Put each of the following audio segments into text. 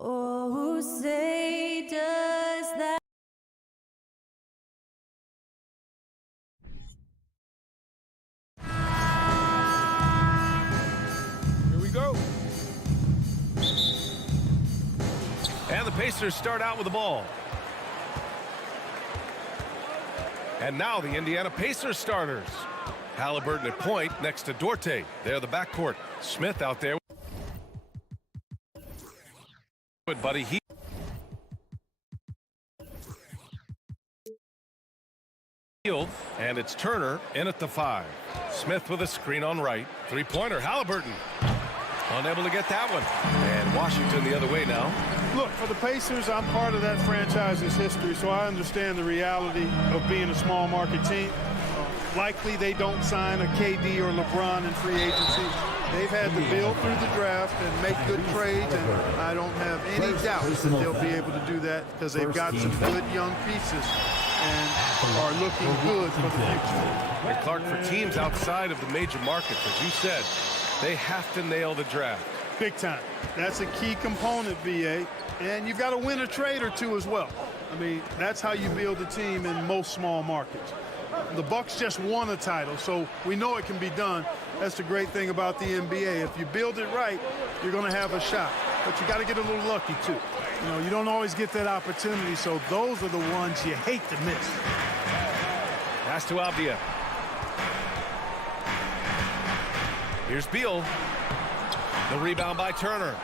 Oh, who say does that? Here we go. And the Pacers start out with the ball. And now the Indiana Pacers starters. Halliburton at point next to Dorte. They're the backcourt. Smith out there. Good buddy. And it's Turner in at the 5. Smith with a screen on right. Three-pointer. Halliburton unable to get that one. And Washington the other way now. Look, for the Pacers, I'm part of that franchise's history, so I understand the reality of being a small market team. Likely they don't sign a KD or LeBron in free agency. They've had to build through the draft and make good trades, and I don't have any doubt that they'll be able to do that because they've got some good young pieces and are looking good for the future. And Clark, for teams outside of the major markets, as you said, they have to nail the draft. Big time. That's a key component, VA. And you've got to win a trade or two as well. I mean, that's how you build a team in most small markets. The Bucks just won a title, so we know it can be done. That's the great thing about the NBA. If you build it right, you're going to have a shot. But you got to get a little lucky, too. You know, you don't always get that opportunity, so those are the ones you hate to miss. Pass to Avdia. Here's Beal. The rebound by Turner.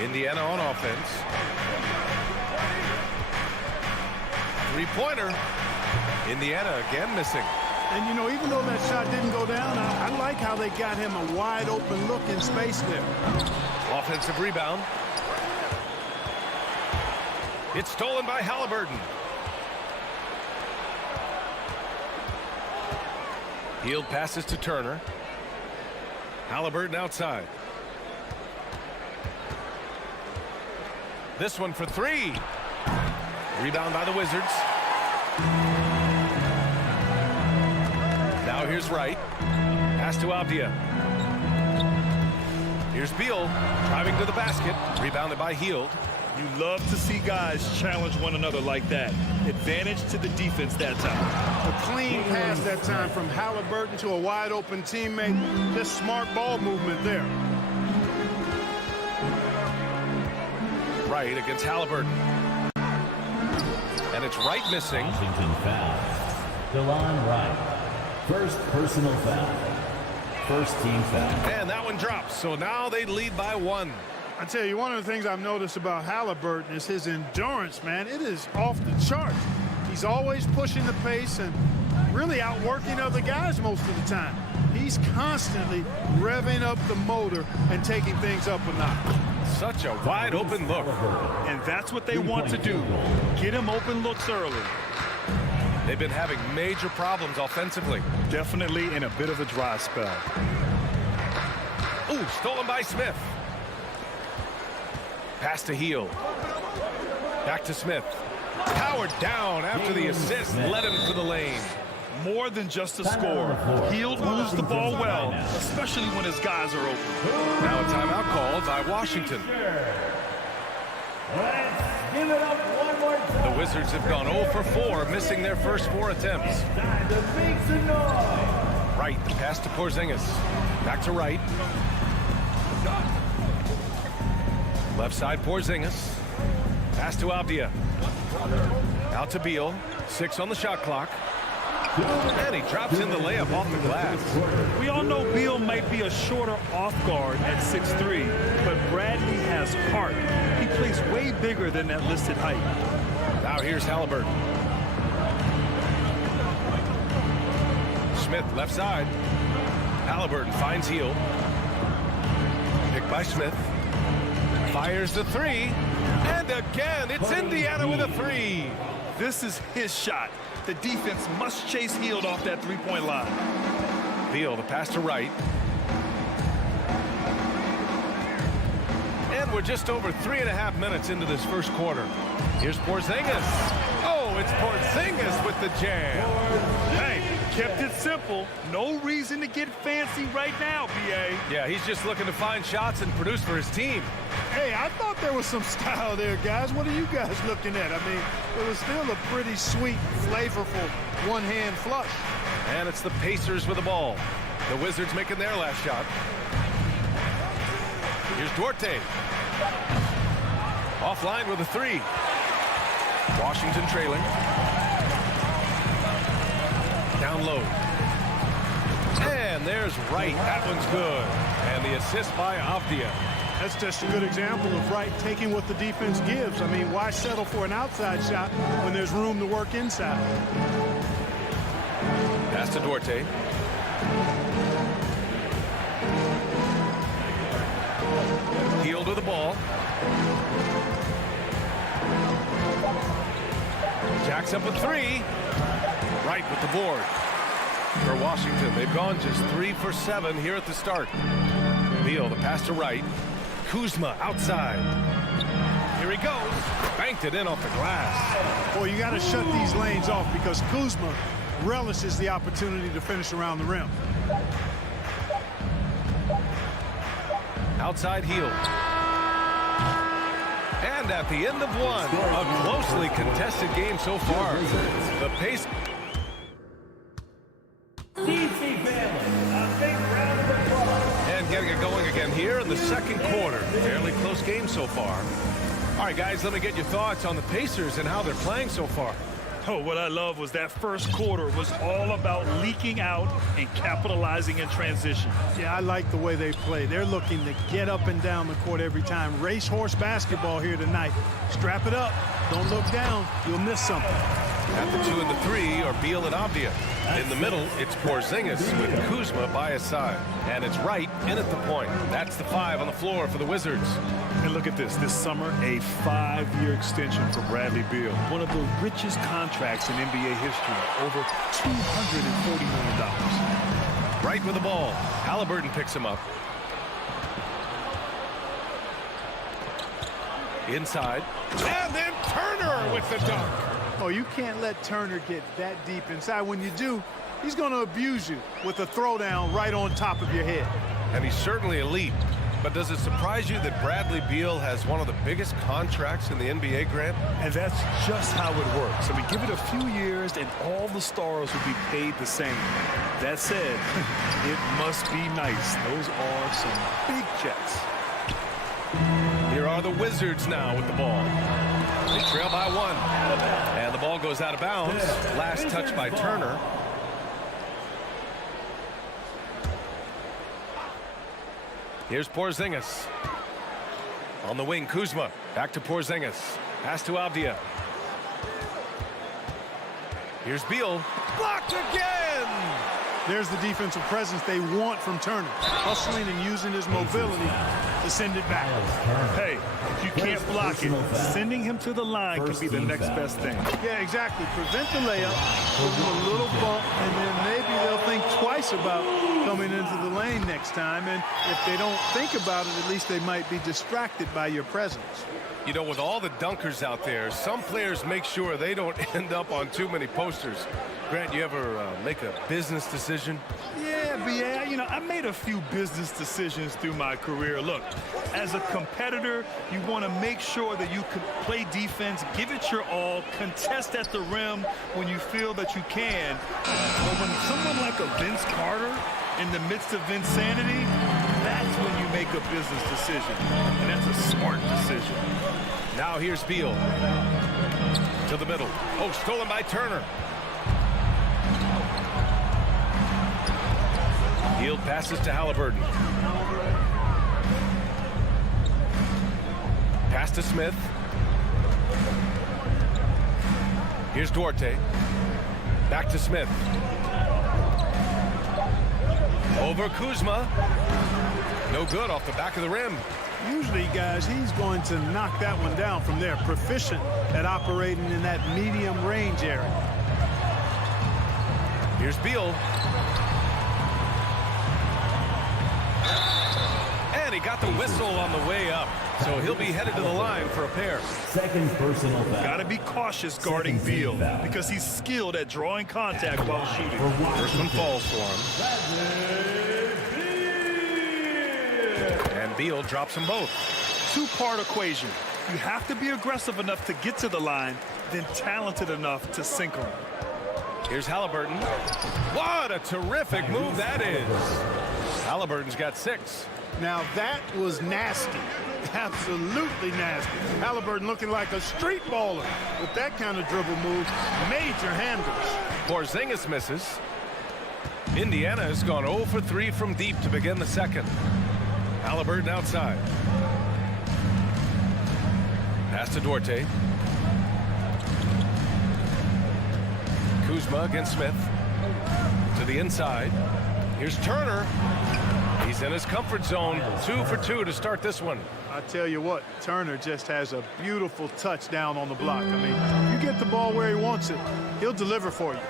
Indiana on offense. Three-pointer. Indiana again missing. And, you know, even though that shot didn't go down, I like how they got him a wide-open look in space there. Offensive rebound. It's stolen by Halliburton. Hield passes to Turner. Halliburton outside. This one for three. Rebound by the Wizards. Now here's Wright. Pass to Avdia. Here's Beal driving to the basket. Rebounded by Hield. You love to see guys challenge one another like that. Advantage to the defense that time. A clean pass that time from Halliburton to a wide-open teammate. Just smart ball movement there. Wright against Halliburton. And it's Wright missing. Washington foul. DeLon Wright. First personal foul. First team foul. And that one drops. So now they lead by 1. I tell you, one of the things I've noticed about Halliburton is his endurance, man. It is off the charts. He's always pushing the pace and really outworking other guys most of the time. He's constantly revving up the motor and taking things up a notch. Such a wide open look. And that's what they want to do. Get him open looks early. They've been having major problems offensively. Definitely in a bit of a dry spell. Ooh, stolen by Smith. Pass to Hield. Back to Smith. Powered down after the assist. Led him to the lane. More than just a score. Hield moves the ball well, especially when his guys are open. Now a timeout called by Washington. Let's give it up one more time. The Wizards have gone 0 for 4, missing their first 4 attempts. Time to make some noise. Wright, pass to Porzingis. Back to Wright. Left side Porzingis. Pass to Avdia. Out to Beal. 6 on the shot clock. And he drops in the layup off the glass. We all know Beal might be a shorter off guard at 6'3", but Bradley has heart. He plays way bigger than that listed height. Now here's Halliburton. Smith left side. Halliburton finds Hield. Picked by Smith. Fires the 3. And again, it's Indiana with a 3. This is his shot. The defense must chase Hield off that three-point line. Beal, the pass to Wright. And we're just over 3.5 minutes into this first quarter. Here's Porzingis. Oh, it's Porzingis with the jam. Hey, kept it simple. No reason to get fancy right now, B.A. Yeah, he's just looking to find shots and produce for his team. Hey, I thought there was some style there, guys. What are you guys looking at? I mean, it was still a pretty sweet, flavorful one-hand flush. And it's the Pacers with the ball. The Wizards making their last shot. Here's Duarte. Offline with a three. Washington trailing. Down low. And there's Wright. That one's good. And the assist by Avdia. That's just a good example of Wright taking what the defense gives. I mean, why settle for an outside shot when there's room to work inside? Pass to Duarte. Healed with the ball. Jacks up a three. Wright with the board. For Washington, they've gone just 3 for 7 here at the start. Beal, the pass to Wright. Kuzma outside. Here he goes. Banked it in off the glass. Boy, you got to shut these lanes off because Kuzma relishes the opportunity to finish around the rim. Outside heel. And at the end of one, a closely contested game so far. The pace. And getting it going again here in the second quarter. Fairly close game so far. All right, guys, let me get your thoughts on the Pacers and how they're playing so far. Oh, what I love was that first quarter was all about leaking out and capitalizing in transition. Yeah, I like the way they play. They're looking to get up and down the court every time. Racehorse basketball here tonight. Strap it up. Don't look down. You'll miss something. At the 2 and the 3 are Beal and Avdia. In the middle, it's Porzingis with Kuzma by his side. And it's Wright in at the point. That's the 5 on the floor for the Wizards. And look at this. This summer, a 5-year extension for Bradley Beal. One of the richest contracts in NBA history. Over $240 million. Wright with the ball. Halliburton picks him up. Inside. And then Turner with the dunk. Oh, you can't let Turner get that deep inside. When you do, he's going to abuse you with a throwdown right on top of your head. And he's certainly elite. But does it surprise you that Bradley Beal has one of the biggest contracts in the NBA, Grant? And that's just how it works. I mean, give it a few years and all the stars will be paid the same. That said, it must be nice. Those are some big checks. Here are the Wizards now with the ball. They trail by 1. And the ball goes out of bounds. Last touch by Turner. Here's Porzingis. On the wing, Kuzma. Back to Porzingis. Pass to Avdia. Here's Beal. Blocked again! There's the defensive presence they want from Turner. Hustling and using his mobility to send it back. Hey, if you can't block it, sending him to the line could be the next best thing. Yeah, exactly. Prevent the layup, give him a little bump, and then maybe they'll think twice about coming into the lane next time. And if they don't think about it, at least they might be distracted by your presence. You know, with all the dunkers out there, some players make sure they don't end up on too many posters. Grant, you ever make a business decision? Yeah, B.A., you know, I made a few business decisions through my career. Look, as a competitor, you want to make sure that you can play defense, give it your all, contest at the rim when you feel that you can. But when someone like a Vince Carter in the midst of insanity, that's when you make a business decision. And that's a smart decision. Now here's Beal. To the middle. Oh, stolen by Turner. Hield passes to Halliburton. Pass to Smith. Here's Duarte. Back to Smith. Over Kuzma. No good off the back of the rim. Usually, guys, he's going to knock that one down from there. Proficient at operating in that medium range area. Here's Beal. And he got the whistle on the way up. So he'll be headed to the line for a pair. Second personal foul. Got to be cautious guarding Beal because he's skilled at drawing contact while shooting. First one falls for him. And Beal drops them both. Two-part equation. You have to be aggressive enough to get to the line, then talented enough to sink them. Here's Halliburton. What a terrific move that is. Halliburton's got 6. Now that was nasty. Absolutely nasty. Halliburton looking like a street baller with that kind of dribble move. Major handles. Porzingis misses. Indiana has gone 0 for 3 from deep to begin the second. Halliburton outside. Pass to Duarte. Kuzma against Smith. To the inside. Here's Turner. He's in his comfort zone. 2 for 2 to start this one. I tell you what, Turner just has a beautiful touchdown on the block. I mean, you get the ball where he wants it, he'll deliver for you.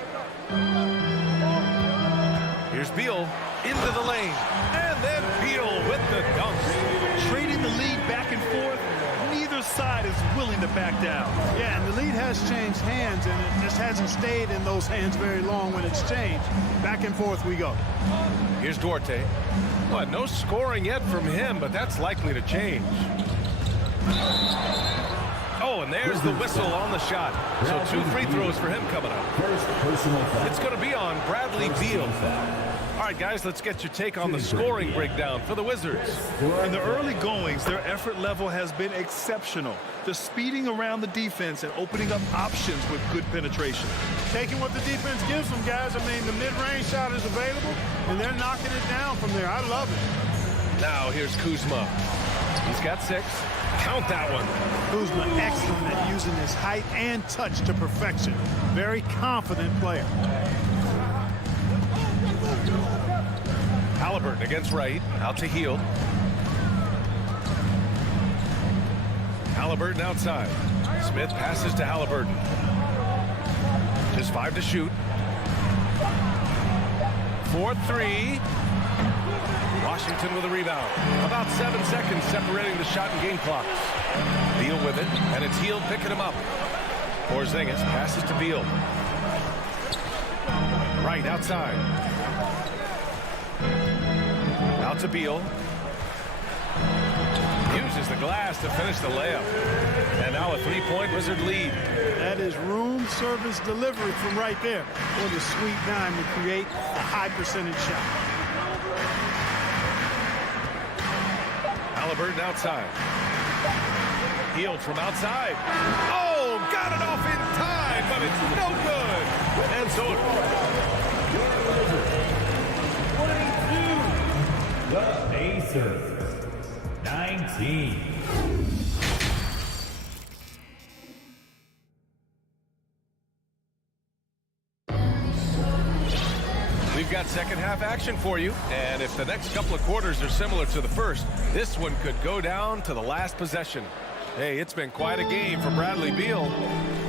Here's Beal into the lane. And then Beal with the dunk. Trading the lead back and forth, neither side is willing to back down. Yeah, and the lead has changed hands, and it just hasn't stayed in those hands very long when it's changed. Back and forth we go. Here's Duarte. What, no scoring yet from him, but that's likely to change. Oh, and there's the whistle on the shot. So 2 free throws for him coming up. First personal foul. It's going to be on Bradley Beal. All right, guys, let's get your take on the scoring breakdown for the Wizards. In the early goings, their effort level has been exceptional. They're speeding around the defense and opening up options with good penetration. Taking what the defense gives them, guys. I mean, the mid-range shot is available, and they're knocking it down from there. I love it. Now here's Kuzma. He's got 6. Count that one. Kuzma excellent at using his height and touch to perfection. Very confident player. Halliburton against Wright. Out to Hield. Halliburton outside. Smith passes to Halliburton. Just 5 to shoot. 4-3. Washington with a rebound. About 7 seconds separating the shot and game clocks. Beal with it, and it's Hield picking him up. Porzingis passes to Beal. Right outside. Out to Beal. Uses the glass to finish the layup. And now a 3-point Wizard lead. That is room service delivery from right there. What a sweet dime to create a high percentage shot. Halliburton outside. Hield from outside. Oh, got it off in time, but it's no good. And so The Pacers. 19. we've got second half action for you. And if the next couple of quarters are similar to the first, this one could go down to the last possession. Hey, it's been quite a game for Bradley Beal.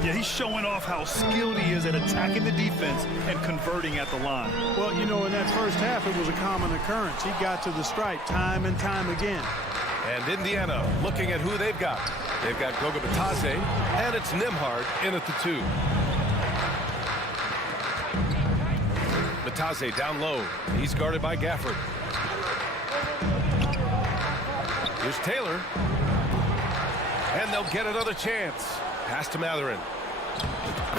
Yeah, he's showing off how skilled he is at attacking the defense and converting at the line. Well, you know, in that first half, it was a common occurrence. He got to the stripe time and time again. And Indiana looking at who they've got. They've got Goga Bitadze, and it's Nembhard in at the 2. Bitadze down low. He's guarded by Gafford. Here's Taylor. And they'll get another chance. Pass to Mathurin.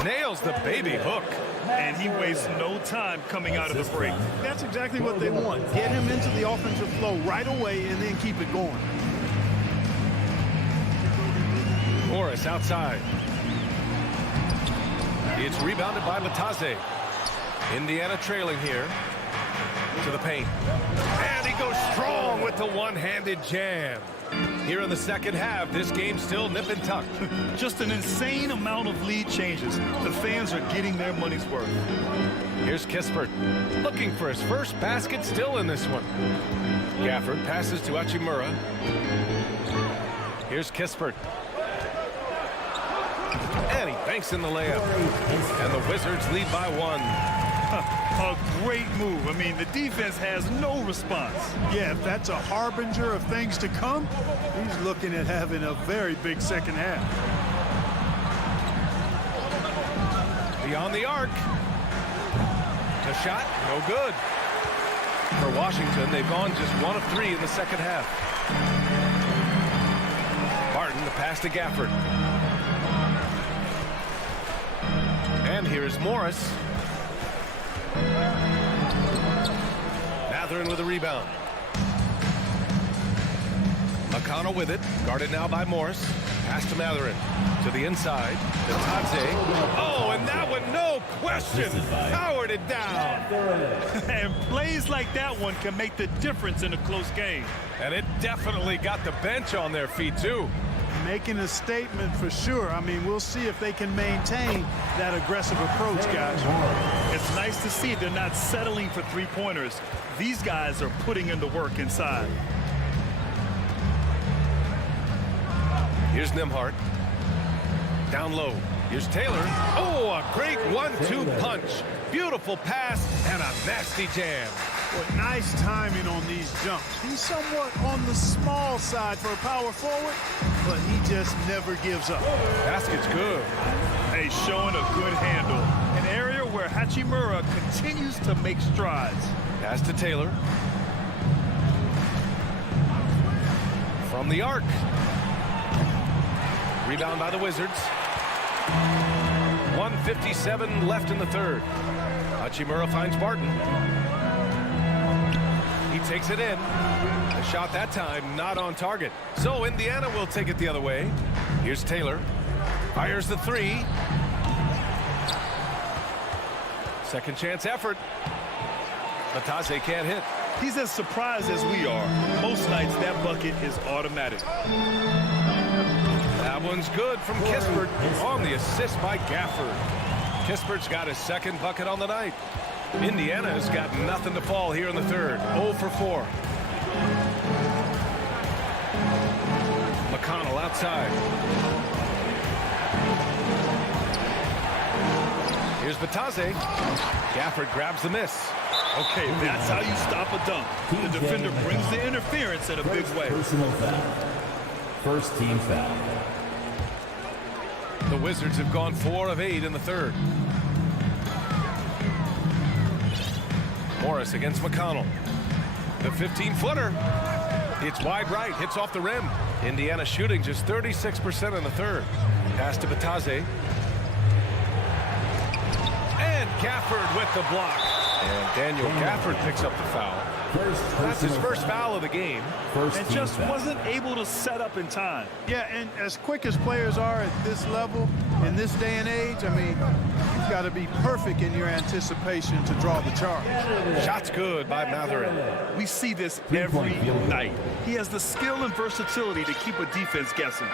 Nails the baby hook. And he wastes no time coming out of the break. That's exactly what they want. Get him into the offensive flow right away and then keep it going. Morris outside. It's rebounded by Bitadze. Indiana trailing here to the paint. And he goes strong with the one-handed jam. Here in the second half, this game's still nip and tuck. Just an insane amount of lead changes. The fans are getting their money's worth. Here's Kispert, looking for his first basket still in this one. Gafford passes to Hachimura. Here's Kispert. And he banks in the layup. And the Wizards lead by 1. A great move. I mean, the defense has no response. Yeah, if that's a harbinger of things to come, he's looking at having a very big second half. Beyond the arc. The shot, no good. For Washington, they've gone just 1 of 3 in the second half. Barton, the pass to Gafford. And here's Morris. Matherin with a rebound. McConnell with it. Guarded now by Morris. Pass to Matherin. To the inside. To Tadze. Oh, and that one, no question. Powered it down. And plays like that one can make the difference in a close game. And it definitely got the bench on their feet, too. Making a statement for sure. I mean, we'll see if they can maintain that aggressive approach, guys. It's nice to see they're not settling for three-pointers. These guys are putting in the work inside. Here's Nembhard. Down low. Here's Taylor. Oh, a great 1-2 punch. Beautiful pass and a nasty jam. Well, nice timing on these jumps. He's somewhat on the small side for a power forward, but he just never gives up. Basket's good. Hey, showing a good handle. An area where Hachimura continues to make strides. Pass to Taylor. From the arc. Rebound by the Wizards. 1:57 left in the third. Hachimura finds Barton. He takes it in. The shot that time not on target. So Indiana will take it the other way. Here's Taylor. Fires the three. Second chance effort. Matase can't hit. He's as surprised as we are. Most nights that bucket is automatic. That one's good from Kispert on the assist by Gafford. Kispert's got his second bucket on the night. Indiana has got nothing to fall here in the third. 0 for 4. McConnell outside. Here's Batase. Gafford grabs the miss. Okay, that's how you stop a dunk. The defender brings the interference in a big way. Personal foul. First team foul. The Wizards have gone 4 of 8 in the third. Morris against McConnell. The 15-footer. It's wide right, hits off the rim. Indiana shooting just 36% in the third. Pass to Batase. And Gafford with the block. And Daniel Gafford picks up the foul. That's his first foul of the game. And just wasn't able to set up in time. Yeah, and as quick as players are at this level, in this day and age, I mean, you've got to be perfect in your anticipation to draw the charge. Shot's good by Matherin. We see this every night. He has the skill and versatility to keep a defense guessing.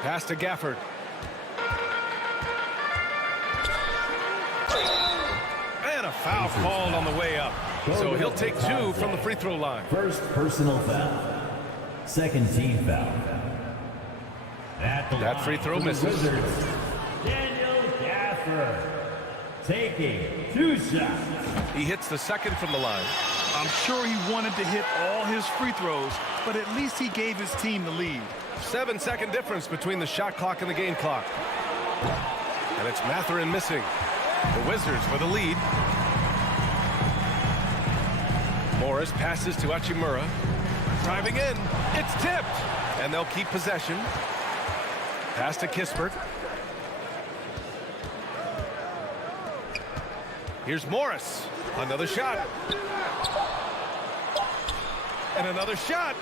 Pass to Gafford. And a foul called on the way up. So he'll take 2 from the free throw line. First personal foul. Second team foul. That free throw misses. Daniel Gafford taking 2 shots. He hits the second from the line. I'm sure he wanted to hit all his free throws, but at least he gave his team the lead. 7-second difference between the shot clock and the game clock. And it's Matherin missing. The Wizards for the lead. Morris passes to Hachimura. Driving in. It's tipped. And they'll keep possession. Pass to Kispert. Here's Morris. Another shot. And another shot.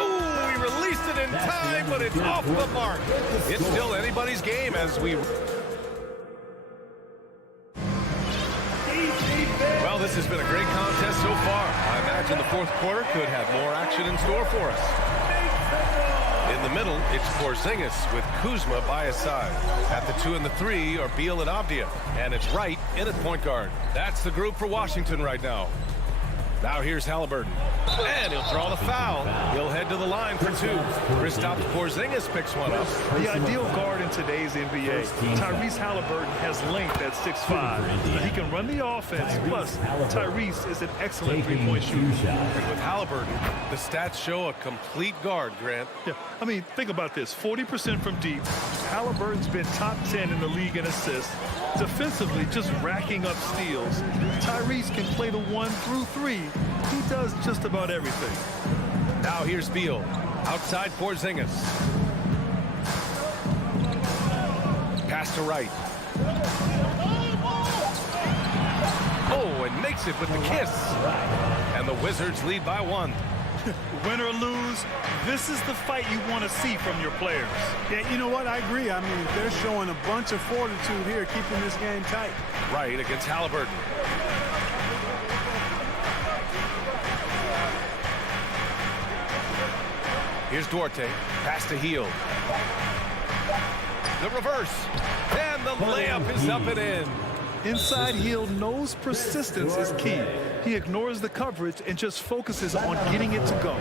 Ooh, he released it in time, but it's off the mark. It's still anybody's game as we... Well, this has been a great contest so far. I imagine the fourth quarter could have more action in store for us. In the middle, it's Porzingis with Kuzma by his side. At the 2 and the 3 are Beal and Avdia. And it's Wright in at point guard. That's the group for Washington right now. Now here's Halliburton. And he'll draw the foul. He'll head to the line for two. Kristaps Porzingis picks one up. The ideal guard in today's NBA. Tyrese Halliburton has length at 6'5". He can run the offense. Plus, Tyrese is an excellent three-point shooter. And with Halliburton, the stats show a complete guard, Grant. Yeah, I mean, think about this. 40% from deep. Halliburton's been top 10 in the league in assists. Defensively, just racking up steals. Tyrese can play the 1 through 3. He does just about everything. Now here's Beal. Outside Porzingis. Pass to Wright. Oh, and makes it with the kiss. And the Wizards lead by 1. Win or lose, this is the fight you want to see from your players. Yeah, you know what? I agree. I mean, they're showing a bunch of fortitude here, keeping this game tight. Wright against Halliburton. Here's Duarte. Pass to Hield. The reverse. And the layup is up and in. Inside Hield knows persistence is key. He ignores the coverage and just focuses on getting it to go.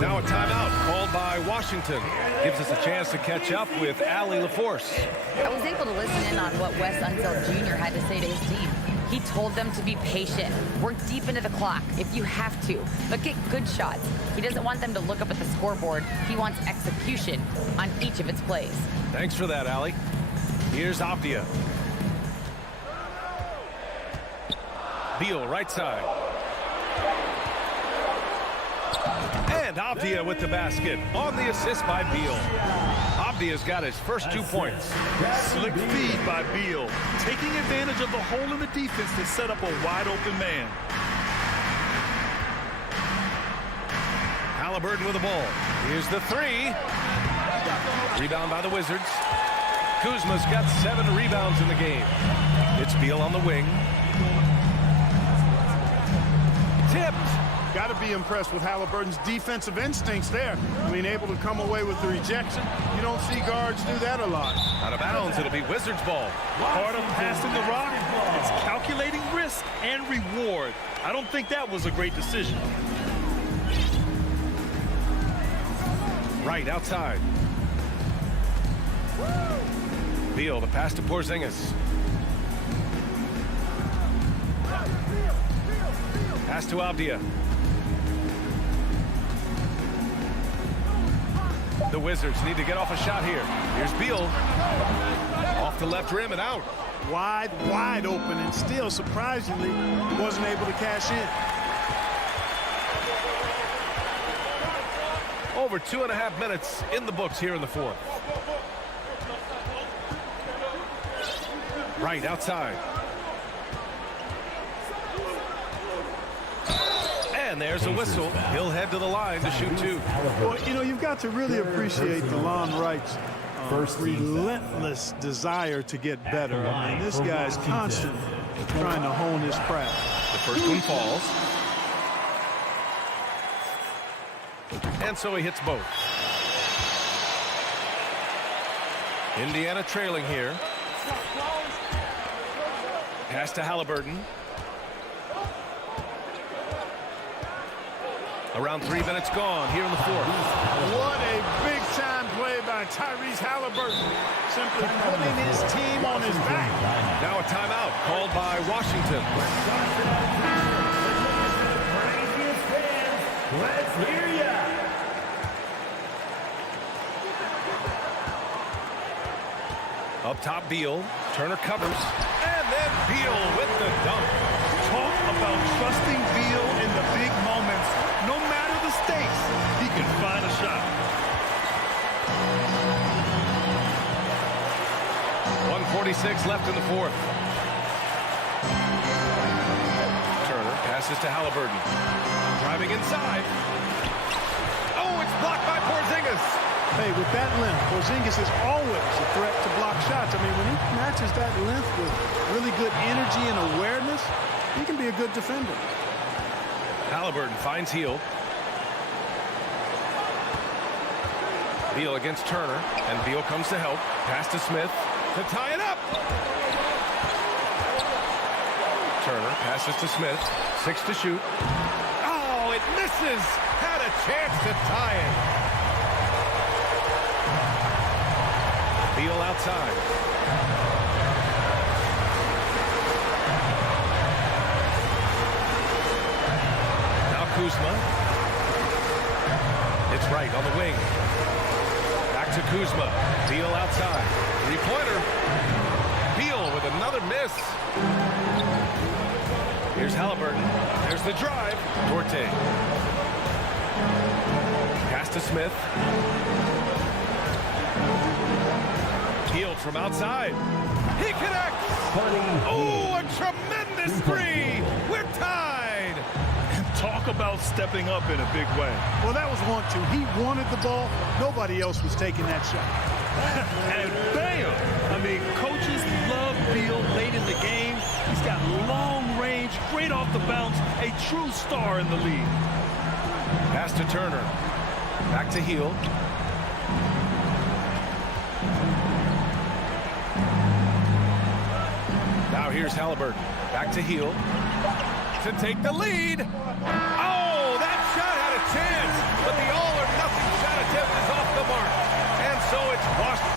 Now a timeout called by Washington. Gives us a chance to catch up with Allie LaForce. I was able to listen in on what Wes Unseld Jr. had to say to his team. He told them to be patient, work deep into the clock if you have to, but get good shots. He doesn't want them to look up at the scoreboard. He wants execution on each of its plays. Thanks for that, Allie. Here's Avdia. Beal, right side. And Avdia with the basket on the assist by Beal. Avdia's got his first 2 points. Slick feed by Beal, taking advantage of the hole in the defense to set up a wide open man. Halliburton with the ball. Here's the 3. Rebound by the Wizards. Kuzma's got 7 rebounds in the game. It's Beal on the wing. Tipped. Got to be impressed with Halliburton's defensive instincts there. I mean, able to come away with the rejection. You don't see guards do that a lot. Out of bounds, it'll be Wizards ball. Part of passing the rock is calculating risk and reward. I don't think that was a great decision. Right outside. Beal, the pass to Porzingis. Pass to Avdia. The Wizards need to get off a shot here. Here's Beal. Off the left rim and out. Wide open, and still, surprisingly, wasn't able to cash in. Over 2.5 minutes in the books here in the fourth. Right outside. And there's a whistle. He'll head to the line to shoot 2. Well, you know, you've got to really appreciate DeLon Wright's relentless desire to get better. I mean, this guy's constantly trying to hone his craft. The first one falls. And so he hits both. Indiana trailing here. Pass to Halliburton. Around 3 minutes gone here in the fourth. What a big-time play by Tyrese Halliburton. Simply putting his team on his back. Now a timeout called by Washington. Let's hear ya. Up top, Beal. Turner covers. And then Beal with the dunk. Talk about trusting Beal in the big moments. No matter the stakes, he can find a shot. 1:46 left in the fourth. Turner passes to Halliburton. Driving inside. Oh, it's blocked by Porzingis. Hey, with that length, Porzingis is always a threat to block shots. I mean, when he matches that length with really good energy and awareness, he can be a good defender. Halliburton finds Hield. Beal against Turner, and Beal comes to help. Pass to Smith to tie it up. Turner passes to Smith. 6 to shoot. misses. Had a chance to tie it. Beal outside. Now Kuzma. It's right on the wing. Back to Kuzma. Beal outside. Three-pointer. Beal with another miss. Here's Halliburton. There's the drive. Duarte. Pass to Smith. Healed from outside. He connects. Oh, a tremendous three. We're tied. Talk about stepping up in a big way. Well, that was 1-2. He wanted the ball. Nobody else was taking that shot. And bam! I mean, coaches love Beal late in the game. He's got long range, great off the bounce, a true star in the league. Pass to Turner. Back to Heel. Now here's Halliburton. Back to Heel. To take the lead. Oh, that shot had a chance, but the all-or-nothing shot attempt is off the mark. And so it's Washington.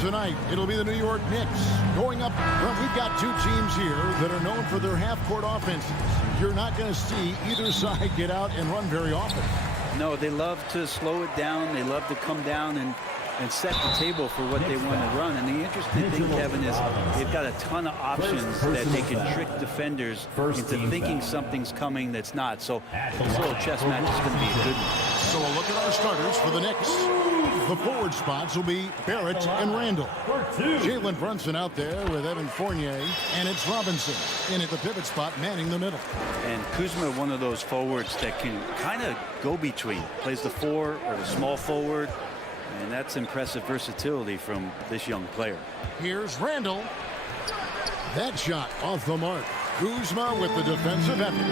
Tonight, it'll be the New York Knicks going up. Well, we've got two teams here that are known for their half-court offenses. You're not going to see either side get out and run very often. No, they love to slow it down. They love to come down and set the table for what they want to run. And the interesting thing, Kevin, is they've got a ton of options that they can trick defenders into thinking something's coming that's not. So this little chess match is going to be a good one. So a look at our starters for the Knicks. The forward spots will be Barrett and Randall. Jalen Brunson out there with Evan Fournier, and it's Robinson in at the pivot spot, manning the middle. And Kuzma, one of those forwards that can kind of go between, plays the 4 or the small forward, and that's impressive versatility from this young player. Here's Randall. That shot off the mark. Kuzma with the defensive effort.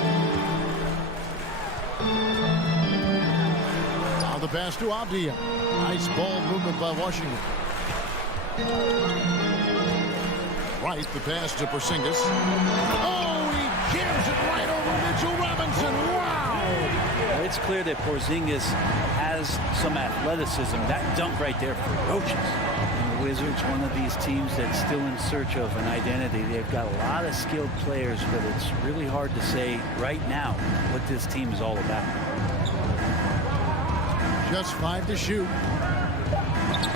Now the pass to Abdia. Nice ball movement by Washington. Right, the pass to Porzingis. Oh, he jams it right over Mitchell Robinson. Wow! It's clear that Porzingis has some athleticism. That dunk right there, ferocious. And the Wizards, one of these teams that's still in search of an identity. They've got a lot of skilled players, but it's really hard to say right now what this team is all about. Just 5 to shoot.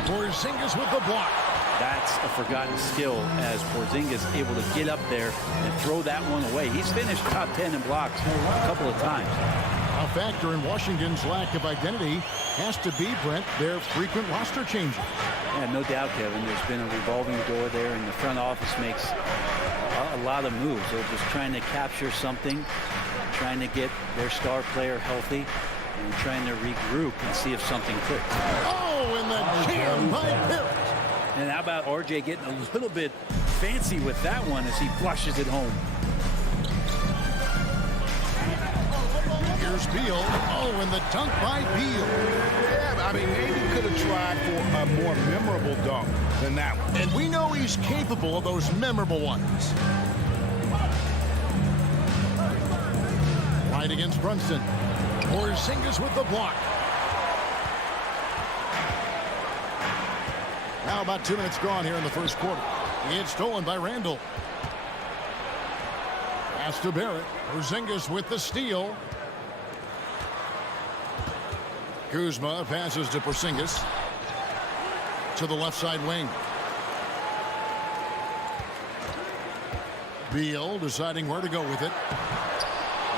Porzingis with the block. That's a forgotten skill as Porzingis able to get up there and throw that one away. He's finished top 10 in blocks a couple of times. A factor in Washington's lack of identity has to be, Brent, their frequent roster changes. Yeah, no doubt, Kevin. There's been a revolving door there, and the front office makes a lot of moves. They're just trying to capture something, trying to get their star player healthy, and trying to regroup and see if something clicks. Oh, and the jam by Barrett. And how about RJ getting a little bit fancy with that one as he flushes it home. Here's Beal. Oh, and the dunk by Beal. Yeah, I mean, maybe could have tried for a more memorable dunk than that one. And we know he's capable of those memorable ones. Right against Brunson. Porzingis with the block. Now about 2 minutes gone here in the first quarter. It's stolen by Randall. Pass to Barrett. Porzingis with the steal. Kuzma passes to Porzingis. To the left side wing. Beal deciding where to go with it.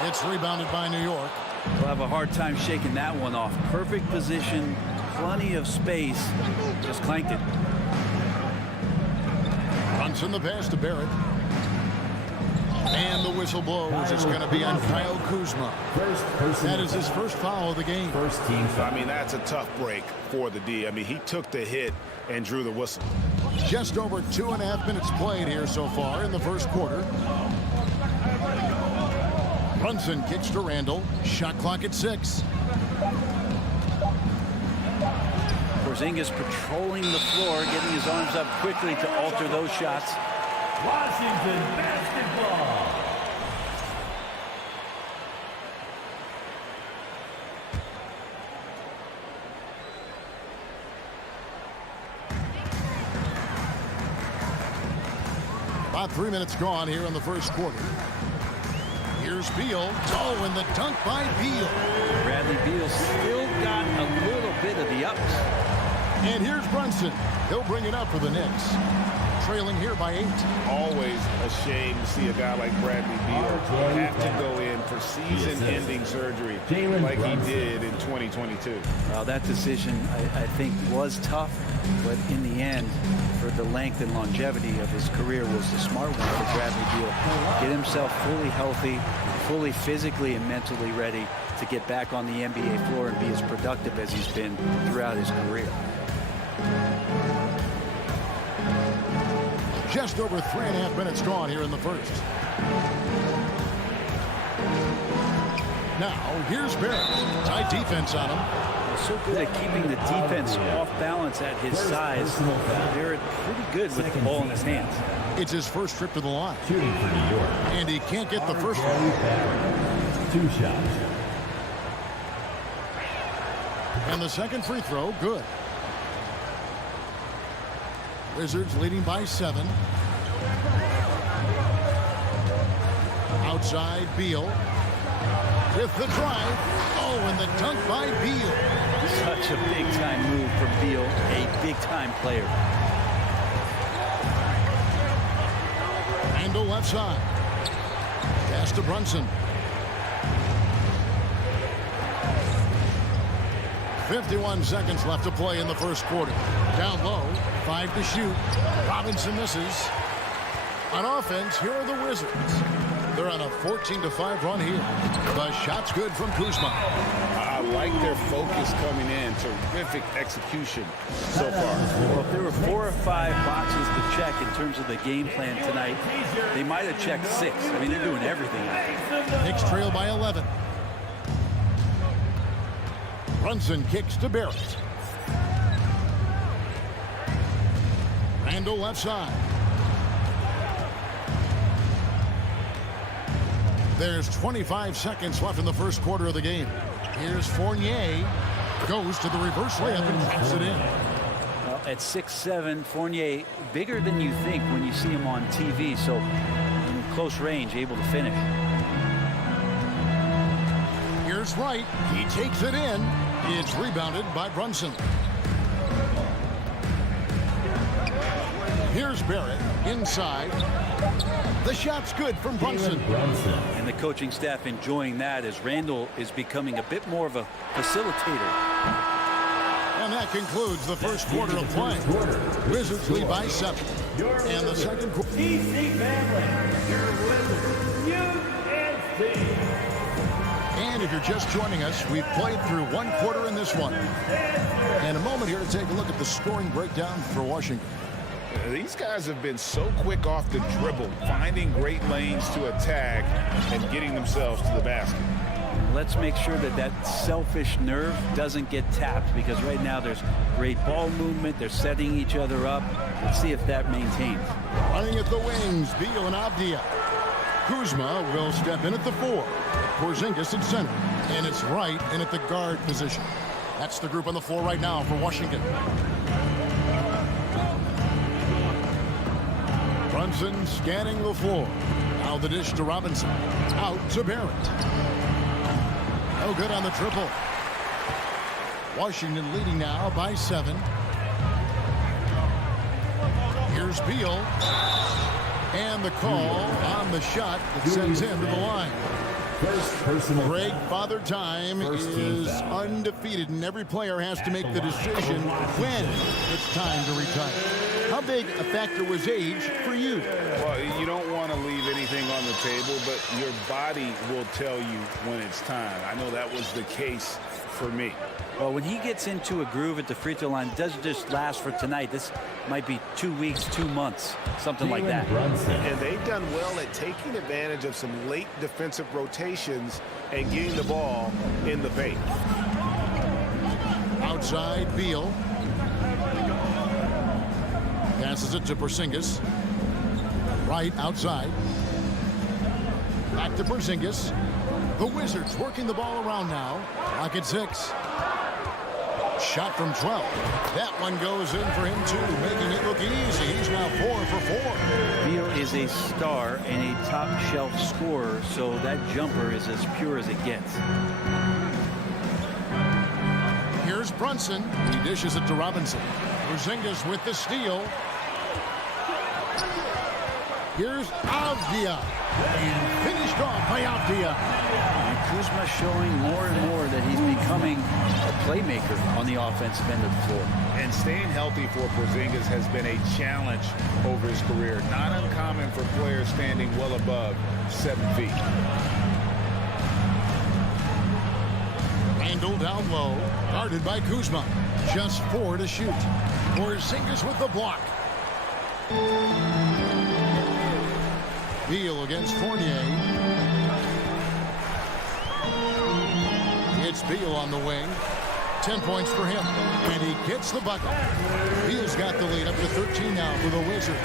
It's rebounded by New York. We'll have a hard time shaking that one off. Perfect position, plenty of space. Just clanked it. Brunson the pass to Barrett. And the whistle blows. It's going to be on Kyle Kuzma. That is his first foul of the game. First team foul. I mean, that's a tough break for the D. I mean, he took the hit and drew the whistle. Just over 2.5 minutes played here so far in the first quarter. Brunson kicks to Randall. Shot clock at 6. Porzingis patrolling the floor, getting his arms up quickly to alter those shots. Washington basketball. About 3 minutes gone here in the first quarter. Here's Beal. Oh, and the dunk by Beal. Bradley Beal still got a little bit of the ups. And here's Brunson. He'll bring it up for the Knicks. Trailing here by 8. Always a shame to see a guy like Bradley Beal have to go in for season-ending surgery like he did in 2022. Well, that decision, I think, was tough, but in the end, for the length and longevity of his career, was the smart one for Bradley Beal. Get himself fully healthy, fully physically and mentally ready to get back on the NBA floor and be as productive as he's been throughout his career. Just over 3.5 minutes gone here in the first. Now, here's Barrett. Tight defense on him. So good at keeping the defense off balance at his size. Barrett pretty good with the ball in his hands. It's his first trip to the line. Shooting for New York. And he can't get the first one. 2 shots. And the second free throw, good. Wizards leading by 7. Outside, Beal. With the drive. Oh, and the dunk by Beal. Such a big-time move from Beal, a big-time player. Randle left side. Pass to Brunson. 51 seconds left to play in the first quarter. Down low, 5 to shoot. Robinson misses. On offense, here are the Wizards. They're on a 14-5 run here. The shot's good from Kuzma. I like their focus coming in. Terrific execution so far. Well, if there were 4 or 5 boxes to check in terms of the game plan tonight, they might have checked 6. I mean, they're doing everything out there. Knicks trail by 11. Brunson kicks to Barrett. Randle left side. There's 25 seconds left in the first quarter of the game. Here's Fournier. Goes to the reverse layup and taps it in. Well, at 6'7", Fournier, bigger than you think when you see him on TV, so in close range, able to finish. Here's Wright. He takes it in. It's rebounded by Brunson. Here's Barrett inside. The shot's good from Brunson. And the coaching staff enjoying that as Randle is becoming a bit more of a facilitator. And that concludes the first quarter of play. Wizards lead by 7. And the second quarter. DC family, your Wizards, UNC. And if you're just joining us, we've played through one quarter in this one. And a moment here to take a look at the scoring breakdown for Washington. These guys have been so quick off the dribble, finding great lanes to attack and getting themselves to the basket. Let's make sure that that selfish nerve doesn't get tapped, because right now there's great ball movement. They're setting each other up. Let's see if that maintains. Running at the wings, Beal and Avdia. Kuzma will step in at the 4. Porzingis at center. And it's Wright in at the guard position. That's the group on the floor right now for Washington. Brunson scanning the floor. Now the dish to Robinson. Out to Barrett. No good on the triple. Washington leading now by 7. Here's Beal. And the call on the shot that sends him to the line. Greg, Father Time is undefeated, and every player has to make the decision when it's time to retire. How big a factor was age for you? Well, you don't want to leave anything on the table, but your body will tell you when it's time. I know that was the case for me. Well, when he gets into a groove at the free throw line, it doesn't just last for tonight. This might be 2 weeks, 2 months, something like that. And they've done well at taking advantage of some late defensive rotations and getting the ball in the paint. Outside, Beal. Passes it to Porzingis. Right outside. Back to Porzingis. The Wizards working the ball around now. Clock at 6. Shot from 12. That one goes in for him too, making it look easy. He's now 4 for 4. Beal is a star and a top shelf scorer, so that jumper is as pure as it gets. Here's Brunson. He dishes it to Robinson. Porzingis with the steal. Here's Avdia. And finished off by Avdia. And Kuzma showing more and more that he's becoming a playmaker on the offensive end of the floor. And staying healthy for Porzingis has been a challenge over his career. Not uncommon for players standing well above 7 feet. Randall down low, guarded by Kuzma. Just 4 to shoot. Porzingis with the block. Beal against Fournier. It's Beal on the wing. 10 points for him. And he gets the bucket. Beal's got the lead up to 13 now for the Wizards.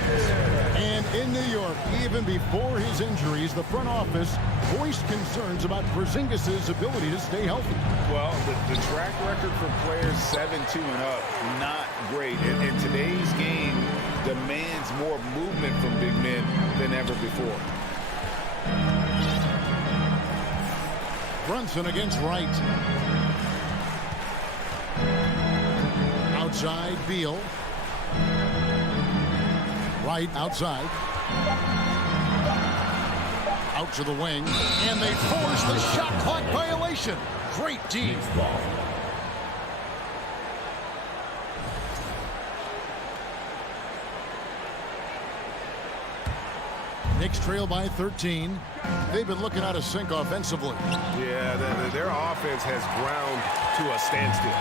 And in New York, even before his injuries, the front office voiced concerns about Porzingis' ability to stay healthy. Well, the track record for players 7-2 and up, not great. And today's game demands more movement from big men than ever before. Brunson against Wright. Outside, Beal. Wright outside. Out to the wing. And they force the shot clock violation. Great D. Ball. Knicks trail by 13. They've been looking out of sync offensively. Yeah, their offense has ground to a standstill.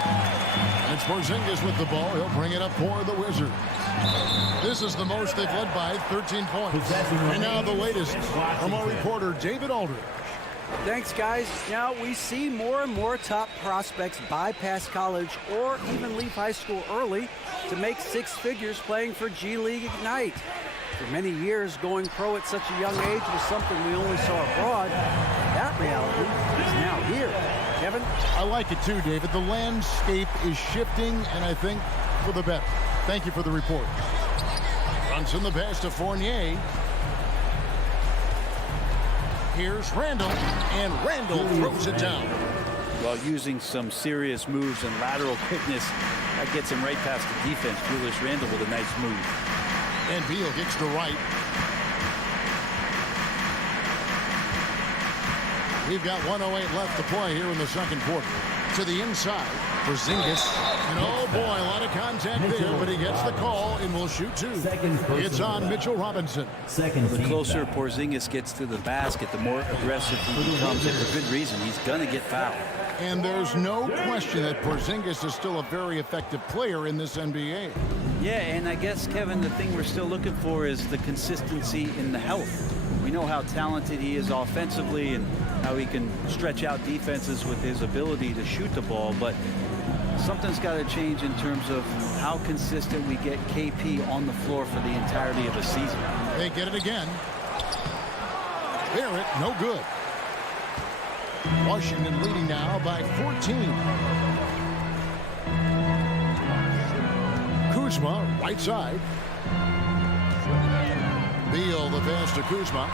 And it's Porzingis with the ball. He'll bring it up for the Wizards. This is the most they've led by, 13 points. And now the latest from our reporter, David Aldridge. Thanks, guys. Now we see more and more top prospects bypass college or even leave high school early to make 6 figures playing for G League Ignite. For many years, going pro at such a young age was something we only saw abroad. That reality is now here. Kevin? I like it too, David. The landscape is shifting, and I think for the better. Thank you for the report. Brunson the pass to Fournier. Here's Randall, and Randall throws it down. While using some serious moves and lateral quickness, that gets him right past the defense. Julius Randall with a nice move. And Beal kicks to right. We've got 1:08 left to play here in the second quarter. To the inside, Porzingis. And oh boy, a lot of contact there, but he gets the call and will shoot 2. It's on Mitchell Robinson. The closer Porzingis gets to the basket, the more aggressive he becomes, and for good reason. He's going to get fouled. And there's no question that Porzingis is still a very effective player in this NBA. Yeah, and I guess, Kevin, the thing we're still looking for is the consistency in the health. We know how talented he is offensively and how he can stretch out defenses with his ability to shoot the ball, but something's got to change in terms of how consistent we get KP on the floor for the entirety of a season. They get it again. Barrett, no good. Washington leading now by 14. Kuzma, right side. Beal the pass to Kuzma.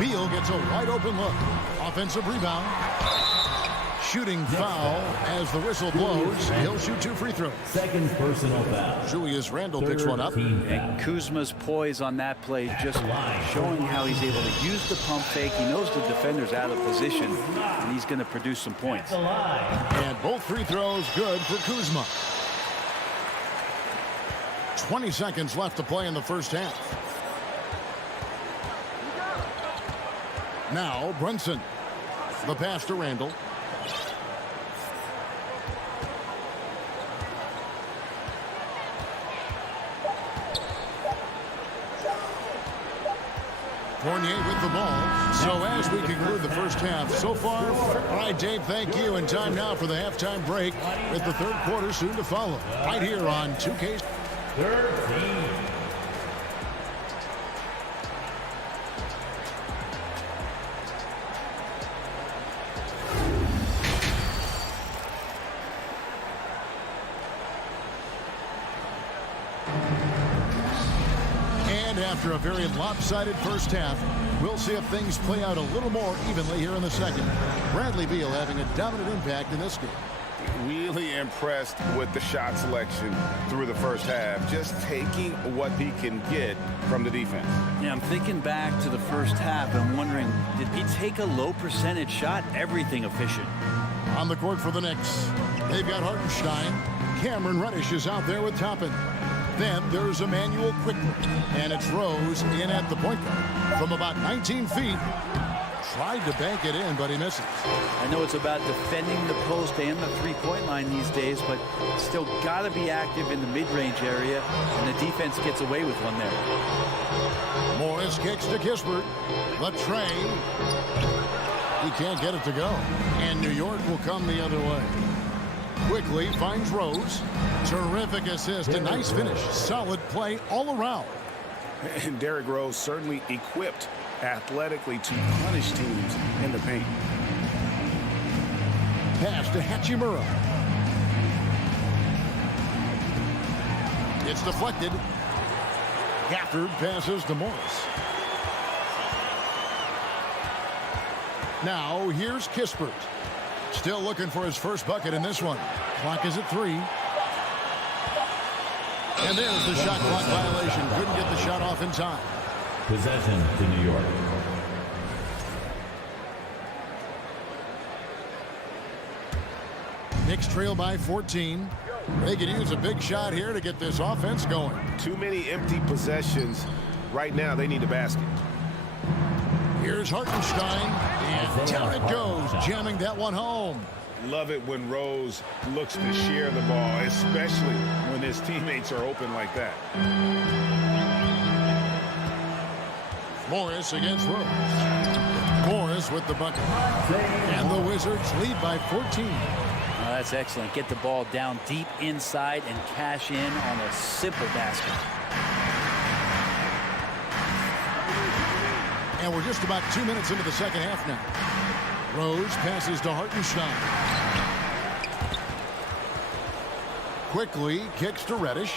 Beal gets a wide open look. Offensive rebound. Shooting foul as the whistle blows. He'll shoot 2 free throws. Second personal foul. Julius Randle picks one up. And Kuzma's poise on that play just showing how he's able to use the pump fake. He knows the defender's out of position, and he's going to produce some points. And both free throws good for Kuzma. 20 seconds left to play in the first half. Now Brunson. The pass to Randall. Fournier with the ball. So as we conclude the first half, so far, all right, Dave, thank you. And time now for the halftime break with the third quarter soon to follow. Right here on 2K. 13. And after a very lopsided first half, we'll see if things play out a little more evenly here in the second. Bradley Beal having a dominant impact in this game. Really impressed with the shot selection through the first half, just taking what he can get from the defense. Yeah, I'm thinking back to the first half and wondering, did he take a low percentage shot? Everything efficient. On the court for the Knicks, they've got Hartenstein. Cameron Reddish is out there with Toppin. Then there's Emmanuel quickly, and it's Rose in at the point guard from about 19 feet. Tried to bank it in, but he misses. I know it's about defending the post and the three-point line these days, but still got to be active in the mid-range area, and the defense gets away with one there. Morris kicks to Kispert. The tray. He can't get it to go. And New York will come the other way. Quickly finds Rose. Terrific assist. A nice finish. Solid play all around. And Derrick Rose certainly equipped athletically to punish teams in the paint. Pass to Hachimura. It's deflected. Gafford passes to Morris. Now here's Kispert. Still looking for his first bucket in this one. Clock is at 3. And there's the shot clock violation. Couldn't get the shot off in time. Possession to New York. Knicks trail by 14. They could use a big shot here to get this offense going. Too many empty possessions. Right now, they need a basket. Here's Hartenstein. And down it goes, jamming that one home. Love it when Rose looks to share the ball, especially when his teammates are open like that. Morris against Rose. Morris with the bucket. And the Wizards lead by 14. That's excellent. Get the ball down deep inside and cash in on a simple basket. And we're just about 2 minutes into the second half now. Rose passes to Hartenstein. Quickly kicks to Reddish.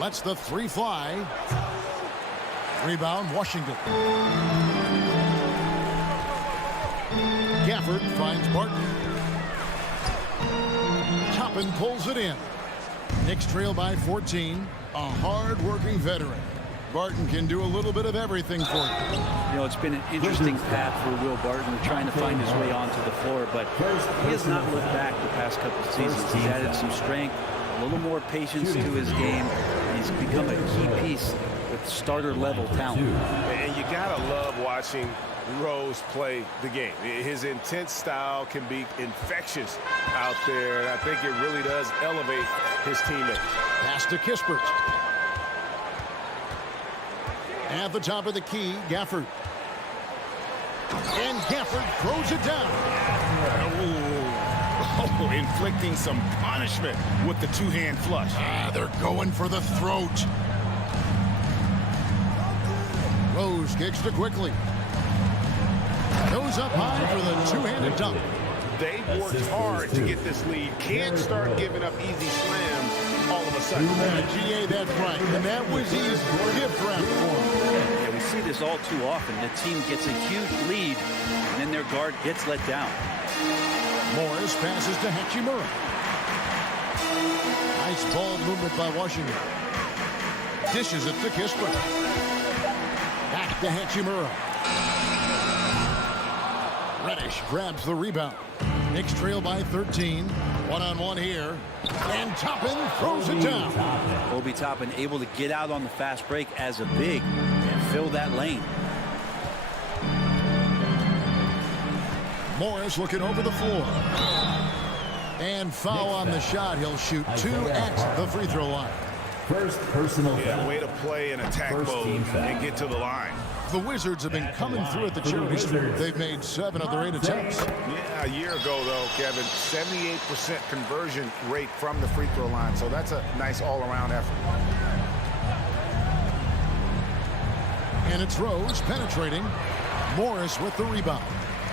Lets the three fly. Rebound, Washington. Gafford finds Barton. Toppin pulls it in. Knicks trail by 14. A hard-working veteran. Barton can do a little bit of everything for you. You know, it's been an interesting path for Will Barton trying to find his way onto the floor, but he has not looked back the past couple of seasons. He's added some strength, a little more patience to his game. He's become a key piece with starter-level talent. And you gotta love watching Rose play the game. His intense style can be infectious out there, and I think it really does elevate his teammates. Pass to Kispert. At the top of the key, Gafford. And Gafford throws it down. Oh, inflicting some punishment with the two-hand flush. They're going for the throat. Rose kicks to quickly. Goes up high for the two-handed dunk. They've worked hard to get this lead. Can't start giving up easy slams all of a sudden. GA, that's right. And that was his gift wrap for him. Yeah, we see this all too often. The team gets a huge lead, and then their guard gets let down. Morris passes to Hachimura. Nice ball movement by Washington. Dishes it to Kispert. Back to Hachimura. Reddish grabs the rebound. Knicks trail by 13. One-on-one here. And Toppin throws it down. Obi Toppin able to get out on the fast break as a big and fill that lane. Morris looking over the floor. And foul on the shot. He'll shoot 2 at the free throw line. First personal foul. Way to play in attack mode and get to the line. The Wizards have been coming through at the charity stripe. They've made 7 of their 8 attempts. Yeah, a year ago, though, Kevin, 78% conversion rate from the free throw line. So that's a nice all-around effort. And it's Rose penetrating. Morris with the rebound.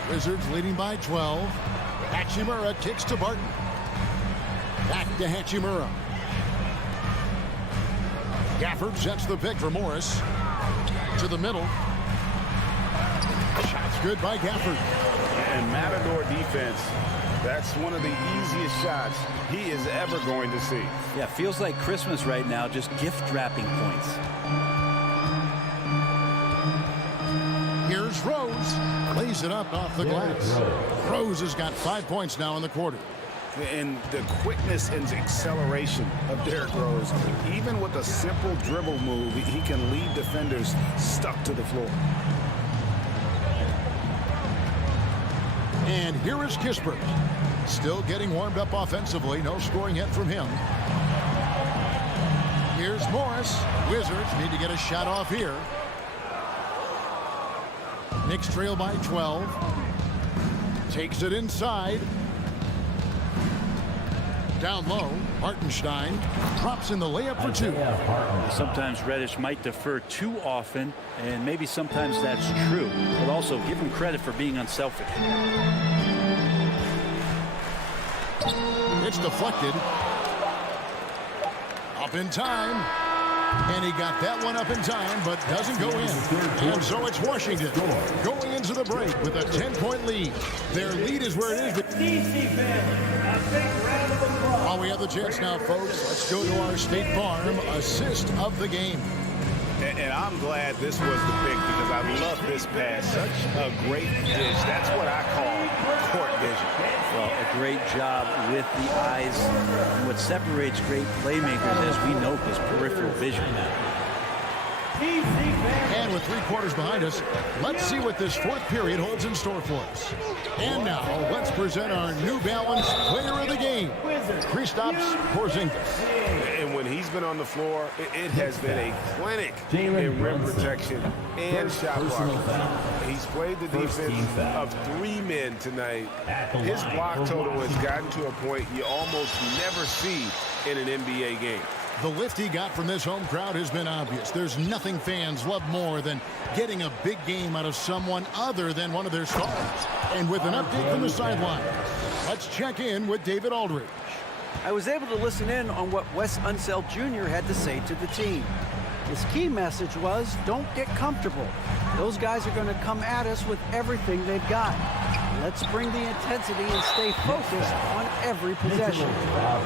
Wizards leading by 12. Hachimura kicks to Barton. Back to Hachimura. Gafford sets the pick for Morris. To the middle. Shot's good by Gafford. And Matador defense, that's one of the easiest shots he is ever going to see. Yeah, feels like Christmas right now, just gift wrapping points. Here's Rose. Lays it up off the glass. Rose has got 5 points now in the quarter. And the quickness and acceleration of Derrick Rose, even with a simple dribble move, he can leave defenders stuck to the floor. And here is Kispert. Still getting warmed up offensively. No scoring yet from him. Here's Morris. Wizards need to get a shot off here. Knicks trail by 12. Takes it inside. Down low, Hartenstein drops in the layup for two. Sometimes Reddish might defer too often, and maybe sometimes that's true, but also give him credit for being unselfish. It's deflected. Up in time. And he got that one up in time, but doesn't go in. And so it's Washington going into the break with a 10-point lead. Their lead is where it is. While we have the chance now, folks, let's go to our State Farm assist of the game. And I'm glad this was the pick because I love this pass. Such a great dish. That's what I call court vision. Well, a great job with the eyes. And what separates great playmakers, as we know, is peripheral vision. And with 3 quarters behind us, let's see what this fourth period holds in store for us. And now, let's present our New Balance player of the game, Kristaps Porzingis. And when he's been on the floor, it has been a clinic in rim protection and shot blocking. He's played the defense of 3 men tonight. His block total has gotten to a point you almost never see in an NBA game. The lift he got from this home crowd has been obvious. There's nothing fans love more than getting a big game out of someone other than one of their stars. And with an update from the sideline, let's check in with David Aldridge. I was able to listen in on what Wes Unseld Jr. had to say to the team. His key message was, don't get comfortable. Those guys are going to come at us with everything they've got. Let's bring the intensity and stay focused on every possession.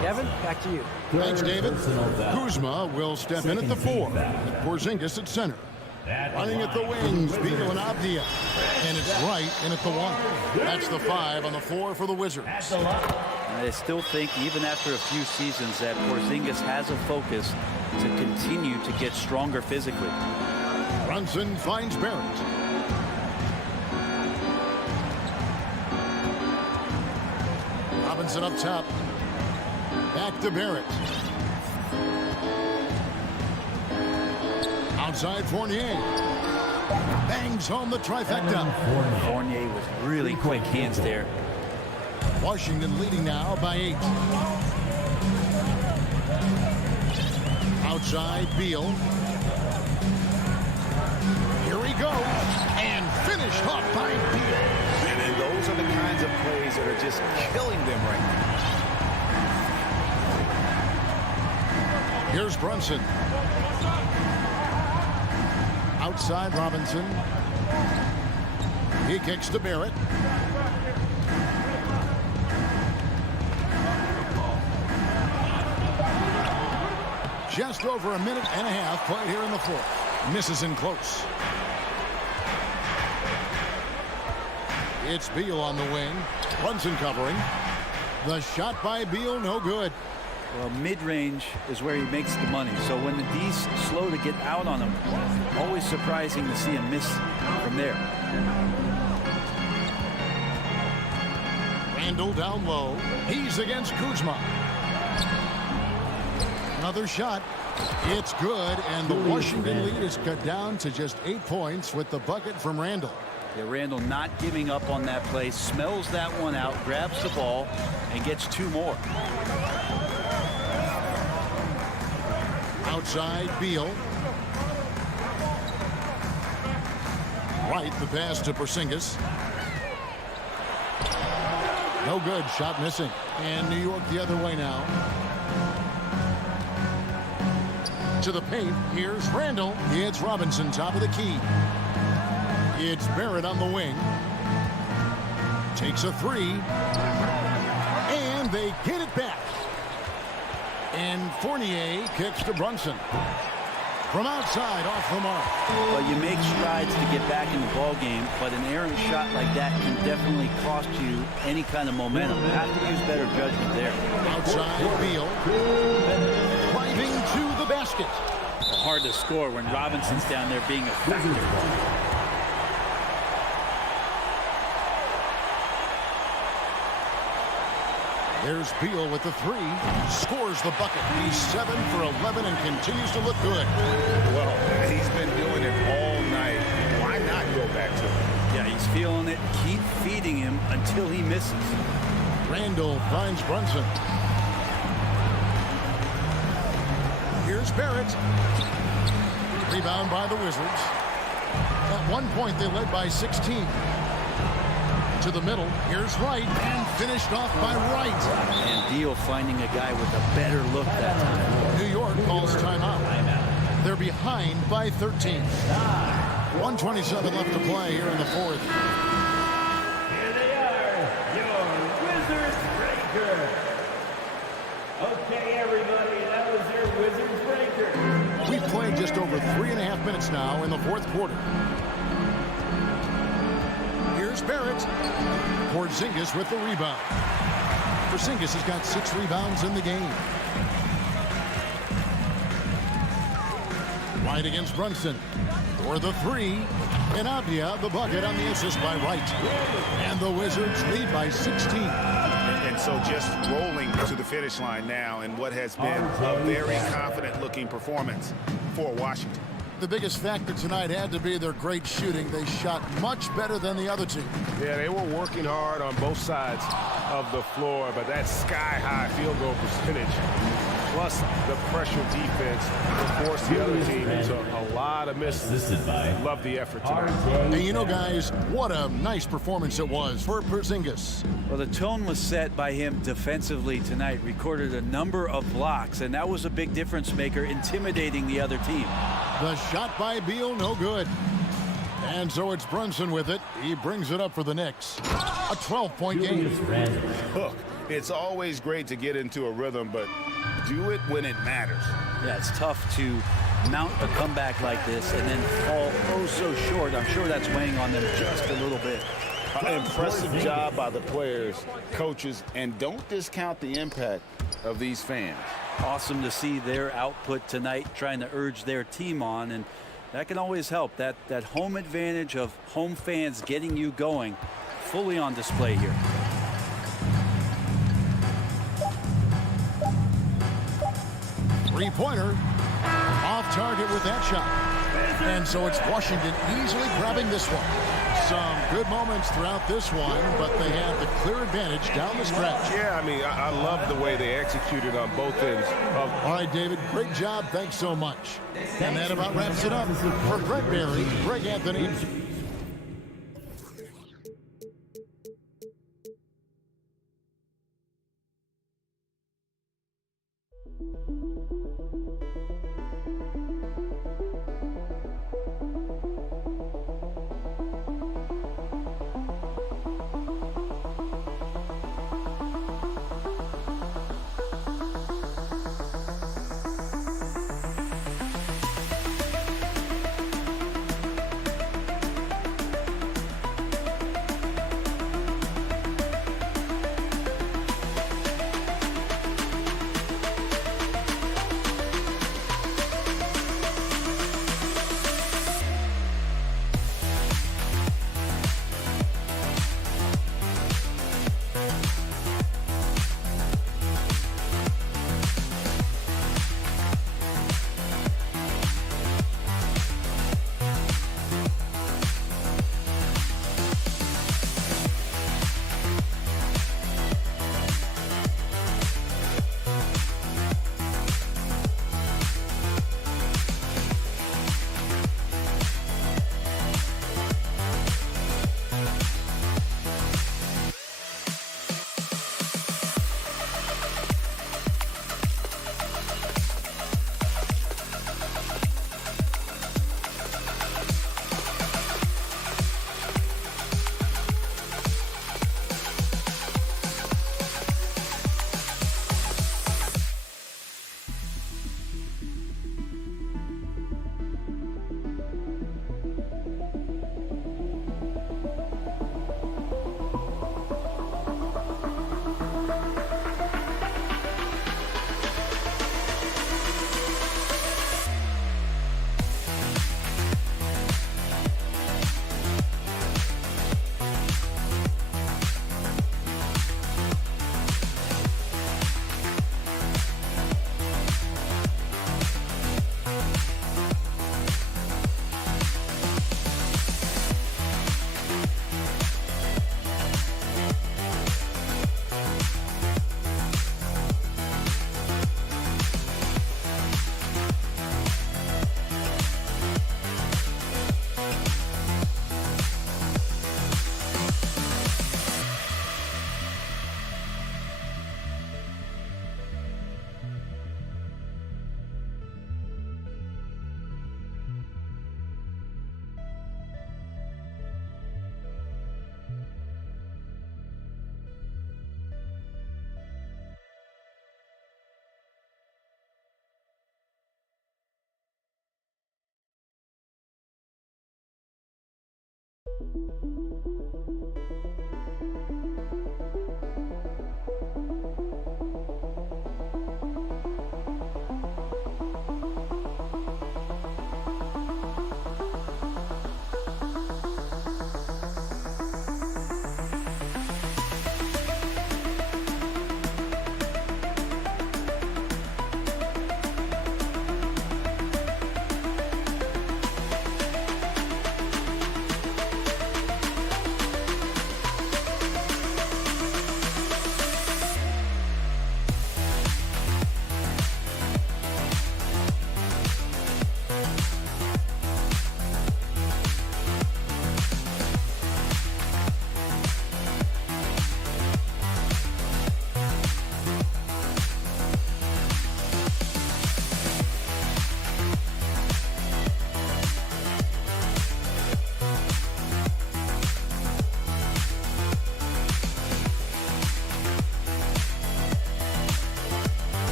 Kevin, back to you. Thanks, David. Kuzma will step in at the 4. Porzingis at center. Running at the wings, Beal and Abdia. And it's right in at the 1. That's the 5 on the floor for the Wizards. I still think, even after a few seasons, that Porzingis has a focus to continue to get stronger physically. Brunson finds Barrett. Robinson up top. Back to Barrett. Outside Fournier. Bangs home the trifecta. Fournier with really quick hands there. Washington leading now by 8. Outside Beal. Here he goes. And finished off by Beal. And those are the kinds of plays that are just killing them right now. Here's Brunson. Outside Robinson. He kicks to Barrett. Just over a minute and a half played here in the fourth. Misses in close. It's Beal on the wing. Brunson covering. The shot by Beal, no good. Well, mid-range is where he makes the money. So when the D's slow to get out on him, always surprising to see him miss from there. Randall down low. He's against Kuzma. Another shot. It's good, and the Washington lead is cut down to just 8 points with the bucket from Randall. Yeah, Randall not giving up on that play, smells that one out, grabs the ball, and gets 2 more. Outside Beal. Right, the pass to Porzingis. No good, shot missing. And New York the other way now. to the paint. Here's Randall. It's Robinson, top of the key. It's Barrett on the wing. Takes a three. And they get it back. And Fournier kicks to Brunson. From outside, off the mark. Well, you make strides to get back in the ball game, but an errant shot like that can definitely cost you any kind of momentum. You have to use better judgment there. Outside, Beal. Driving to the basket. Hard to score when Robinson's down there being a factor. There's Beal with the three. Scores the bucket. He's 7 for 11 and continues to look good. Well, he's been doing it all night. Why not go back to him? Yeah, he's feeling it. Keep feeding him until he misses. Randall finds Brunson. Here's Barrett. Rebound by the Wizards. At one point, they led by 16. To the middle. Here's Wright, and finished off by Wright. And Beal finding a guy with a better look that time. New York calls timeout. They're behind by 13. 1:27 left to play here in the fourth. Here they are, your Wizards Breaker. Okay, everybody, that was your Wizards Breaker. We've played just over 3.5 minutes now in the fourth quarter. Here's Barrett. Porzingis with the rebound. Porzingis has got 6 rebounds in the game. Wright against Brunson. For the three. And Avdia, the bucket on the assist by Wright. And the Wizards lead by 16. And so just rolling to the finish line now in what has been a very confident-looking performance for Washington. The biggest factor tonight had to be their great shooting. They shot much better than the other team. Yeah, they were working hard on both sides of the floor, but that sky-high field goal percentage plus the pressure defense forced the other team into a lot of misses. Love the effort tonight. And you know, guys, what a nice performance it was for Porzingis. Well, the tone was set by him defensively tonight. Recorded a number of blocks, and that was a big difference maker, intimidating the other team. The shot by Beal, no good. And so it's Brunson with it. He brings it up for the Knicks. A 12-point game. Look, it's always great to get into a rhythm, but do it when it matters. Yeah, it's tough to mount a comeback like this and then fall oh so short. I'm sure that's weighing on them just a little bit. Impressive job by the players, coaches, and don't discount the impact of these fans. Awesome to see their output tonight, trying to urge their team on, and that can always help. That home advantage of home fans getting you going, fully on display here. Three-pointer. Off target with that shot. And so it's Washington easily grabbing this one. Some good moments throughout this one, but they have the clear advantage down the stretch. Yeah, I mean, I love the way they executed on both ends. All right, David, great job. Thanks so much. And that about wraps it up. For Greg Berry, Greg Anthony.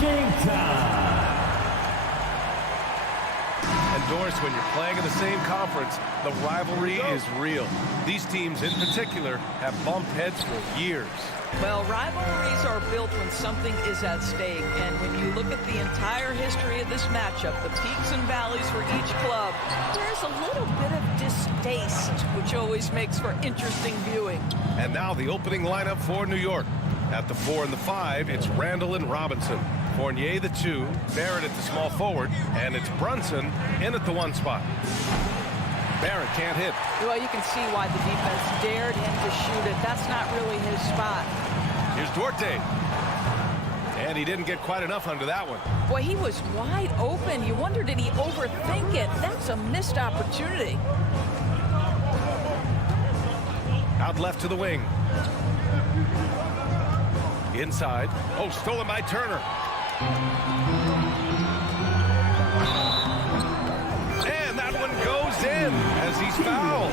Game time. And Doris, when you're playing in the same conference, the rivalry is real. These teams in particular have bumped heads for years. Well, rivalries are built when something is at stake. And when you look at the entire history of this matchup, the peaks and valleys for each club, there's a little bit of distaste, which always makes for interesting viewing. And now the opening lineup for New York. At the 4 and the 5, it's Randall and Robinson. Fournier the 2, Barrett at the small forward, and it's Brunson in at the 1 spot. Barrett can't hit. Well, you can see why the defense dared him to shoot it. That's not really his spot. Here's Duarte. And he didn't get quite enough under that one. Boy, he was wide open. You wonder, did he overthink it? That's a missed opportunity. Out left to the wing. Inside. Oh, stolen by Turner. And that one goes in as he's fouled.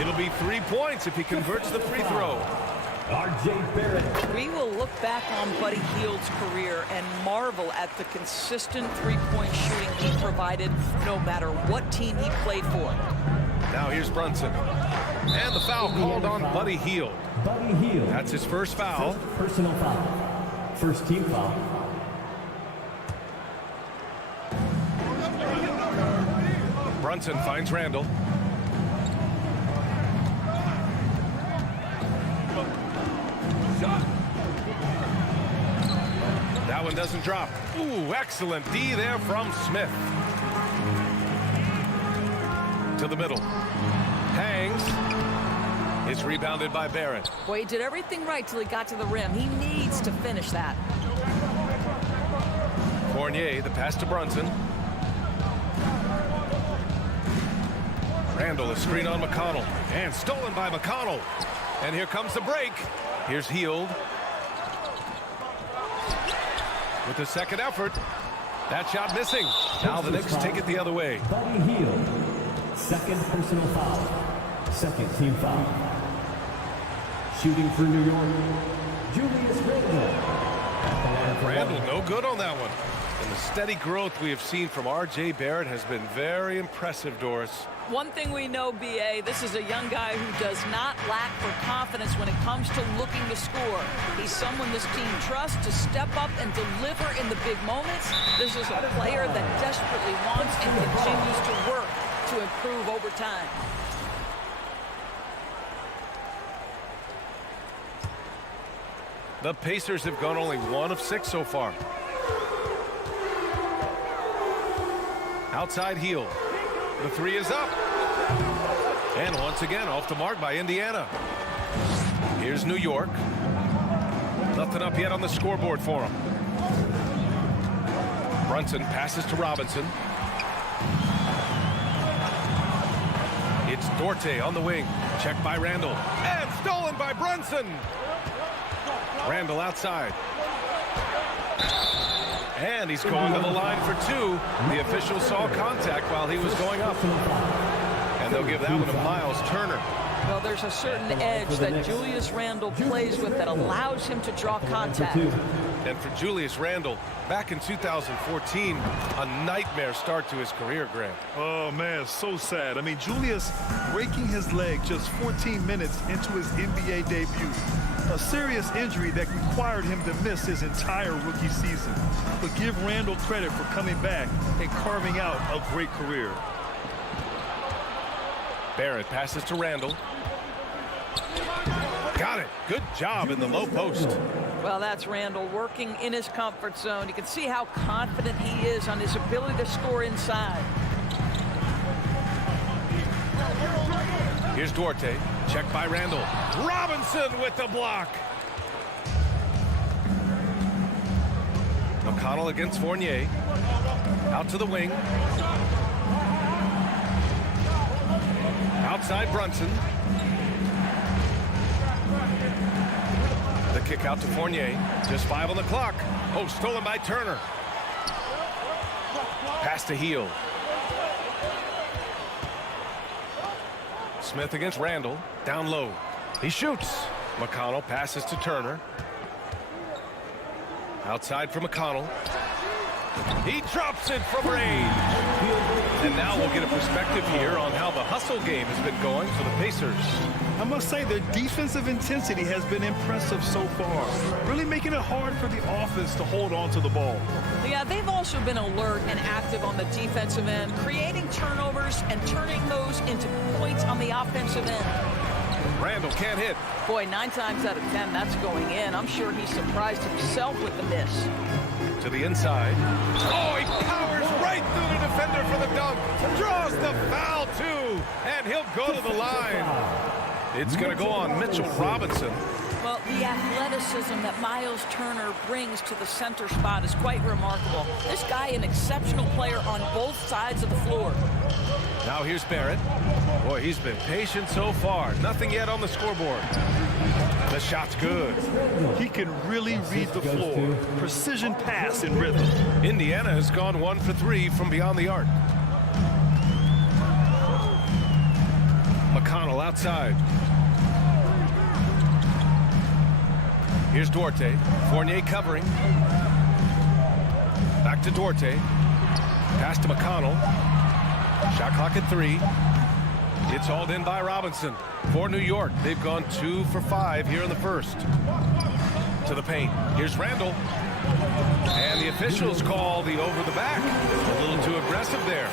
It'll be 3 points if he converts the free throw. R.J. Barrett. We will look back on Buddy Hield's career and marvel at the consistent three-point shooting he provided no matter what team he played for. Now here's Brunson. And the foul called on Buddy Hield. Buddy Hield. That's his first foul. Personal foul. First team foul. Brunson finds Randall. That one doesn't drop. Ooh, excellent D there from Smith. To the middle. Hangs. It's rebounded by Barrett. Boy, he did everything right till he got to the rim. He needs to finish that. Fournier, the pass to Brunson. Randall, a screen on McConnell. And stolen by McConnell. And here comes the break. Here's Hield. With the second effort. That shot missing. Now the Knicks take it the other way. Buddy Hield. Second personal foul. Second team foul. Shooting for New York, Julius Randle. Randall, no good on that one. And the steady growth we have seen from R.J. Barrett has been very impressive, Doris. One thing we know, B.A., this is a young guy who does not lack for confidence when it comes to looking to score. He's someone this team trusts to step up and deliver in the big moments. This is a player that desperately wants and continues to work to improve over time. The Pacers have gone only 1 of 6 so far. Outside Hield. The 3 is up. And once again off the mark by Indiana. Here's New York. Nothing up yet on the scoreboard for him. Brunson passes to Robinson. It's Duarte on the wing. Checked by Randall. And stolen by Brunson. Randall outside. And he's going to the line for 2. The official saw contact while he was going up. And they'll give that one to Miles Turner. Well, there's a certain edge that Julius Randle plays with that allows him to draw contact. And for Julius Randle, back in 2014, a nightmare start to his career, Grant. Oh, man, so sad. I mean, Julius breaking his leg just 14 minutes into his NBA debut. A serious injury that required him to miss his entire rookie season. But give Randle credit for coming back and carving out a great career. Barrett passes to Randall. Got it. Good job in the low post. Well, that's Randle working in his comfort zone. You can see how confident he is on his ability to score inside. Here's Duarte. Checked by Randall. Robinson with the block. McConnell against Fournier. Out to the wing. Outside Brunson. The kick out to Fournier. Just 5 on the clock. Oh, stolen by Turner. Pass to Hield. Smith against Randall. Down low. He shoots. McConnell passes to Turner. Outside for McConnell. He drops it from range. And now we'll get a perspective here on how the hustle game has been going for the Pacers. I must say their defensive intensity has been impressive so far, really making it hard for the offense to hold on to the ball. Yeah, they've also been alert and active on the defensive end, creating turnovers and turning those into points on the offensive end. Randall can't hit. Boy, 9 times out of 10, that's going in. I'm sure he surprised himself with the miss. To the inside. Oh, he powers right through the defender for the dunk. Draws the foul, too. And he'll go to the line. It's going to go on Mitchell Robinson. Well, the athleticism that Miles Turner brings to the center spot is quite remarkable. This guy, an exceptional player on both sides of the floor. Now here's Barrett. Boy, he's been patient so far. Nothing yet on the scoreboard. The shot's good. He can really read the floor. Precision pass in rhythm. Indiana has gone 1 for 3 from beyond the arc. McConnell outside. Here's Duarte. Fournier covering. Back to Duarte. Pass to McConnell. Shot clock at 3. It's hauled in by Robinson. For New York, they've gone 2 for 5 here in the first. To the paint. Here's Randall. And the officials call the over the back. A little too aggressive there.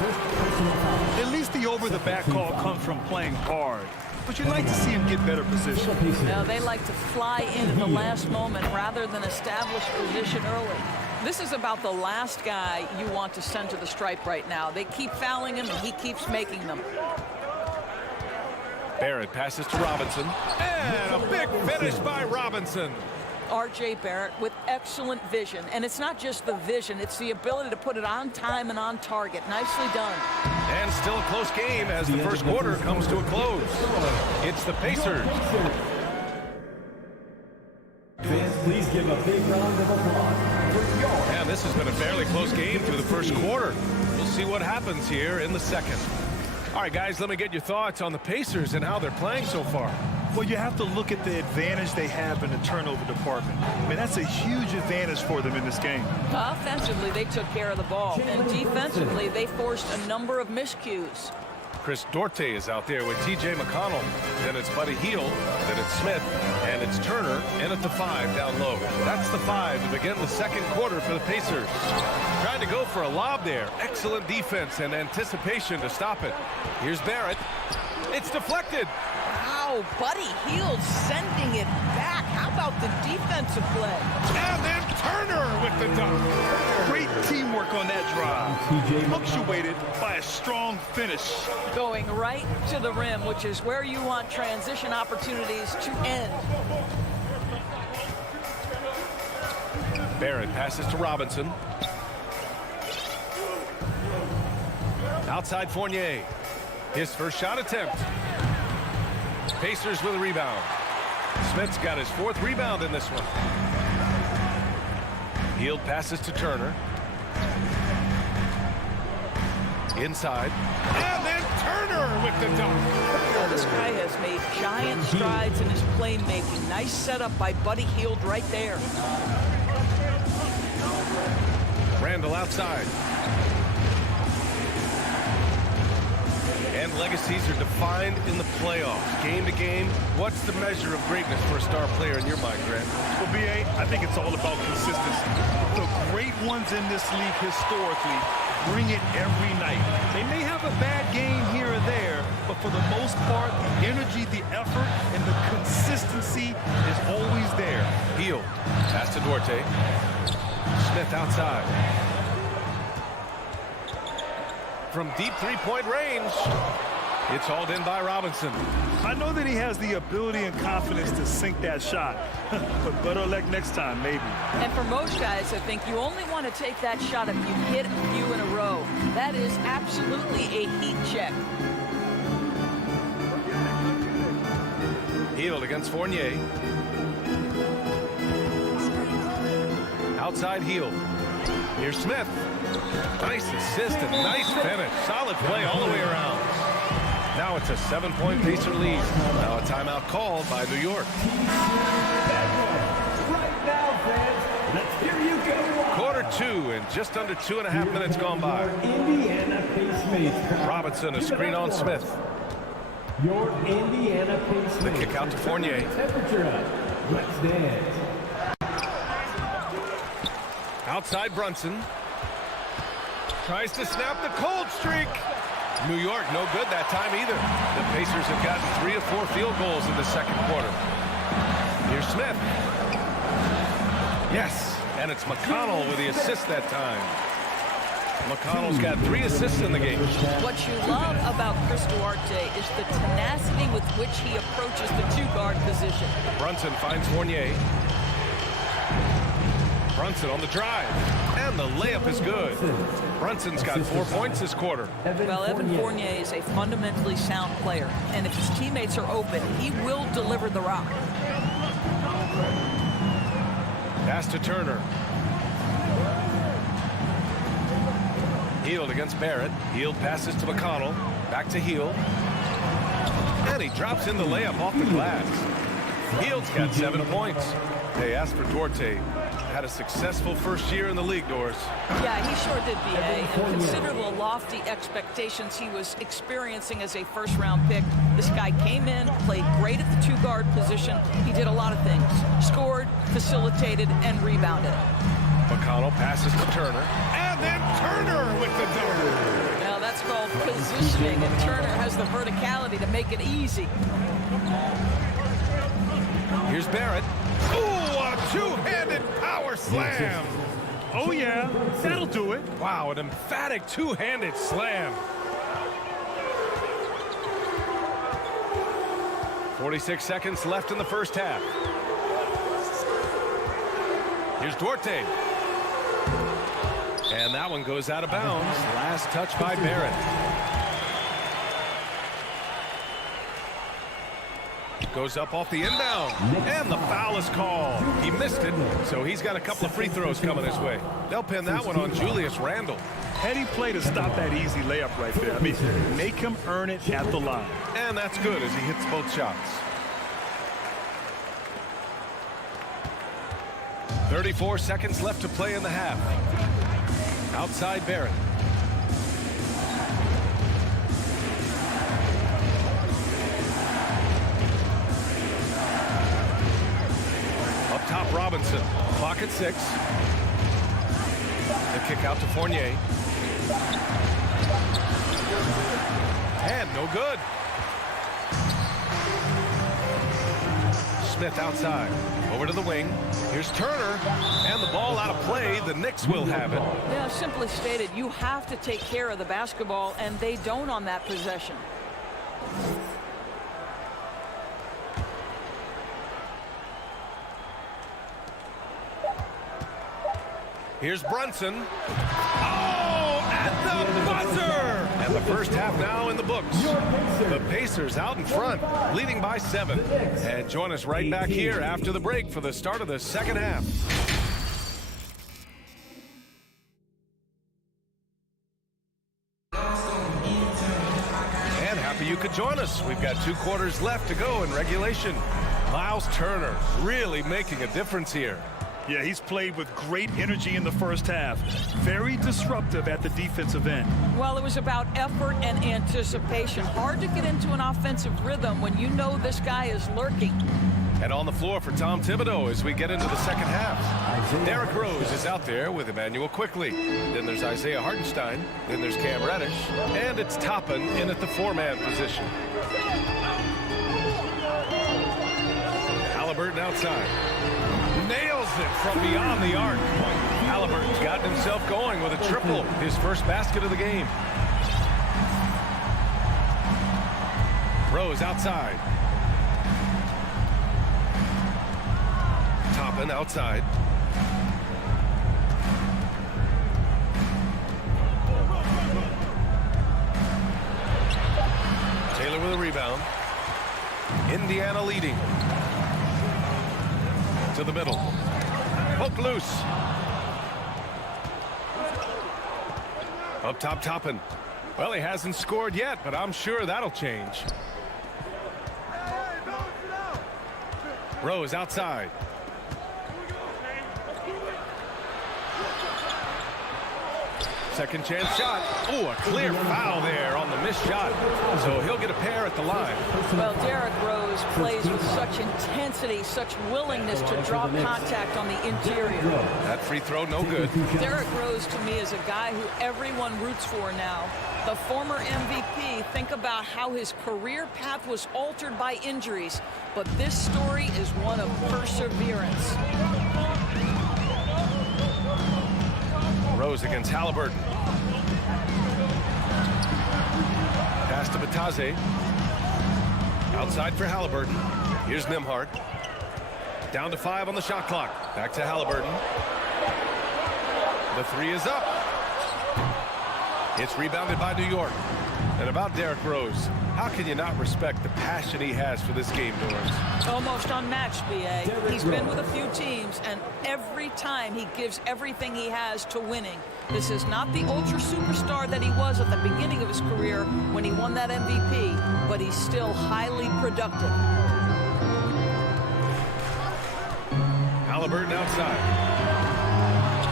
At least the over the back call comes from playing hard. But you'd like to see him get better position. Now, they like to fly in at the last moment rather than establish position early. This is about the last guy you want to send to the stripe right now. They keep fouling him, and he keeps making them. Barrett passes to Robinson. And a big finish by Robinson. R.J. Barrett with excellent vision. And it's not just the vision, it's the ability to put it on time and on target. Nicely done. And still a close game as the first quarter comes to a close. It's the Pacers. Fans, please give a big round of applause. And this has been a fairly close game through the first quarter. We'll see what happens here in the second. All right, guys, let me get your thoughts on the Pacers and how they're playing so far. Well, you have to look at the advantage they have in the turnover department. I mean, that's a huge advantage for them in this game. Offensively, they took care of the ball. And defensively, they forced a number of miscues. Chris Duarte is out there with T.J. McConnell. Then it's Buddy Hield. Then it's Smith. And it's Turner in at the 5 down low. That's the 5 to begin the second quarter for the Pacers. Trying to go for a lob there. Excellent defense and anticipation to stop it. Here's Barrett. It's deflected. Wow, Buddy Hield sending it back. How about the defensive play? And then Turner with the dunk. Great teamwork on that drive. Punctuated by a strong finish. Going right to the rim, which is where you want transition opportunities to end. Barrett passes to Robinson. Outside Fournier. His first shot attempt. Pacers with a rebound. Smith's got his 4th rebound in this one. Hield passes to Turner. Inside. And then Turner with the dunk. Well, this guy has made giant strides in his playmaking. Nice setup by Buddy Hield right there. Randall outside. And legacies are defined in the playoffs. Game to game, what's the measure of greatness for a star player in your mind, Grant? Well, B.A., I think it's all about consistency. The great ones in this league historically bring it every night. They may have a bad game here or there, but for the most part, the energy, the effort, and the consistency is always there. Hield. Pass to Duarte. Smith outside. From deep three-point range, it's hauled in by Robinson. I know that he has the ability and confidence to sink that shot, but better luck next time, maybe. And for most guys, I think you only want to take that shot if you hit a few in a row. That is absolutely a heat check. Hield against Fournier. Outside Hield. Here's Smith. Nice assist and nice finish. Solid play all the way around. Now it's a 7-point Pacer lead. Now a timeout called by New York. right now, fans. Let's hear you go. Quarter 2 and just under 2.5 minutes gone by. Indiana Pacemates. Robinson, a screen on Smith. Your Indiana Pacemates. The kick out to Fournier. Temperature up. Let's dance. Outside Brunson. Tries to snap the cold streak. New York, no good that time either. The Pacers have gotten 3 of 4 field goals in the second quarter. Here's Smith. Yes, and it's McConnell with the assist that time. McConnell's got 3 assists in the game. What you love about Chris Duarte is the tenacity with which he approaches the 2-guard position. Brunson finds Fournier. Brunson on the drive, and the layup is good. Brunson's got 4 points this quarter. Well, Evan Fournier is a fundamentally sound player, and if his teammates are open, he will deliver the rock. Pass to Turner. Hield against Barrett. Hield passes to McConnell. Back to Hield. And he drops in the layup off the glass. Hield's got 7 points. Hey, as for Duarte, had a successful first year in the league, Doris. Yeah, he sure did, B.A. And consider the lofty expectations he was experiencing as a first-round pick. This guy came in, played great at the 2-guard position. He did a lot of things. Scored, facilitated, and rebounded. McConnell passes to Turner. And then Turner with the dunk. Now, that's called positioning, and Turner has the verticality to make it easy. Here's Barrett. Ooh, a 2-handed power slam. Oh, yeah, that'll do it. Wow, an emphatic 2-handed slam. 46 seconds left in the first half. Here's Duarte. And that one goes out of bounds. Last touch by Barrett. Goes up off the inbound, and the foul is called. He missed it, so he's got a couple of free throws coming his way. They'll pin that one on Julius Randle. Heady play to stop that easy layup right there. I mean, make him earn it at the line. And that's good as he hits both shots. 34 seconds left to play in the half. Outside Barrett. Top Robinson. Clock at 6. The kick out to Fournier. And no good. Smith outside. Over to the wing. Here's Turner. And the ball out of play. The Knicks will have it. Yeah, simply stated, you have to take care of the basketball, and they don't on that possession. Here's Brunson. Oh, at the buzzer! And the first half now in the books. The Pacers out in front, leading by 7. And join us right back here after the break for the start of the second half. And happy you could join us. We've got 2 quarters left to go in regulation. Miles Turner really making a difference here. Yeah, he's played with great energy in the first half. Very disruptive at the defensive end. Well, it was about effort and anticipation. Hard to get into an offensive rhythm when you know this guy is lurking. And on the floor for Tom Thibodeau as we get into the second half. Derrick Rose is out there with Emmanuel Quickly. Then there's Isaiah Hartenstein. Then there's Cam Reddish. And it's Toppin in at the 4-man position. Halliburton outside. Nails it from beyond the arc. Halliburton's gotten himself going with a triple. His first basket of the game. Rose outside. Toppin outside. Taylor with a rebound. Indiana leading. To the middle. Poke loose. Up top, Toppin. Well, he hasn't scored yet, but I'm sure that'll change. Rose outside. Second chance shot. Ooh, a clear foul there on the missed shot. So he'll get a pair at the line. Well, Derrick Rose plays with such intensity, such willingness to draw contact on the interior. That free throw, no good. Derrick Rose, to me, is a guy who everyone roots for now. The former MVP, think about how his career path was altered by injuries. But this story is one of perseverance. Rose against Halliburton. Pass to Batadze. Outside for Halliburton. Here's Nembhard. Down to 5 on the shot clock. Back to Halliburton. The three is up. It's rebounded by New York. And about Derrick Rose, how can you not respect the passion he has for this game, Norris? Almost unmatched, B.A. He's been with a few teams, and every time he gives everything he has to winning. This is not the ultra superstar that he was at the beginning of his career when he won that MVP, but he's still highly productive. Halliburton outside.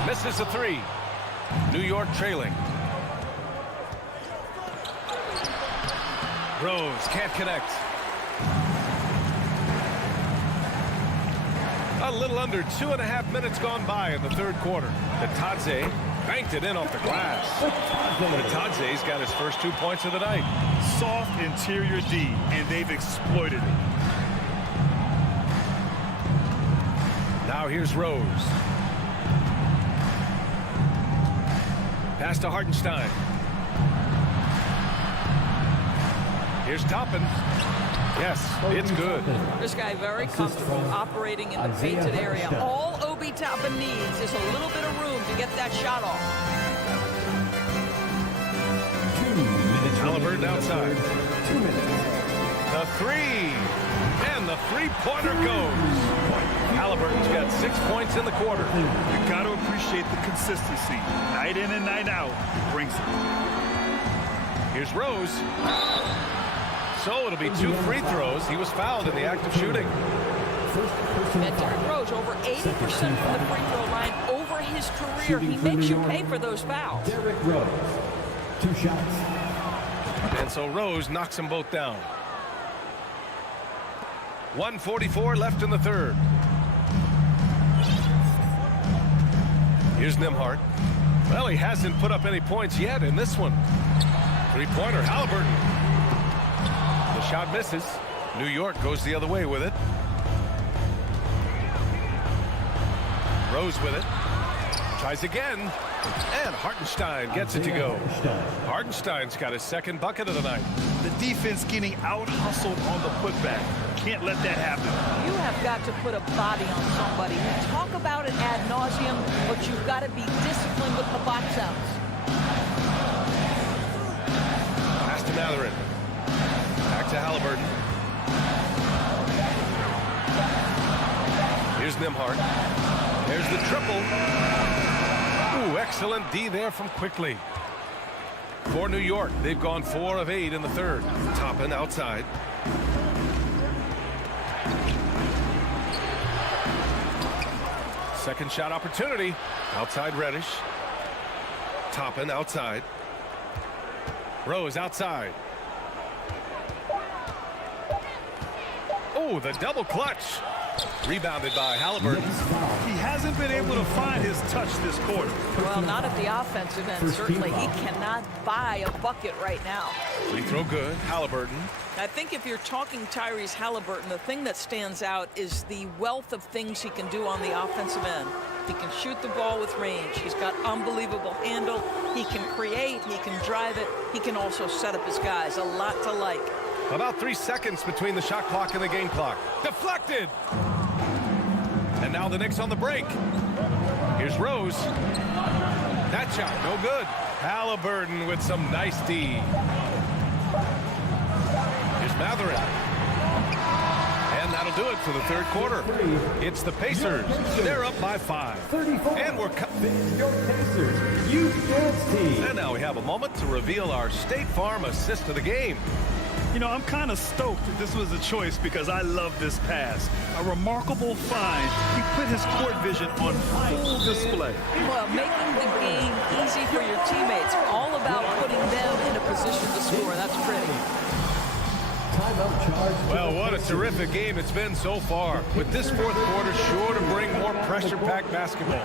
Misses the three. New York trailing. Rose can't connect. A little under 2.5 minutes gone by in the third quarter. Batadze banked it in off the glass. Batadze's got his first 2 points of the night. Soft interior D, and they've exploited it. Now here's Rose. Pass to Hartenstein. Here's Toppin. Yes, it's good. This guy very comfortable operating in the painted area. All Obi Toppin needs is a little bit of room to get that shot off. 2 minutes. Halliburton outside. 2 minutes. The three. And the three-pointer goes. Halliburton's got 6 points in the quarter. You got to appreciate the consistency. Night in and night out, he brings it. Here's Rose. So it'll be 2 free throws. He was fouled in the act of shooting. And Derrick Rose over 80% from the free throw line over his career. He makes you pay for those fouls. Derrick Rose. 2 shots. And so Rose knocks them both down. 1:44 left in the third. Here's Nembhard. Well, he hasn't put up any points yet in this one. Three-pointer, Halliburton. The shot misses. New York goes the other way with it. Rose with it. Tries again. And Hartenstein gets it to go. Hartenstein's got his second bucket of the night. The defense getting out-hustled on the putback. Can't let that happen. You have got to put a body on somebody. We talk about it ad nauseum, but you've got to be disciplined with the box outs. Pass to Matherin. Back to Halliburton. Here's Nembhard. There's the triple. Ooh, excellent D there from Quickly. For New York, they've gone 4 of 8 in the third. Toppin outside. Second shot opportunity. Outside Reddish. Toppin outside. Rose outside. Oh, the double clutch. Rebounded by Halliburton. He hasn't been able to find his touch this quarter. Well, not at the offensive end. Certainly, he cannot buy a bucket right now. Free throw good. Halliburton. I think if you're talking Tyrese Halliburton, the thing that stands out is the wealth of things he can do on the offensive end. He can shoot the ball with range. He's got unbelievable handle. He can create. He can drive it. He can also set up his guys. A lot to like. About 3 seconds between the shot clock and the game clock. Deflected. And now the Knicks on the break. Here's Rose. That shot, no good. Halliburton with some nice D. Here's Matherin. And that'll that'll do it for the third quarter. It's the Pacers. They're up by 5. And we're your Pacers Youth Dance Team. And now we have a moment to reveal our State Farm assist of the game. You know, I'm kind of stoked that this was a choice because I love this pass. A remarkable find. He put his court vision on full display. Well, making the game easy for your teammates. All about putting them in a position to score. That's pretty. Well, what a terrific game it's been so far. With this fourth quarter sure to bring more pressure-packed basketball.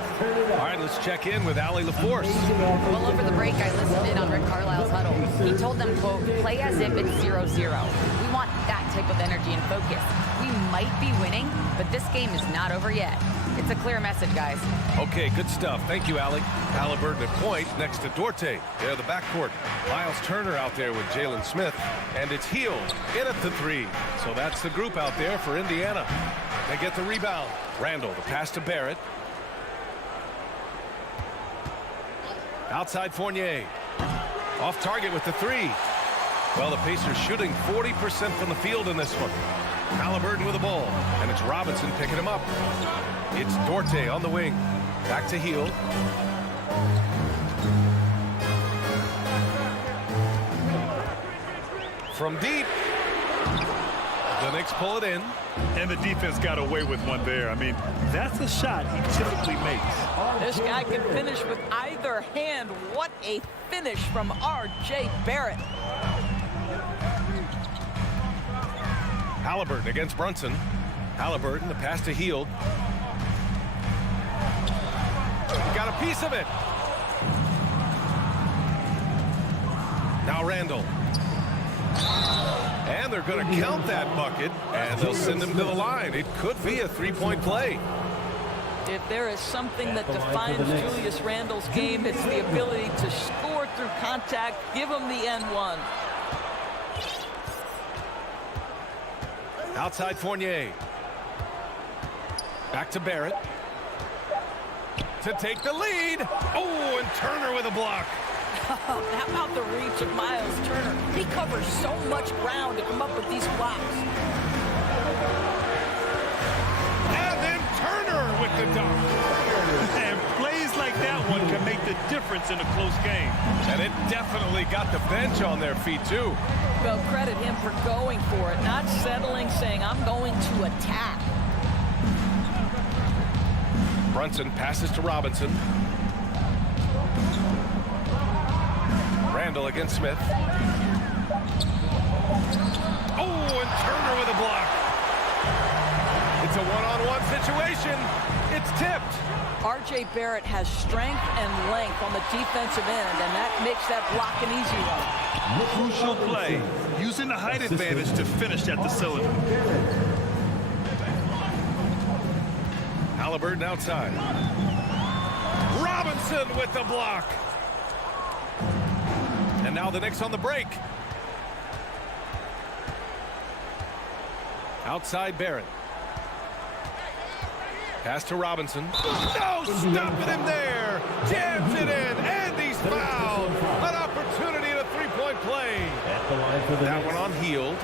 All right, let's check in with Allie LaForce. Well, over the break, I listened in on Rick Carlisle's huddle. He told them, quote, play as if it's 0-0. We want that type of energy and focus. We might be winning, but this game is not over yet. It's a clear message, guys. Okay, good stuff. Thank you, Allie. Halliburton at point next to Dorte. They're the backcourt. Miles Turner out there with Jalen Smith. And it's Hield in at the 3. So that's the group out there for Indiana. They get the rebound. Randall, the pass to Barrett. Outside Fournier. Off target with the 3. Well, the Pacers shooting 40% from the field in this one. Halliburton with the ball, and it's Robinson picking him up. It's Dorte on the wing. Back to Hield. From deep. The Knicks pull it in. And the defense got away with one there. I mean, that's a shot he typically makes. This guy can finish with either hand. What a finish from R.J. Barrett. Halliburton against Brunson. Halliburton, the pass to Hield. He got a piece of it. Now Randall. And they're going to count that bucket, and they'll send him to the line. It could be a three-point play. If there is something that defines Julius Randle's game, it's the ability to score through contact. Give him the N1. Outside Fournier. Back to Barrett. To take the lead. Oh, and Turner with a block. How about the reach of Miles Turner? He covers so much ground to come up with these blocks. And then Turner with the dunk. And plays like that one can make the difference in a close game. And it definitely got the bench on their feet, too. Well, credit him for going for it, not settling, saying, I'm going to attack. Brunson passes to Robinson. Randall against Smith. Oh, and Turner with a block. It's a one-on-one situation. It's tipped. R.J. Barrett has strength and length on the defensive end, and that makes that block an easy one. Crucial play, using the height advantage to finish at the cylinder. Halliburton outside. Robinson with the block. And now the Knicks on the break. Outside Barrett. Pass to Robinson. No, stopping him there. Jams it in, and he's fouled. An opportunity and a three-point play. That one on Hield.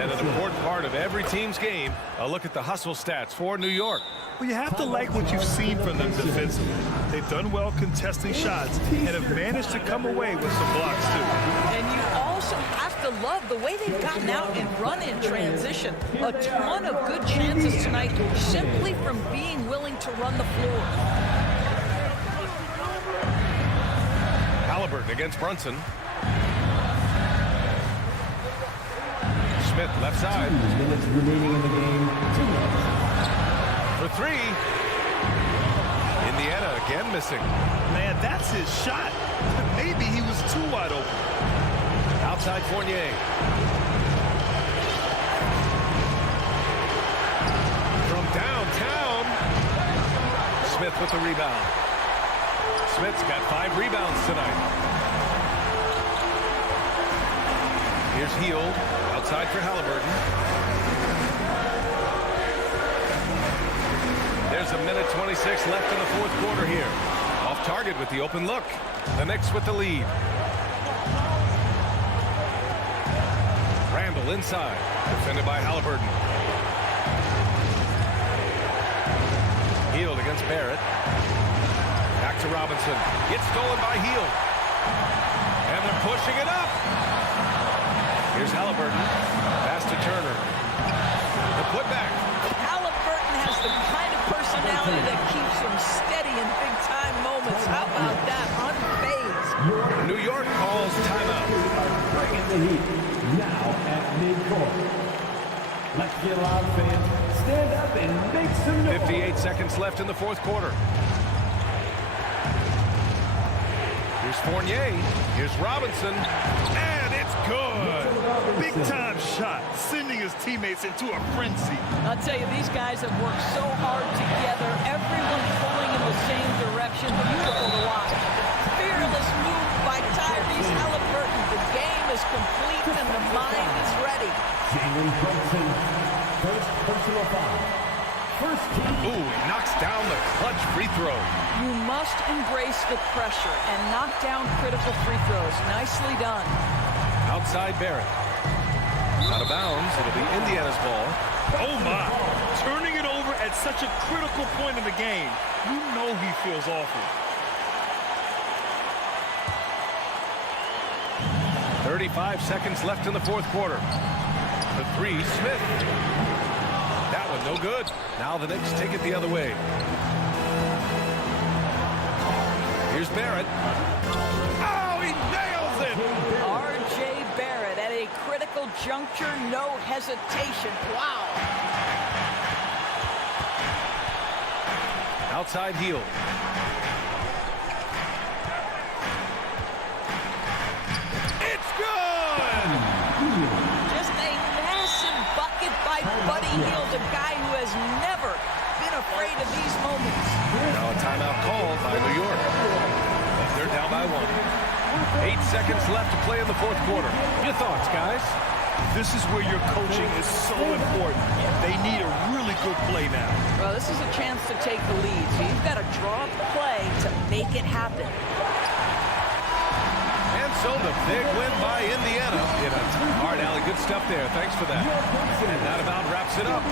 And an important part of every team's game, a look at the hustle stats for New York. Well, you have to like what you've seen from them defensively. They've done well contesting shots and have managed to come away with some blocks, too. And you also have to love the way they've gotten out and run in transition. A ton of good chances tonight simply from being willing to run the floor. Halliburton against Brunson. Smith left side. 2 minutes remaining in the game. 2 minutes. For 3. Indiana again missing. Man, that's his shot. Maybe he was too wide open. Outside Fournier. From downtown. Smith with the rebound. Smith's got 5 rebounds tonight. Here's Hield. Outside for Halliburton. There's a minute 26 left in the fourth quarter here. Off target with the open look. The Knicks with the lead. Randall inside. Defended by Halliburton. Hield against Barrett. Back to Robinson. It's stolen by Hield. And they're pushing it up. Here's Halliburton. Pass to Turner. The putback. Halliburton has the kind of personality that keeps him steady in big-time moments. How about that? Unfazed. New York calls timeout. Bringing the heat now at midcourt. Let's get loud, fans. Stand up and make some noise. 58 seconds left in the fourth quarter. Here's Fournier. Here's Robinson. And it's good. Big-time shot, sending his teammates into a frenzy. I'll tell you, these guys have worked so hard together. Everyone pulling in the same direction. Beautiful to watch. Fearless move by Tyrese Halliburton. The game is complete and the mind is ready. Jalen Brunson, first personal foul. First team. Ooh, he knocks down the clutch free throw. You must embrace the pressure and knock down critical free throws. Nicely done. Outside Barrett. Out of bounds. It'll be Indiana's ball. Oh, my. Turning it over at such a critical point in the game. You know he feels awful. 35 seconds left in the fourth quarter. The three, Smith. That one no good. Now the Knicks take it the other way. Here's Barrett. Oh, he nails it! R.J. Barrett at a critical juncture, no hesitation. Wow. Outside Hield. It's good! Just a massive bucket by Buddy Hield, a guy who has never been afraid of these moments. Now a timeout called by New York. They're down by one. 8 seconds left to play in the fourth quarter. Your thoughts, guys? This is where your coaching is so important. They need a really good play now. Well, this is a chance to take the lead, so you've got to draw up the play to make it happen. And so the big win by Indiana. All right, Allie, good stuff there. Thanks for that. And that about wraps it up.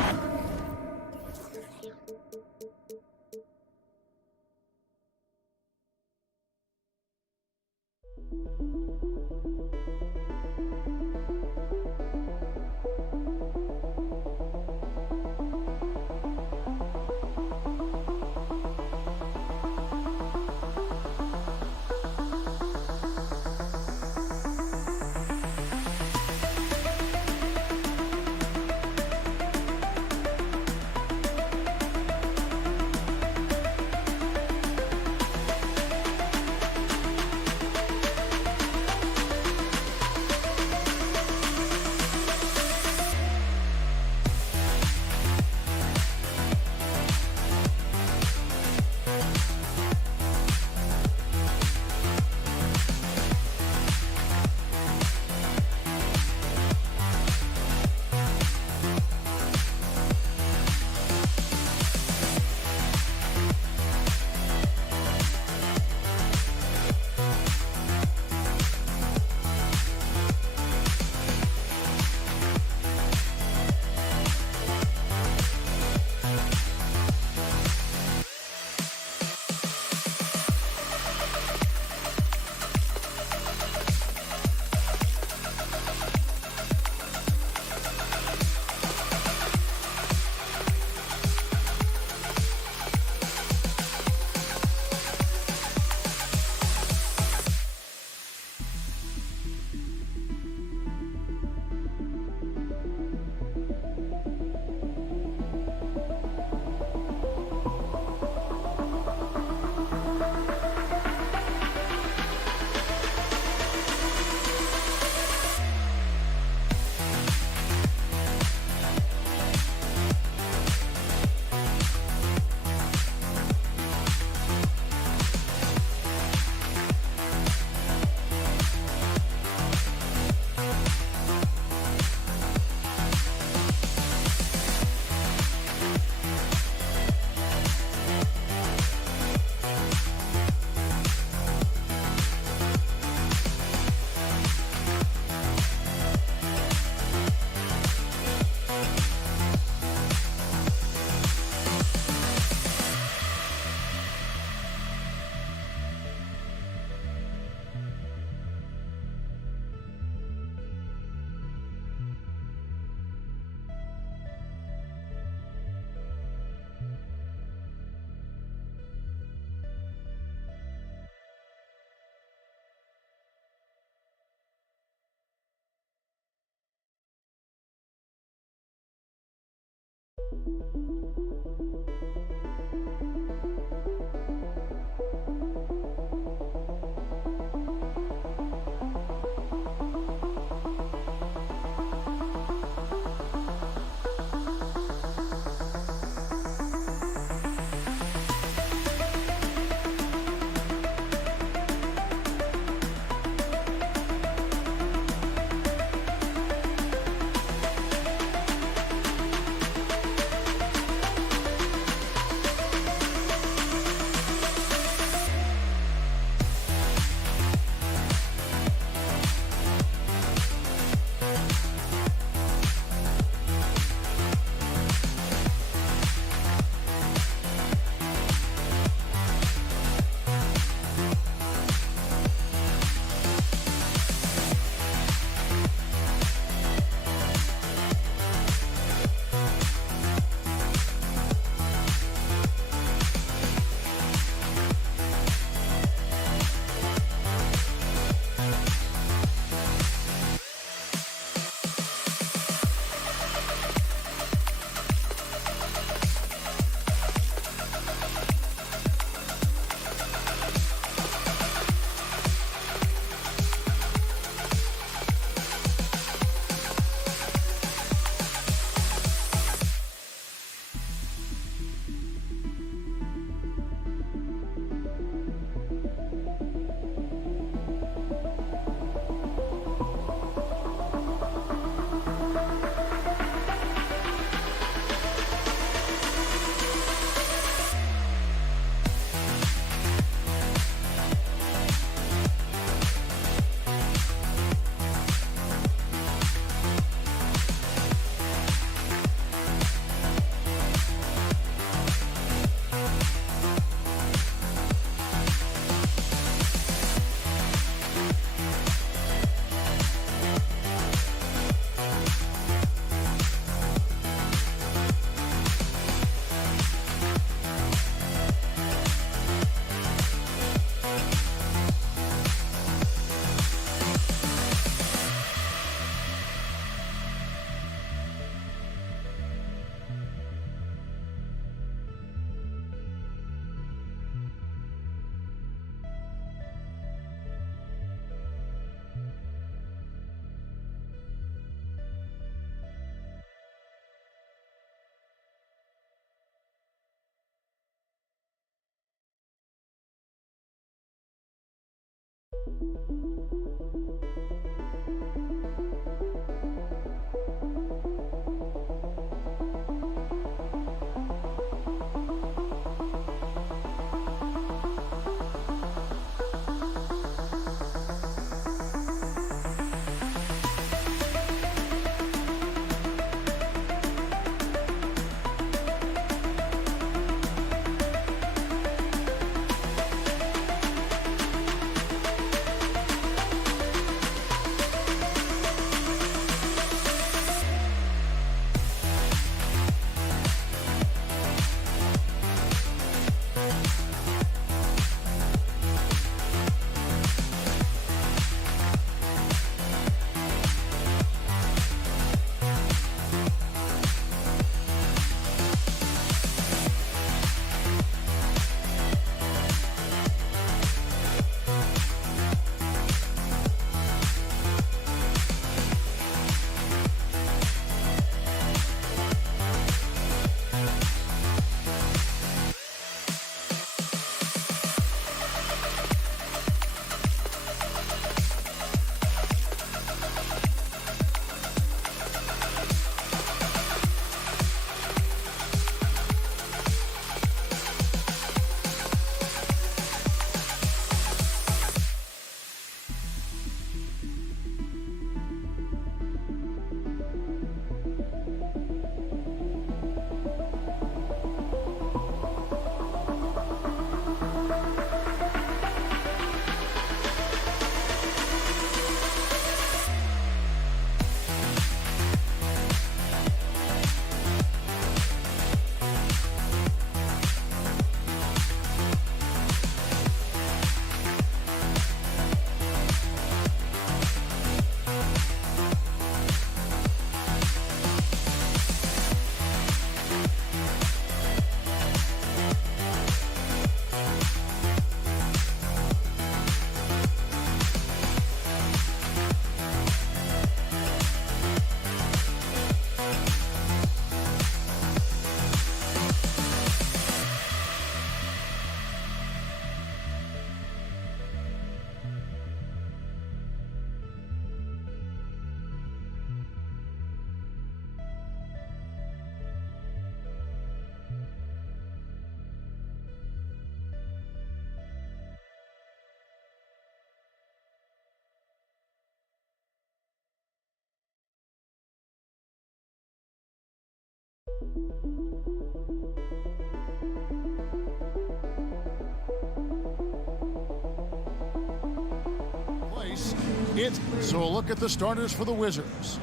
So a look at the starters for the Wizards.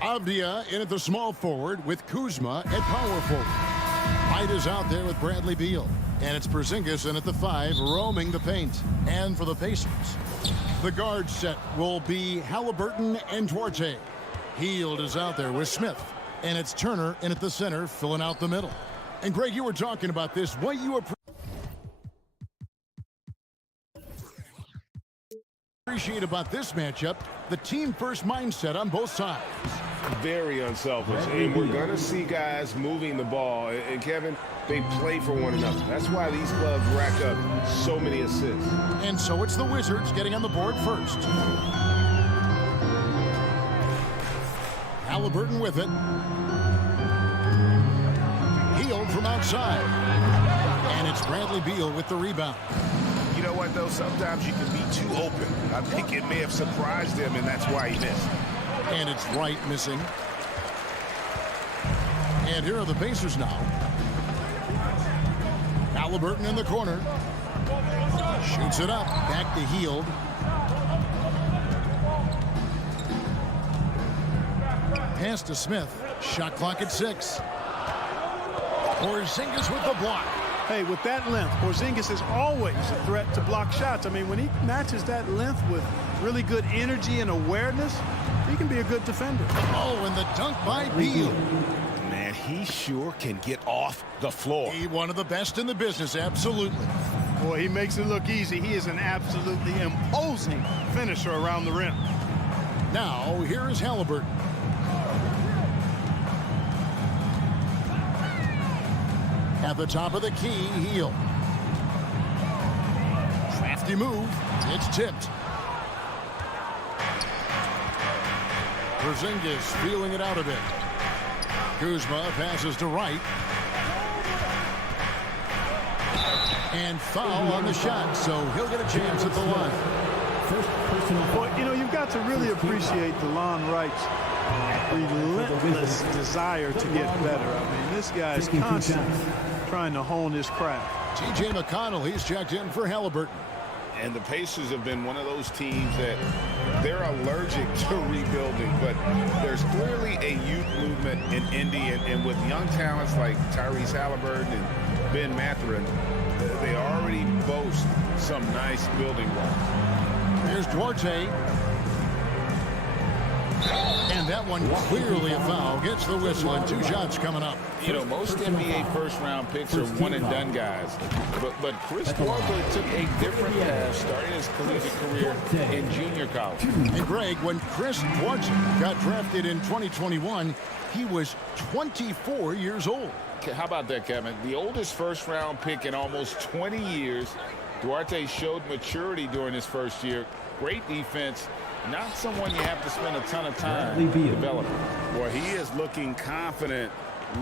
Avdia in at the small forward with Kuzma at power forward. White is out there with Bradley Beal. And it's Porzingis in at the 5, roaming the paint. And for the Pacers, the guard set will be Halliburton and Duarte. Hield is out there with Smith. And it's Turner in at the center, filling out the middle. And Greg, you were talking about this. What you appreciate about this matchup, the team-first mindset on both sides. Very unselfish, and we're going to see guys moving the ball. And Kevin, they play for one another. That's why these clubs rack up so many assists. And so it's the Wizards getting on the board first. Halliburton with it. Hield from outside. And it's Bradley Beal with the rebound. You know what, though? Sometimes you can be too open. I think it may have surprised him, and that's why he missed. And it's Wright missing. And here are the Pacers now. Halliburton in the corner. Shoots it up. Back to Hield. Pass to Smith. Shot clock at 6. Porzingis with the block. Hey, with that length, Porzingis is always a threat to block shots. I mean, when he matches that length with really good energy and awareness, he can be a good defender. Oh, and the dunk by Beal. Man, he sure can get off the floor. He one of the best in the business, absolutely. Boy, he makes it look easy. He is an absolutely imposing finisher around the rim. Now, here is Halliburton. At the top of the key, Hield. Crafty move. It's tipped. Porzingis feeling it out a bit. Kuzma passes to Wright. And foul on the shot, so he'll get a chance at the line. Well, you know, you've got to really appreciate DeLon Wright's relentless desire to get better. I mean, this guy is constantly trying to hone his craft. T.J. McConnell, he's checked in for Halliburton. And the Pacers have been one of those teams that they're allergic to rebuilding, but there's clearly a youth movement in Indy, and with young talents like Tyrese Halliburton and Ben Mathurin, they already boast some nice building blocks. Here's Duarte. And that one clearly a foul. Gets the whistle, and 2 shots coming up. You know, most NBA first-round picks are one-and-done guys. But Chris Duarte took a different path starting his collegiate career in junior college. And, Greg, when Chris Duarte got drafted in 2021, he was 24 years old. How about that, Kevin? The oldest first-round pick in almost 20 years. Duarte showed maturity during his first year. Great defense. Not someone you have to spend a ton of time developing. Boy, he is looking confident.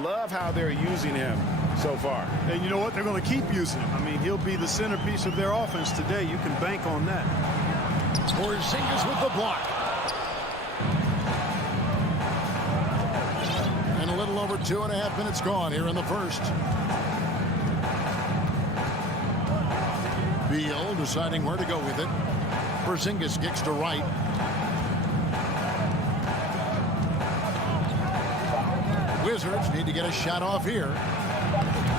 Love how they're using him so far. And you know what? They're going to keep using him. I mean, he'll be the centerpiece of their offense today. You can bank on that. Porzingis with the block. And a little over 2.5 minutes gone here in the first. Beal deciding where to go with it. Porzingis kicks to Wright. Wizards need to get a shot off here.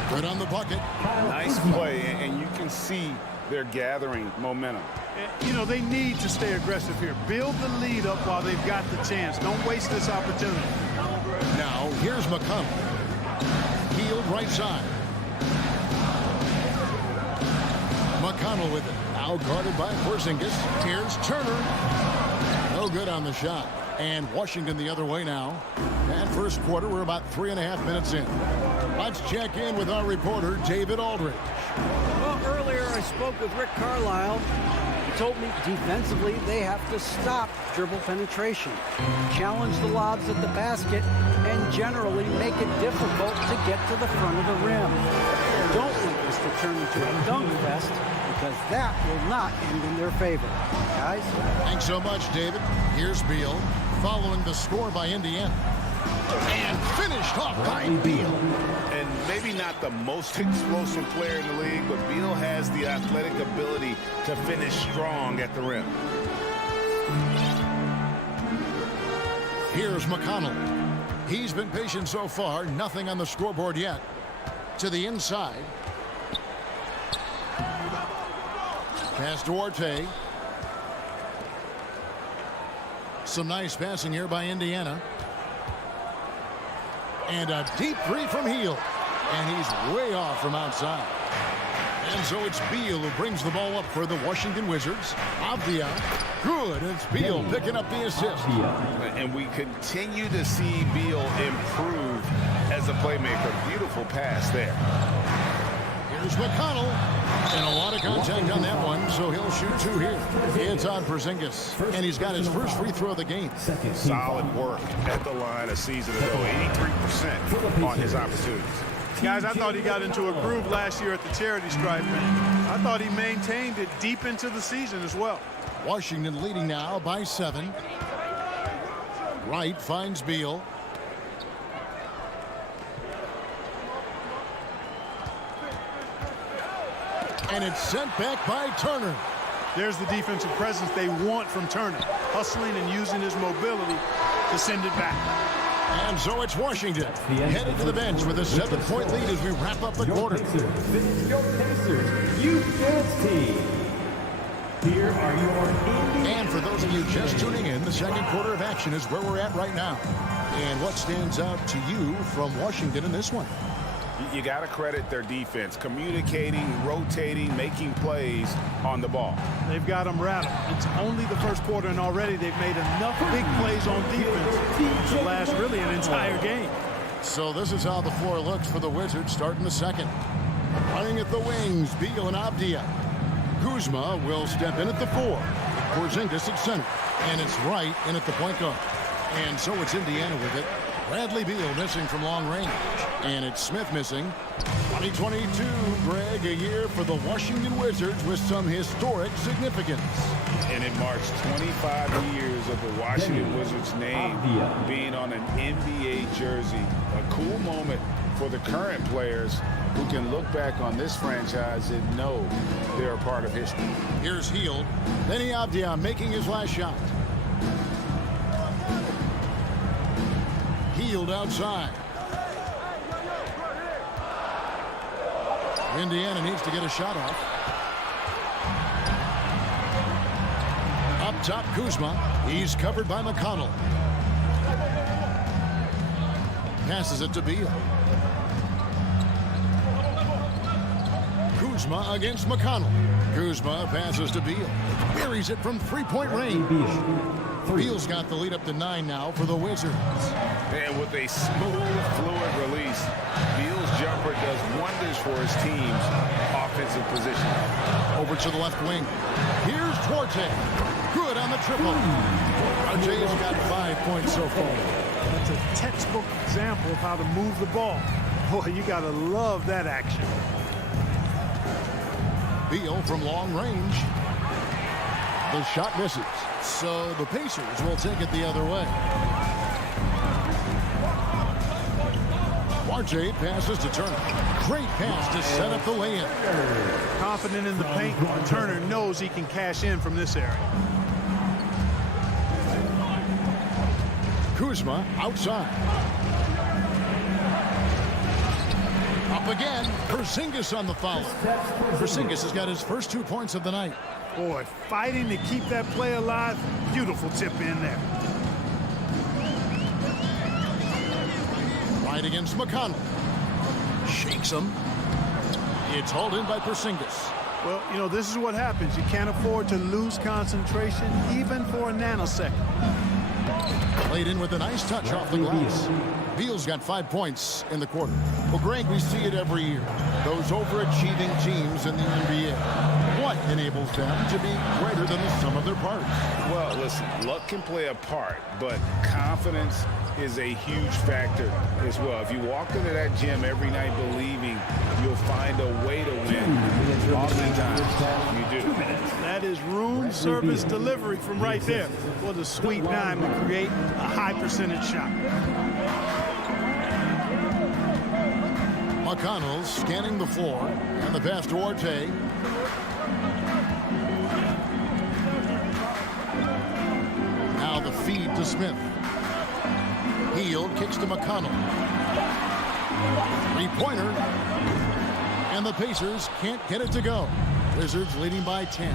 Good on the bucket. Nice play, and you can see they're gathering momentum. You know, they need to stay aggressive here. Build the lead up while they've got the chance. Don't waste this opportunity. Now, here's McConnell. Healed right side. McConnell with it. Now guarded by Porzingis. Here's Turner. No good on the shot. And Washington the other way now. And first quarter, we're about 3.5 minutes in. Let's check in with our reporter, David Aldridge. Well, earlier I spoke with Rick Carlisle. He told me defensively they have to stop dribble penetration, challenge the lobs at the basket, and generally make it difficult to get to the front of the rim. Don't want this to turn into a dunk fest, because that will not end in their favor. Guys? Thanks so much, David. Here's Beal, following the score by Indiana. And finished off by Beal. And maybe not the most explosive player in the league, but Beal has the athletic ability to finish strong at the rim. Here's McConnell. He's been patient so far. Nothing on the scoreboard yet. To the inside. Pass Duarte. Some nice passing here by Indiana. And a deep three from Hield. And he's way off from outside. And so it's Beal who brings the ball up for the Washington Wizards. Avdia. Good. It's Beal picking up the assist. And we continue to see Beal improve as a playmaker. Beautiful pass there. Here's McConnell. And a lot of contact on that one, so he'll shoot 2 here. It's on Porzingis. And he's got his first free throw of the game. Solid work at the line a season ago. 83% on his opportunities. Guys, I thought he got into a groove last year at the charity stripe, and I thought he maintained it deep into the season as well. Washington leading now by 7. Wright finds Beal. And it's sent back by Turner. There's the defensive presence they want from Turner. Hustling and using his mobility to send it back. And so it's Washington headed to the bench with a 7-point lead as we wrap up the quarter. This is your Pacers Youth Dance Team. Here are your Indiana. And for those of you just tuning in, the second quarter of action is where we're at right now. And what stands out to you from Washington in this one? You got to credit their defense, communicating, rotating, making plays on the ball. They've got them rattled. It's only the first quarter, and already they've made enough big plays on defense to last really an entire game. So this is how the floor looks for the Wizards starting the second. Playing at the wings, Beal and Avdia. Kuzma will step in at the 4. Porzingis at center. And it's Wright in at the point guard. And so it's Indiana with it. Bradley Beal missing from long range. And it's Smith missing. 2022, Greg, a year for the Washington Wizards with some historic significance. And it marks 25 years of the Washington Wizards name being on an NBA jersey. A cool moment for the current players who can look back on this franchise and know they're a part of history. Here's Hield. Benny Avdia making his last shot. Hield outside. Indiana needs to get a shot off. Up top, Kuzma. He's covered by McConnell. Passes it to Beal. Kuzma against McConnell. Kuzma passes to Beal. Buries it from three-point range. Beal's got the lead up to 9 now for the Wizards. And with a smooth, fluid release, Beal's jumper does wonders for his team's offensive position. Over to the left wing. Here's Duarte. Good on the triple. RJ has got 5 points so far. That's a textbook example of how to move the ball. Boy, you got to love that action. Beal from long range. The shot misses. So the Pacers will take it the other way. RJ passes to Turner. Great pass to set up the layup. Confident in the paint. Turner knows he can cash in from this area. Kuzma outside. Up again. Porzingis on the follow. Porzingis has got his first 2 points of the night. Boy, fighting to keep that play alive. Beautiful tip in there. Right against McConnell. Shakes him. It's hauled in by Porzingis. Well, you know, this is what happens. You can't afford to lose concentration, even for a nanosecond. Played in with a nice touch off the glass. Beal's got 5 points in the quarter. Well, Greg, we see it every year. Those overachieving teams in the NBA. What enables them to be greater than the sum of their parts? Well, listen, luck can play a part, but confidence is a huge factor as well. If you walk into that gym every night believing you'll find a way to win, oftentimes you do. That is room service delivery from right there. What a sweet dime to create a high percentage shot. McConnell scanning the floor, and the pass to Duarte. Now the feed to Smith. Hield kicks to McConnell. Three-pointer. And the Pacers can't get it to go. Wizards leading by 10.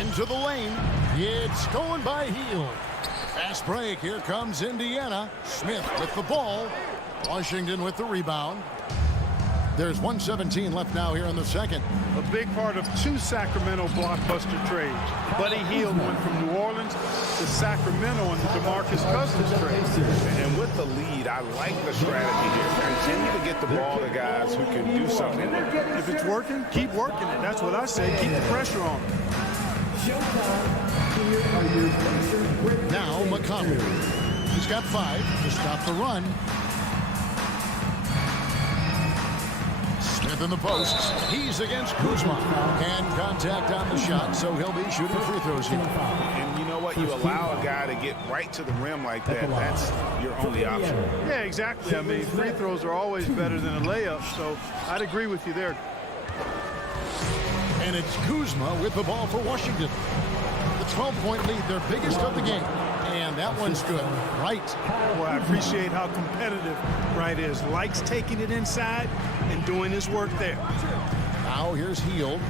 Into the lane. It's going by Hield. Fast break. Here comes Indiana. Smith with the ball. Washington with the rebound. There's 1:17 left now here in the second. A big part of 2 Sacramento blockbuster trades. Buddy Hield went from New Orleans to Sacramento in the DeMarcus Cousins trade. And with the lead, I like the strategy here. Continue to get the ball to guys who can do something. If it's working, keep working it. That's what I say. Keep the pressure on. Now McConnell. He's got 5 to stop the run. Smith in the posts. He's against Kuzma. And contact on the shot, so he'll be shooting free throws here. And you know what? You allow a guy to get right to the rim like that. That's your only option. Yeah, exactly. I mean, free throws are always better than a layup, so I'd agree with you there. And it's Kuzma with the ball for Washington. The 12-point lead, their biggest of the game. And that one's good. Wright. Boy, I appreciate how competitive Wright is. Likes taking it inside and doing his work there. Now here's Hield.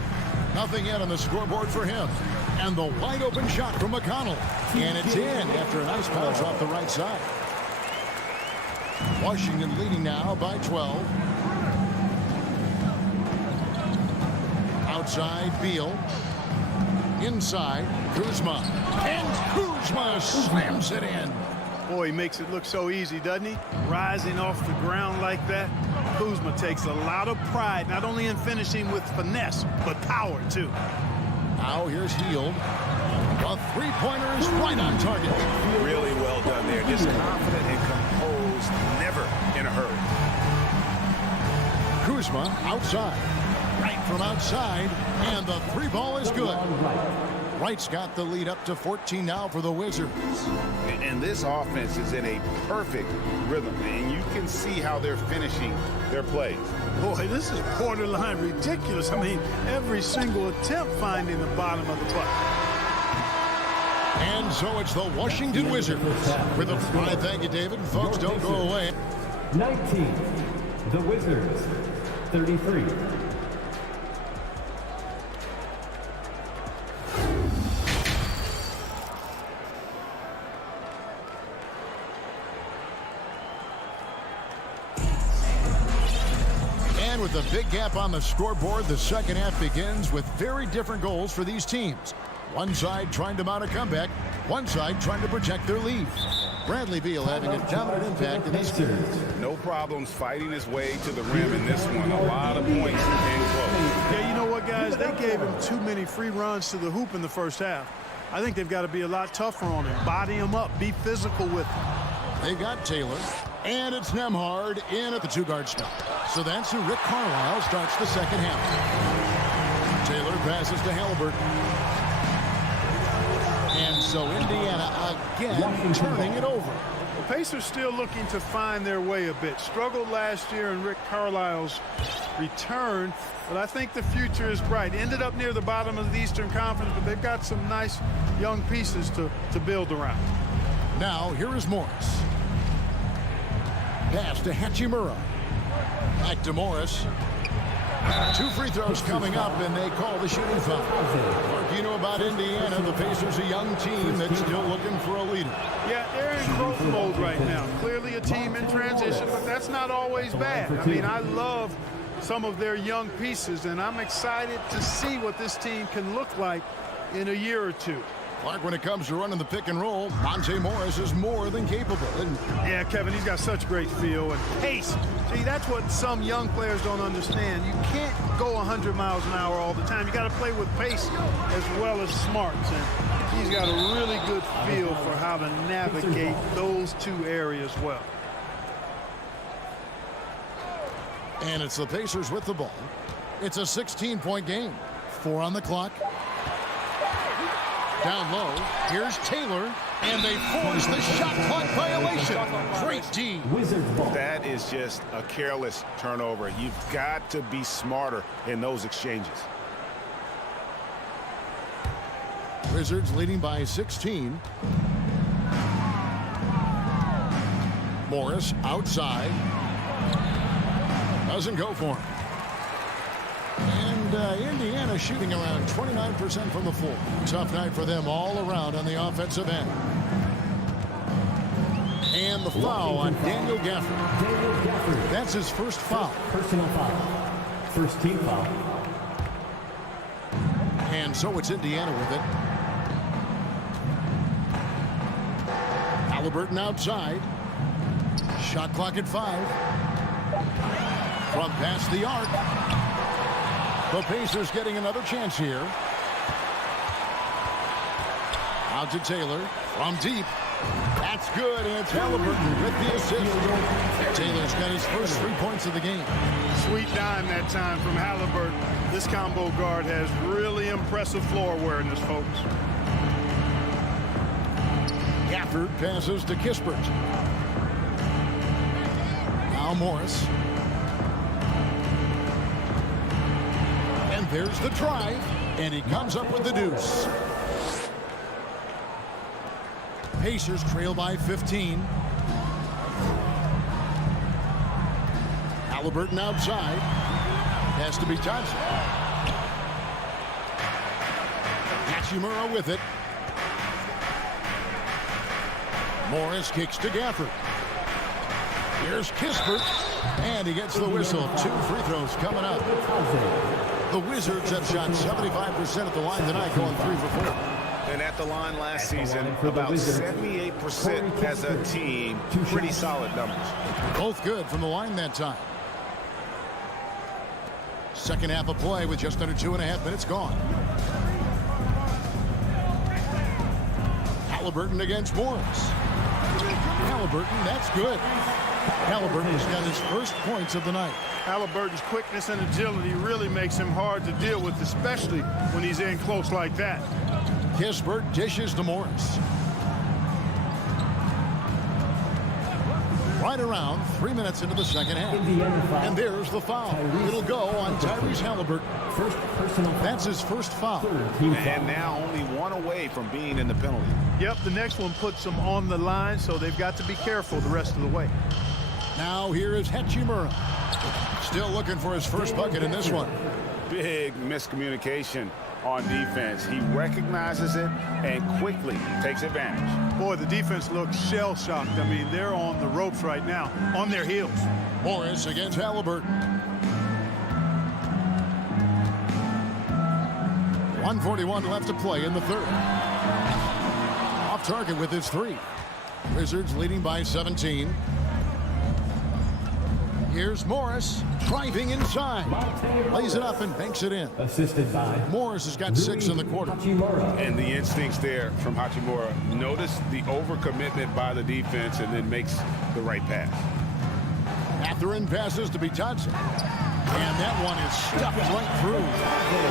Nothing yet on the scoreboard for him. And the wide open shot from McConnell. And it's in after a nice bounce off the right side. Washington leading now by 12. Outside, Beal. Inside, Kuzma. And Kuzma slams it in. Boy, he makes it look so easy, doesn't he? Rising off the ground like that. Kuzma takes a lot of pride, not only in finishing with finesse, but power, too. Now here's Hield. A three-pointer is right on target. Really well done He's confident and composed, never in a hurry. Kuzma outside. Right from outside, and the three ball is good. Wright's got the lead up to 14 now for the Wizards. And this offense is in a perfect rhythm, and you can see how they're finishing their plays. Boy, this is borderline ridiculous. I mean, every single attempt finding the bottom of the bucket. And so it's the Washington Wizards. With a fly, thank you, David. And folks, don't go away. 19. The Wizards. 33. With a big gap on the scoreboard, the second half begins with very different goals for these teams. One side trying to mount a comeback, one side trying to protect their lead. Bradley Beal having a dominant impact in this series. No problems fighting his way to the rim in this one. A lot of points and close. Yeah, you know what, guys? They gave him too many free runs to the hoop in the first half. I think they've got to be a lot tougher on him. Body him up. Be physical with him. They got Taylor, and it's Nembhard in at the two-guard spot. So that's who Rick Carlisle starts the second half. Taylor passes to Halliburton. And so Indiana again turning it over. The Pacers still looking to find their way a bit. Struggled last year in Rick Carlisle's return, but I think the future is bright. Ended up near the bottom of the Eastern Conference, but they've got some nice young pieces to build around. Now here is Morris. Pass to Hachimura. Back to Morris. 2 free throws coming up, and they call the shooting foul. Mark, you know about Indiana. The Pacers, a young team that's still looking for a leader. Yeah, they're in growth mode right now. Clearly a team in transition, but that's not always bad. I mean, I love some of their young pieces, and I'm excited to see what this team can look like in a year or two. Clark, when it comes to running the pick and roll, Monte Morris is more than capable. Yeah, Kevin, he's got such great feel and pace. See, that's what some young players don't understand. You can't go 100 miles an hour all the time. You got to play with pace as well as smarts. And he's got a really good feel for how to navigate those two areas well. And it's the Pacers with the ball. It's a 16-point game. 4 on the clock. Down low, here's Taylor, and they force the shot clock violation. Great D. Wizards ball. That is just a careless turnover. You've got to be smarter in those exchanges. Wizards leading by 16. Morris outside. Doesn't go for him. And Indiana shooting around 29% from the floor. Tough night for them all around on the offensive end. And the foul on Daniel Gafford. That's his first foul. Personal foul. First team foul. And so it's Indiana with it. Halliburton outside. Shot clock at 5. From past the arc. The Pacers getting another chance here. Out to Taylor from deep. That's good, and it's Halliburton with the assist. Taylor's got his first 3 points of the game. Sweet dime that time from Halliburton. This combo guard has really impressive floor awareness, folks. Gafford passes to Kispert. Now Morris. And there's the drive, and he comes up with the deuce. Pacers trail by 15. Halliburton outside. Has to be Johnson. Hachimura with it. Morris kicks to Gafford. Here's Kispert, and he gets the whistle. 2 free throws coming up. The Wizards have shot 75% at the line tonight, going 3 for 4. And at the line last season, about 78% as a team. Pretty solid numbers. Both good from the line that time. Second half of play with just under 2.5 minutes gone. Halliburton against Morris. Halliburton. That's good. Halliburton has got his first points of the night. Halliburton's quickness and agility really makes him hard to deal with, especially when he's in close like that. Kispert dishes to Morris. Right around 3 minutes into the second half. And there's the foul. It'll go on Tyrese Halliburton. That's his first foul. And now only one away from being in the penalty. Yep, the next one puts them on the line, so they've got to be careful the rest of the way. Now here is Hachimura. Still looking for his first bucket in this one. Big miscommunication on defense. He recognizes it and quickly takes advantage. Boy, the defense looks shell-shocked. I mean, they're on the ropes right now, on their heels. Morris against Halliburton. 1:41 left to play in the third. Off target with his three. Wizards leading by 17. Here's Morris driving inside. Lays it up and banks it in. Assisted by Morris has got 6 in the quarter. And the instincts there from Hachimura. Notice the overcommitment by the defense and then makes the right pass. Catherine passes to Bitadze. And that one is stuffed right through.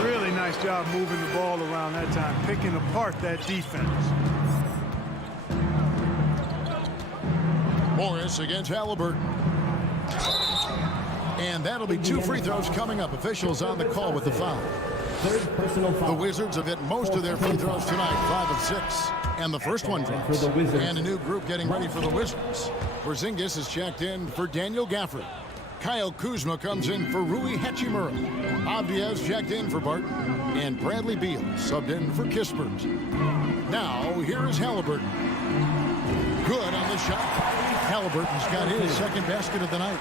Really nice job moving the ball around that time, picking apart that defense. Morris against Halliburton. And that'll be 2 free throws coming up. Officials on the call with the foul. Third personal foul. The Wizards have hit most of their free throws tonight, 5 of 6. And the first one drops. And a new group getting ready for the Wizards. Porzingis is checked in for Daniel Gafford. Kyle Kuzma comes in for Rui Hachimura. Avdia's checked in for Barton. And Bradley Beal subbed in for Kispert. Now, here is Halliburton. Good on the shot. Halliburton's got his second basket of the night.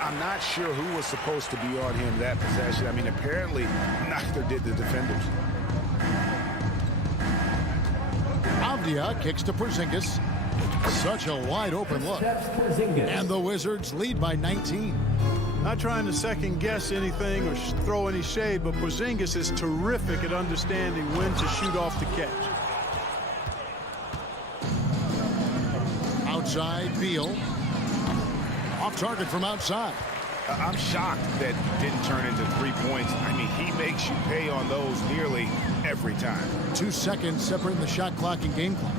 I'm not sure who was supposed to be on him that possession. I mean, apparently neither did the defenders. Avdia kicks to Porzingis. Such a wide open look. And the Wizards lead by 19. Not trying to second guess anything or throw any shade, but Porzingis is terrific at understanding when to shoot off the catch. Outside, Beal. Off target from outside. I'm shocked that didn't turn into 3 points. I mean, he makes you pay on those nearly every time. 2 seconds separating the shot clock and game clock.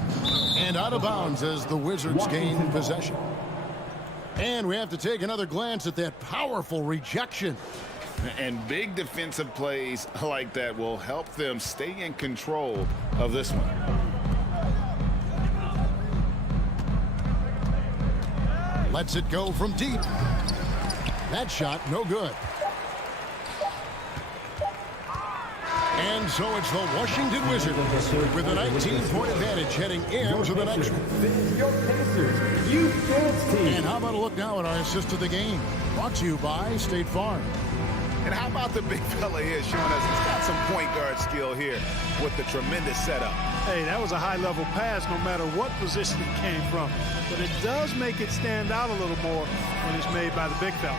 And out of bounds as the Wizards gain possession. And we have to take another glance at that powerful rejection. And big defensive plays like that will help them stay in control of this one. Lets it go from deep. That shot, no good. And so it's the Washington Wizards with a 19-point advantage heading into the next one. And how about a look now at our assist of the game? Brought to you by State Farm. And how about the big fella here showing us he's got some point guard skill here with the tremendous setup. Hey, that was a high-level pass no matter what position it came from. But it does make it stand out a little more when it's made by the big fella.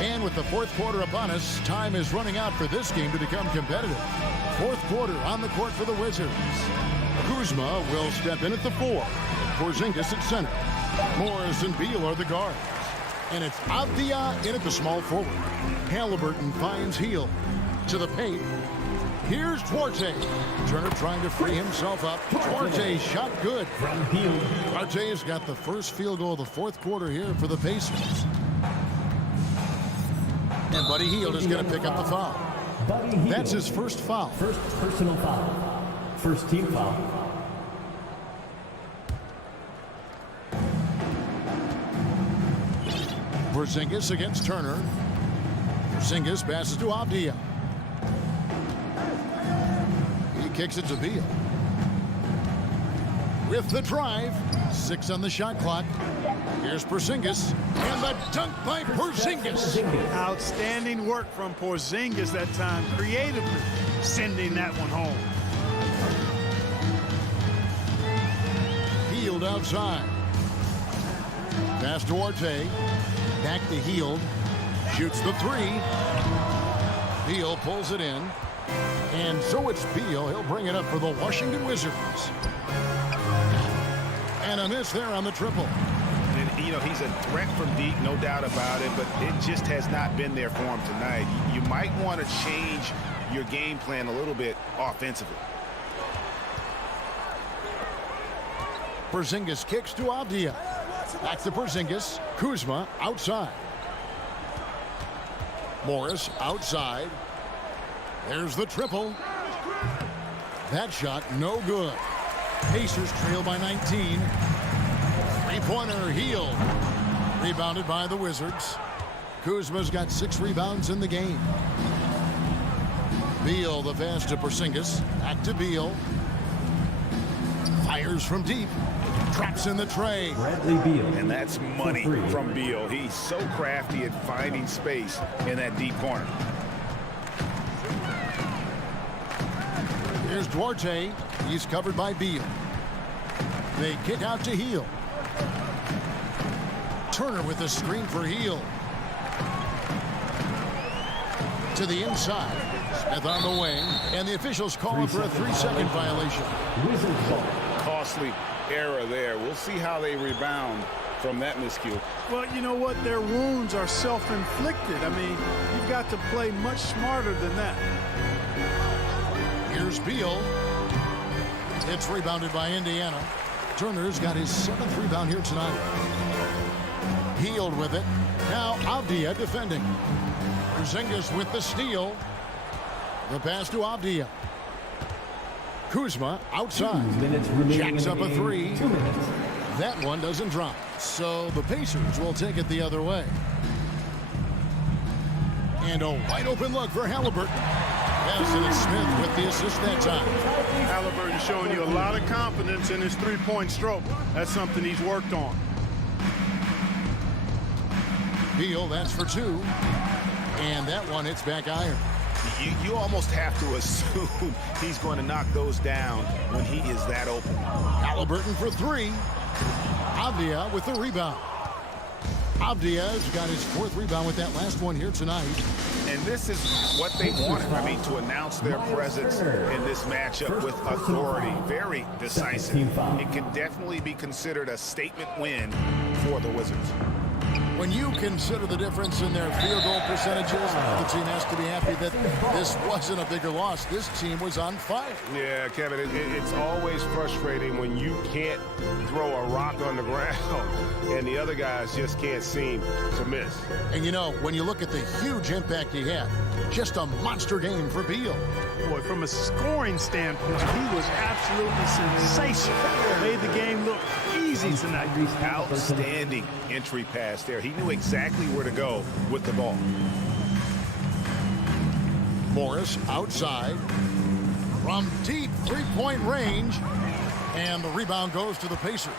And with the fourth quarter upon us, time is running out for this game to become competitive. Fourth quarter on the court for the Wizards. Kuzma will step in at the 4. Porzingis at center. Morris and Beal are the guards. And it's Avdia in at the small forward. Halliburton finds Heel to the paint. Here's Duarte. Turner trying to free himself up. Duarte shot good. Duarte's got the first field goal of the fourth quarter here for the Pacers. And Buddy Hield is going to pick up the foul. That's his first foul. First personal foul. First team foul. Porzingis against Turner. Porzingis passes to Avdia. He kicks it to Beal. With the drive. 6 on the shot clock. Here's Porzingis. And the dunk by Porzingis. Outstanding work from Porzingis that time, creatively sending that one home. Hield outside. Pass to Duarte. Back to Hield. Shoots the 3. Beal pulls it in. And so it's Beal. He'll bring it up for the Washington Wizards. And And a miss there on the triple. And, you know, he's a threat from deep, no doubt about it, but it just has not been there for him tonight. You might want to change your game plan a little bit offensively. Porzingis kicks to Avdia. Back to Porzingis. Kuzma outside. Morris outside. There's the triple. That shot no good. Pacers trail by 19. Three-pointer Hield. Rebounded by the Wizards. Kuzma's got 6 rebounds in the game. Beal the pass to Porzingis. Back to Beal. Fires from deep. Traps in the tray. Bradley Beal. And that's money from Beal. He's so crafty at finding space in that deep corner. Here's Duarte. He's covered by Beal. They kick out to Hield. Turner with the screen for Hield. To the inside. Smith on the wing. And the officials call him for a 3-second violation. Costly error there. We'll see how they rebound from that miscue. Well, you know what? Their wounds are self-inflicted. I mean, you've got to play much smarter than that. Here's Beal. It's rebounded by Indiana. Turner's got his 7th rebound here tonight. Hield with it. Now Avdia defending. Porzingis with the steal. The pass to Avdia. Kuzma outside. Jacks up a 3. That one doesn't drop. So the Pacers will take it the other way. And a wide open look for Halliburton. Yes, and it's Smith with the assist that time. Halliburton showing you a lot of confidence in his three-point stroke. That's something he's worked on. Beal, that's for 2. And that one hits back iron. You almost have to assume he's going to knock those down when he is that open. Halliburton for 3. Avdia with the rebound. Avdia's got his 4th rebound with that last one here tonight. And this is what they wanted. I mean, to announce their presence in this matchup with authority. Very decisive. It can definitely be considered a statement win for the Wizards. When you consider the difference in their field goal percentages, the team has to be happy that this wasn't a bigger loss. This team was on fire. Yeah, Kevin, it's always frustrating when you can't throw a rock on the ground and the other guys just can't seem to miss. And you know, when you look at the huge impact he had, just a monster game for Beal. Boy, from a scoring standpoint, he was absolutely sensational. Made the game look easy tonight. Outstanding entry pass there. He knew exactly where to go with the ball. Morris outside from deep 3-point range, and the rebound goes to the Pacers.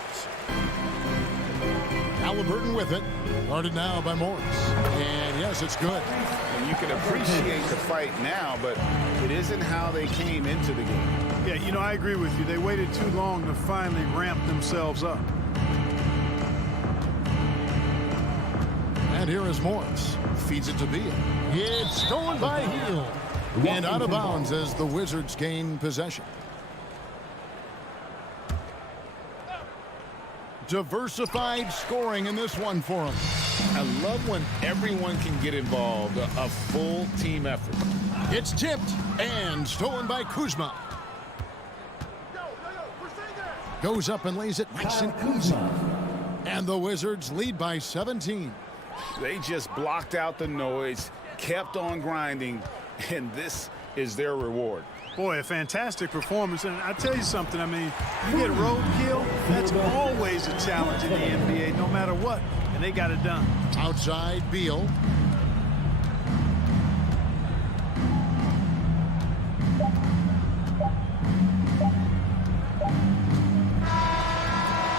Halliburton with it, guarded now by Morris, and yes, it's good. And you can appreciate the fight now, but it isn't how they came into the game. Yeah, you know, I agree with you. They waited too long to finally ramp themselves up. And here is Morris. Feeds it to Beal. It's stolen by Hield. And out of bounds as the Wizards gain possession. Diversified scoring in this one for them. I love when everyone can get involved, a full team effort. It's tipped and stolen by Kuzma. Goes up and lays it nice and easy. And the Wizards lead by 17. They just blocked out the noise, kept on grinding, and this is their reward. Boy, a fantastic performance. And I tell you something, I mean, you get roadkill, that's always a challenge in the NBA, no matter what. And they got it done. Outside, Beal.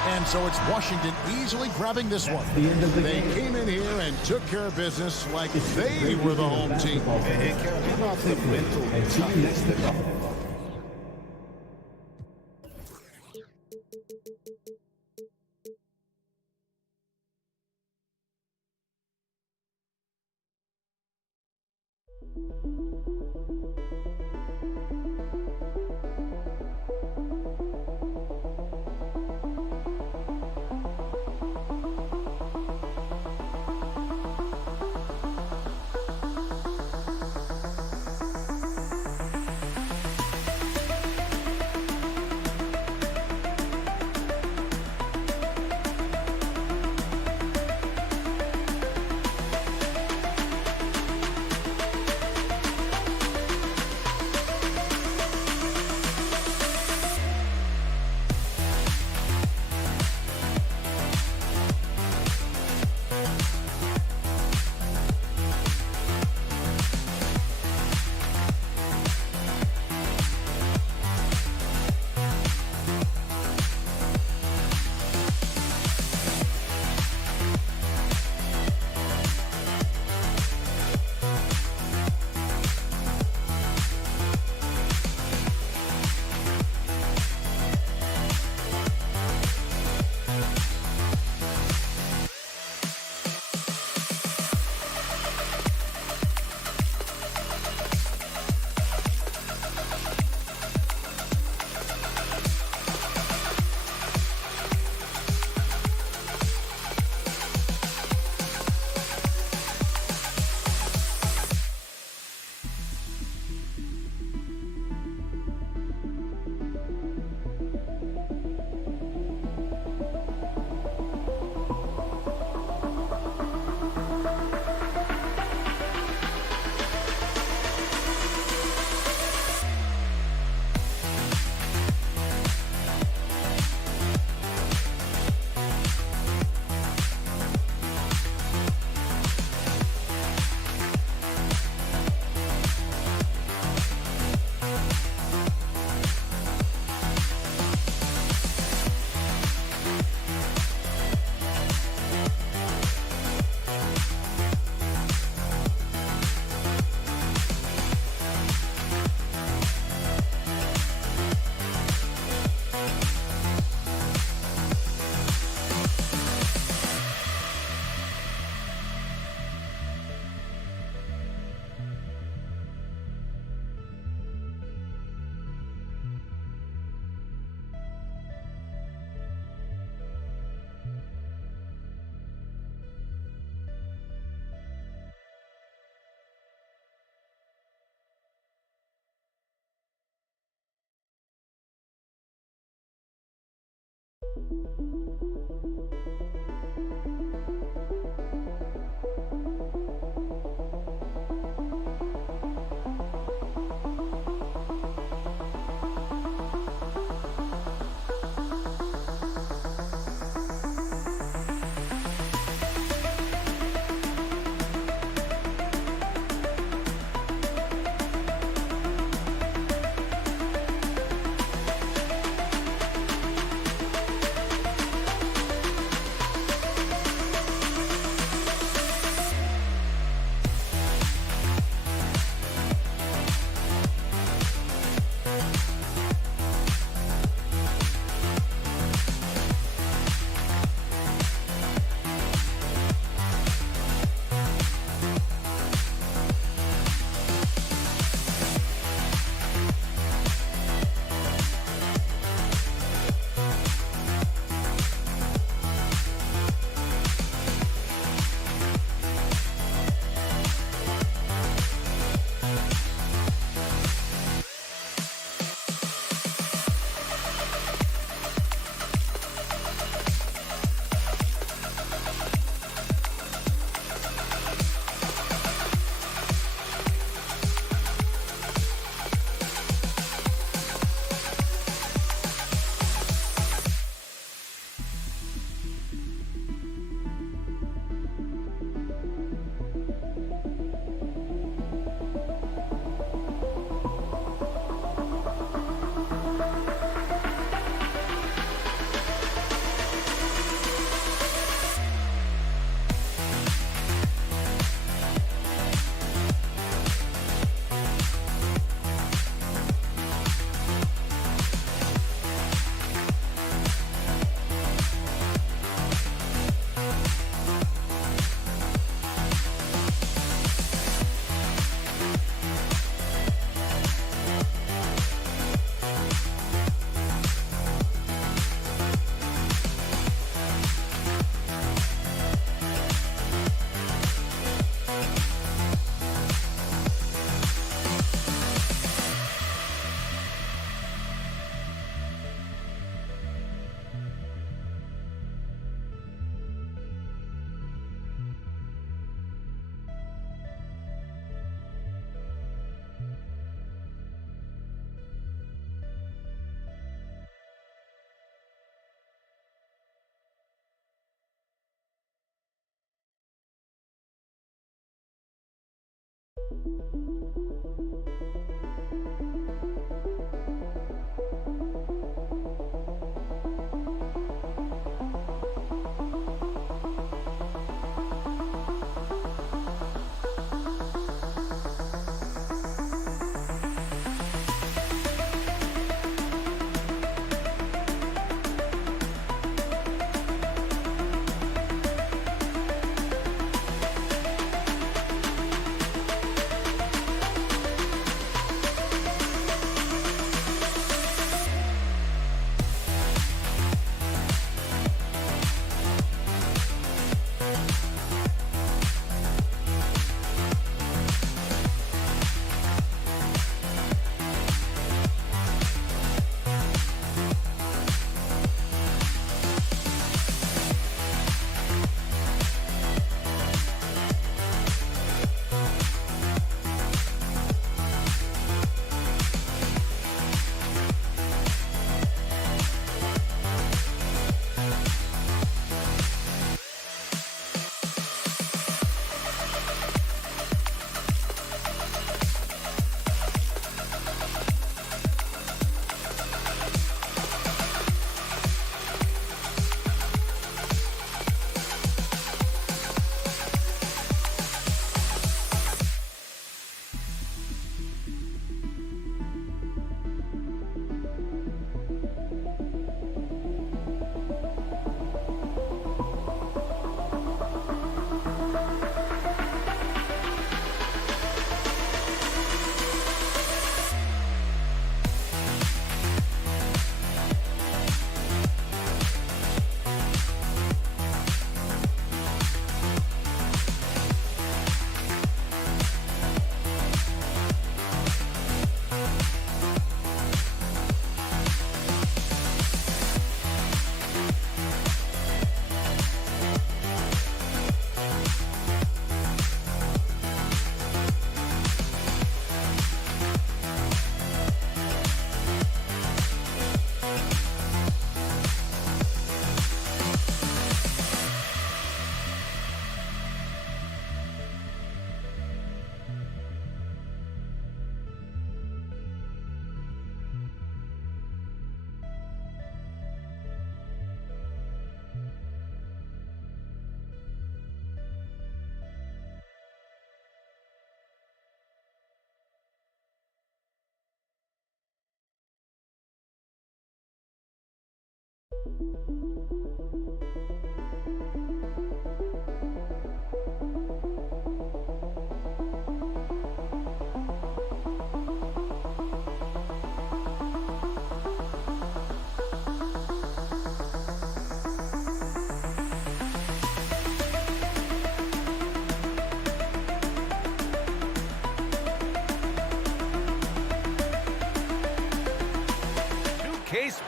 And so it's Washington easily grabbing this one. They came in here and took care of business like they were the home team. And how about the mental toughness that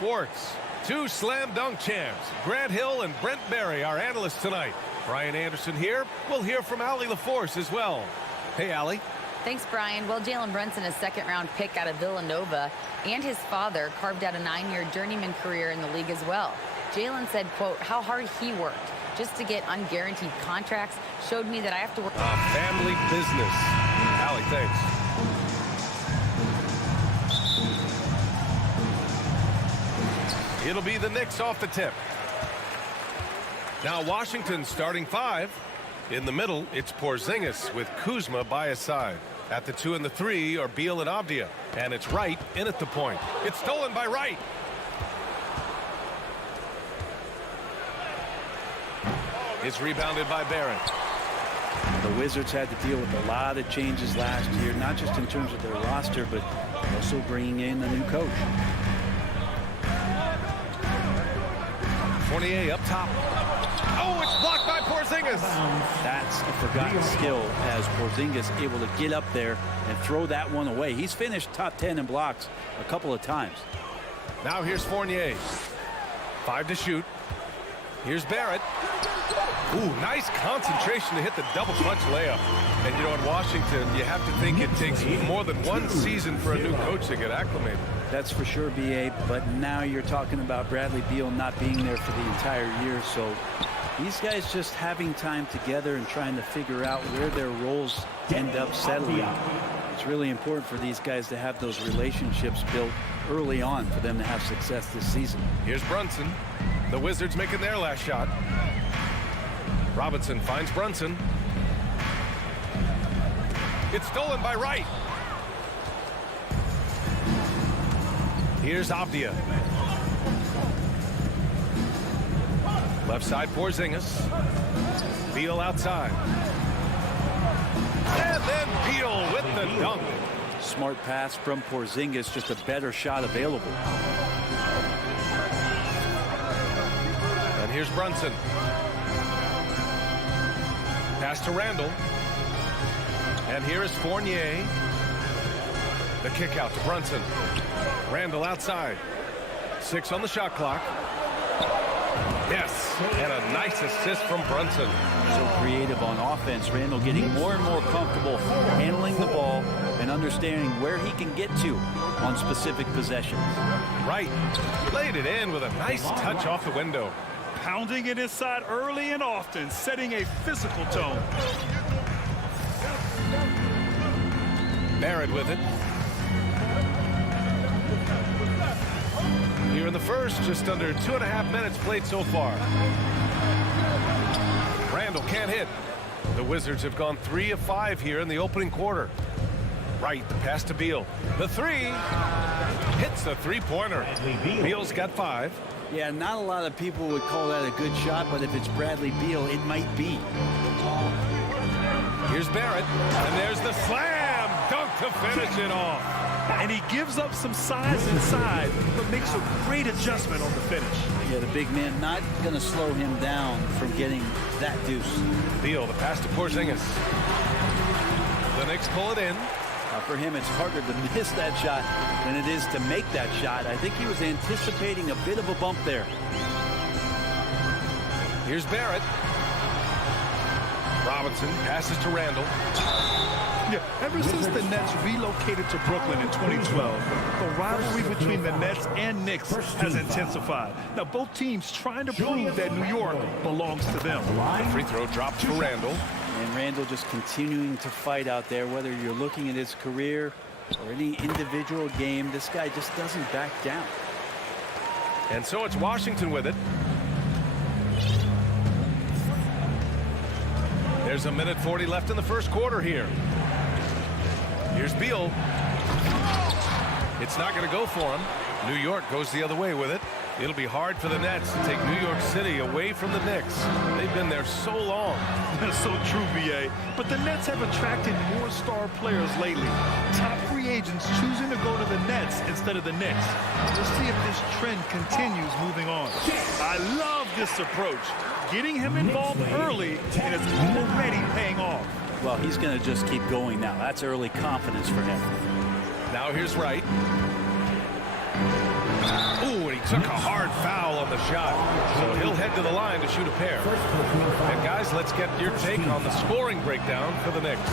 Sports. Two slam dunk champs, Grant Hill and Brent Berry, our analysts tonight. Brian Anderson here. We'll hear from Allie LaForce as well. Hey, Allie. Thanks, Brian. Well, Jalen Brunson, a second-round pick out of Villanova, and his father carved out a 9-year journeyman career in the league as well. Jalen said, quote, how hard he worked just to get unguaranteed contracts showed me that I have to work. Family business. Allie, thanks. It'll be the Knicks off the tip. Now Washington starting 5. In the middle, it's Porzingis with Kuzma by his side. At the 2 and the 3 are Beal and Avdia. And it's Wright in at the point. It's stolen by Wright. It's rebounded by Barrett. The Wizards had to deal with a lot of changes last year, not just in terms of their roster, but also bringing in a new coach. Fournier up top. Oh, it's blocked by Porzingis. That's a forgotten skill as Porzingis able to get up there and throw that one away. He's finished top 10 in blocks a couple of times. Now here's Fournier. 5 to shoot. Here's Barrett. Ooh, nice concentration to hit the double clutch layup. And you know, in Washington, you have to think it takes more than one season for a new coach to get acclimated. That's for sure, B.A., but now you're talking about Bradley Beal not being there for the entire year, so these guys just having time together and trying to figure out where their roles end up settling. It's really important for these guys to have those relationships built early on for them to have success this season. Here's Brunson. The Wizards making their last shot. Robinson finds Brunson. It's stolen by Wright. Here's Avdia. Left side Porzingis. Beal outside. And then Beal with the dunk. Smart pass from Porzingis, just a better shot available. And here's Brunson. Pass to Randall. And here is Fournier. The kick out to Brunson. Randall outside. 6 on the shot clock. Yes, and a nice assist from Brunson. So creative on offense. Randall getting more and more comfortable handling the ball and understanding where he can get to on specific possessions. Right. Laid it in with a nice touch off the window. Pounding it inside early and often, setting a physical tone. Barrett with it. Here in the first, just under 2.5 minutes played so far. Randall can't hit. The Wizards have gone 3 of 5 here in the opening quarter. Right, the pass to Beal. The three hits the three-pointer. Beal's got 5. Yeah, not a lot of people would call that a good shot, but if it's Bradley Beal, it might be. Here's Barrett, and there's the slam dunk to finish it off. And he gives up some size inside, but makes a great adjustment on the finish. Yeah, the big man not going to slow him down from getting that deuce. Beal, the pass to Porzingis. The Knicks pull it in. For him, it's harder to miss that shot than it is to make that shot. I think he was anticipating a bit of a bump there. Here's Barrett. Robinson passes to Randall. Yeah, ever since the Nets relocated to Brooklyn in 2012, the rivalry between the Nets and Knicks has intensified. Now, both teams trying to prove that New York belongs to them. The free throw dropped for Randall. And Randall just continuing to fight out there, whether you're looking at his career or any individual game, this guy just doesn't back down. And so it's Washington with it. There's 1:40 left in the first quarter here. Here's Beal. It's not going to go for him. New York goes the other way with it. It'll be hard for the Nets to take New York City away from the Knicks. They've been there so long. That's so true, B.A. But the Nets have attracted more star players lately. Top free agents choosing to go to the Nets instead of the Knicks. We'll see if this trend continues moving on. I love this approach. Getting him involved early, and it's already paying off. Well, he's going to just keep going now. That's early confidence for him. Now here's Wright. Ooh, and he took a hard foul on the shot. So he'll head to the line to shoot a pair. And guys, let's get your take on the scoring breakdown for the Knicks.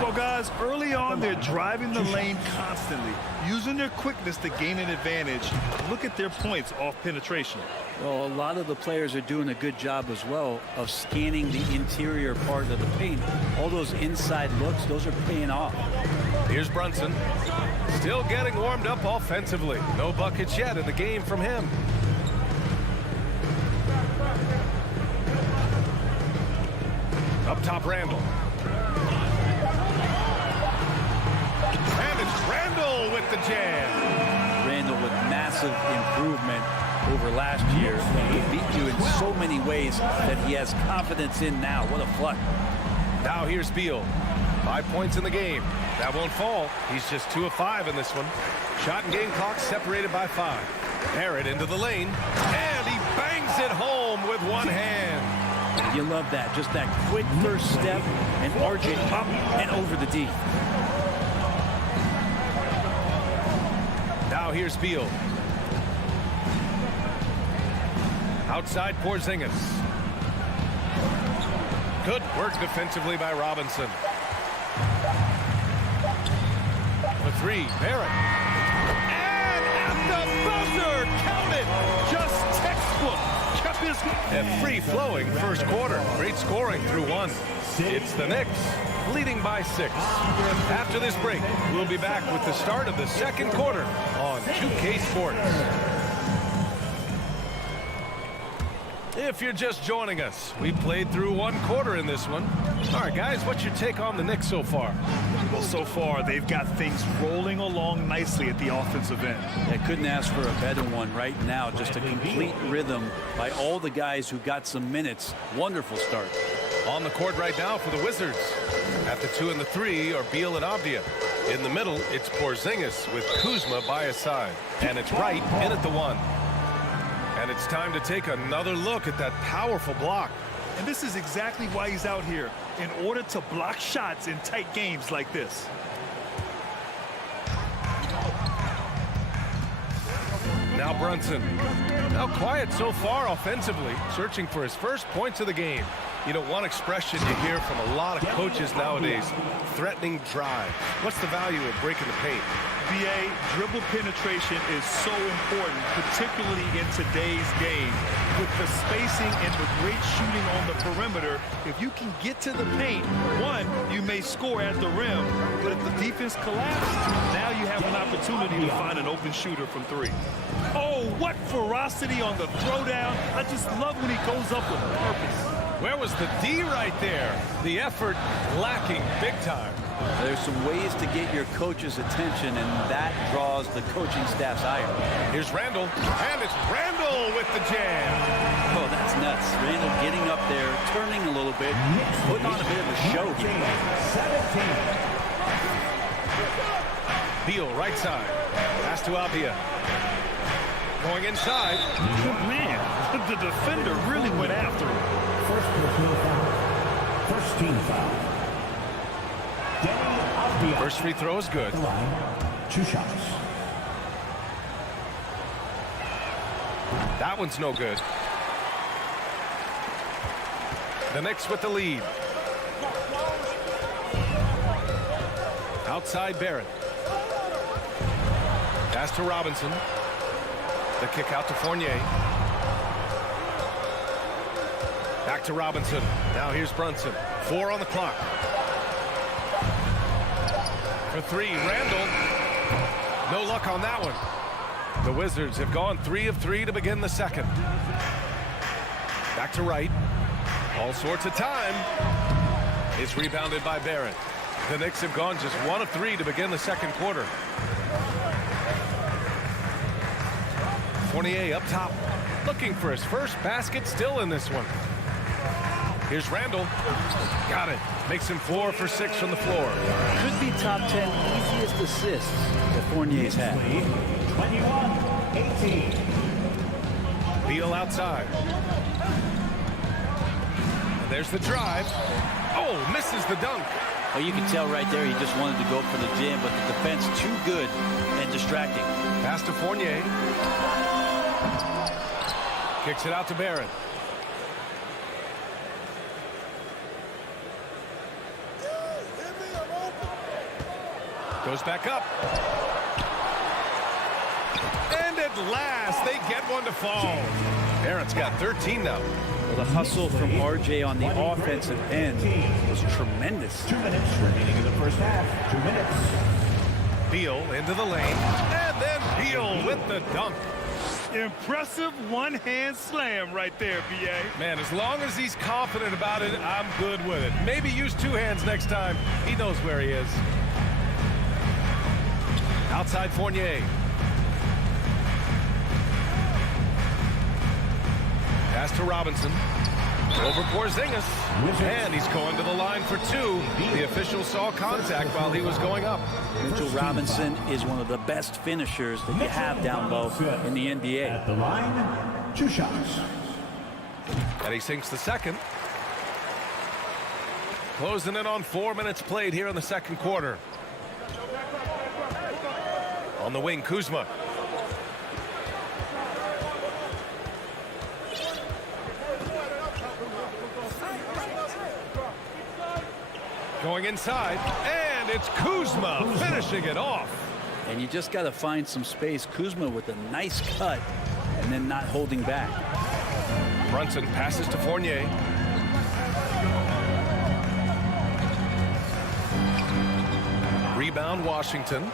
Well, guys, early on, they're driving the lane constantly, using their quickness to gain an advantage. Look at their points off penetration. Well, a lot of the players are doing a good job as well of scanning the interior part of the paint. All those inside looks, those are paying off. Here's Brunson. Still getting warmed up offensively. No buckets yet in the game from him. Up top, Randall. And it's Randall with the jam. Randall with massive improvement over last year. He beat you in so many ways that he has confidence in now. What a flush. Now here's Beal. 5 points in the game. That won't fall. He's just 2 of 5 in this one. Shot and game clock separated by 5. Barrett into the lane. And he bangs it home with one hand. You love that. Just that quick first step and arch it up and over the D. Now here's Beal. Outside Porzingis. Good work defensively by Robinson. For three, Barrett. And at the buzzer, count it. Just textbook. Kept his... A free-flowing first quarter. Great scoring through one. It's the Knicks leading by 6. After this break, we'll be back with the start of the second quarter on 2K Sports. If you're just joining us, we played through one quarter in this one. All right, guys, what's your take on the Knicks so far? Well, so far, they've got things rolling along nicely at the offensive end. I couldn't ask for a better one right now. Just a complete rhythm by all the guys who got some minutes. Wonderful start. On the court right now for the Wizards. At the 2 and the 3 are Beal and Avdia. In the middle, it's Porzingis with Kuzma by his side. And it's Wright in at the 1. And it's time to take another look at that powerful block. And this is exactly why he's out here, in order to block shots in tight games like this. Now Brunson. Now quiet so far offensively, searching for his first points of the game. You know, one expression you hear from a lot of coaches nowadays, threatening drive. What's the value of breaking the paint? BA, dribble penetration is so important, particularly in today's game. With the spacing and the great shooting on the perimeter, if you can get to the paint, one, you may score at the rim, but if the defense collapses, now you have an opportunity to find an open shooter from 3. Oh, what ferocity on the throwdown. I just love when he goes up with purpose. Where was the D right there? The effort lacking big time. There's some ways to get your coach's attention, and that draws the coaching staff's ire. Here's Randall, and it's Randall with the jam. Oh, that's nuts. Randall getting up there, turning a little bit, putting on a bit of a show here. 17. Beal, right side. Pass to Avdia. Going inside. Man, the defender really went after him. First personal foul. First team foul. First free throw is good. 2 shots. That one's no good. The Knicks with the lead. Outside Barrett. Pass to Robinson. The kick out to Fournier. Back to Robinson. Now here's Brunson. 4 on the clock. For 3, Randall. No luck on that one. The Wizards have gone 3 of 3 to begin the second. Back to Wright. All sorts of time. It's rebounded by Barrett. The Knicks have gone just 1 of 3 to begin the second quarter. Fournier up top, looking for his first basket, still in this one. Here's Randall. Got it. Makes him 4 for 6 from the floor. Could be top 10 easiest assists that Fournier's had. 21-18. Beal outside. And there's the drive. Oh, misses the dunk. Well, you can tell right there he just wanted to go for the jam, but the defense too good and distracting. Pass to Fournier. Kicks it out to Barrett. Goes back up. And at last, they get one to fall. Barrett's got 13 now. Well, the hustle from RJ on the offensive end was tremendous. 2 minutes remaining in the first half. 2 minutes. Beal into the lane. And then Beal with the dunk. Impressive one-hand slam right there, B.A. Man, as long as he's confident about it, I'm good with it. Maybe use 2 hands next time. He knows where he is. Outside Fournier. Pass to Robinson. Over Porzingis. And he's going to the line for 2. The official saw contact while he was going up. Mitchell Robinson is one of the best finishers that you have down low in the NBA. At the line, 2 shots. And he sinks the second. Closing in on 4 minutes played here in the second quarter. On the wing, Kuzma. Going inside, and it's Kuzma finishing it off. And you just got to find some space. Kuzma with a nice cut and then not holding back. Brunson passes to Fournier. Rebound, Washington.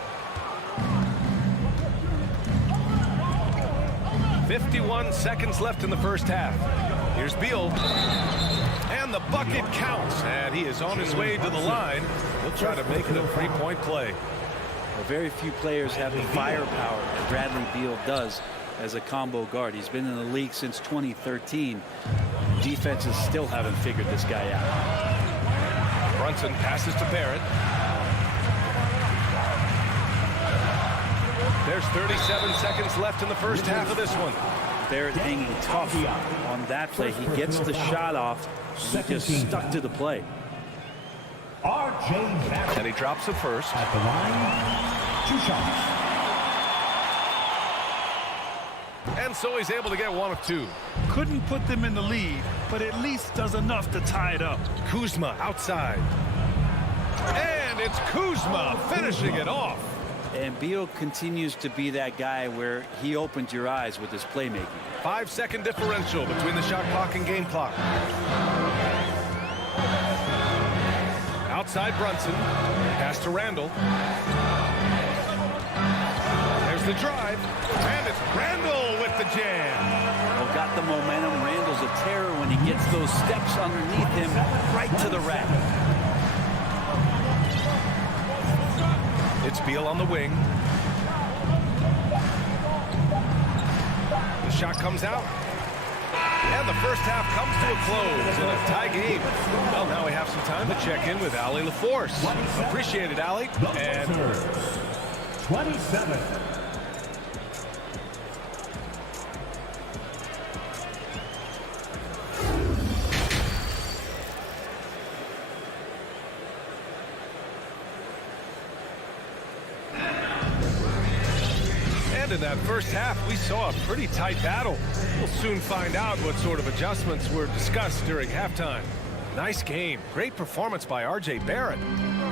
51 seconds left in the first half. Here's Beal. And the bucket counts. And he is on his way to the line. He'll try to make it a three-point play. Well, very few players have the firepower that Bradley Beal does as a combo guard. He's been in the league since 2013. Defenses still haven't figured this guy out. Brunson passes to Barrett. There's 37 seconds left in the first half of this one. Barrett hanging tough on that play. He gets the shot off. He just stuck to the play. And he drops it first. At the line, 2 shots. And so he's able to get one of 2. Couldn't put them in the lead, but at least does enough to tie it up. Kuzma outside. And it's Kuzma finishing it off. And Beal continues to be that guy where he opens your eyes with his playmaking. 5-second differential between the shot clock and game clock. Outside Brunson. Pass to Randall. There's the drive. And it's Randall with the jam. Well, got the momentum. Randall's a terror when he gets those steps underneath him right to the rack. It's Beal on the wing. The shot comes out. And the first half comes to a close in a tie game. Well, now we have some time to check in with Allie LaForce. Appreciate it, Allie. And 27. In that first half, we saw a pretty tight battle. We'll soon find out what sort of adjustments were discussed during halftime. Nice game. Great performance by R.J. Barrett.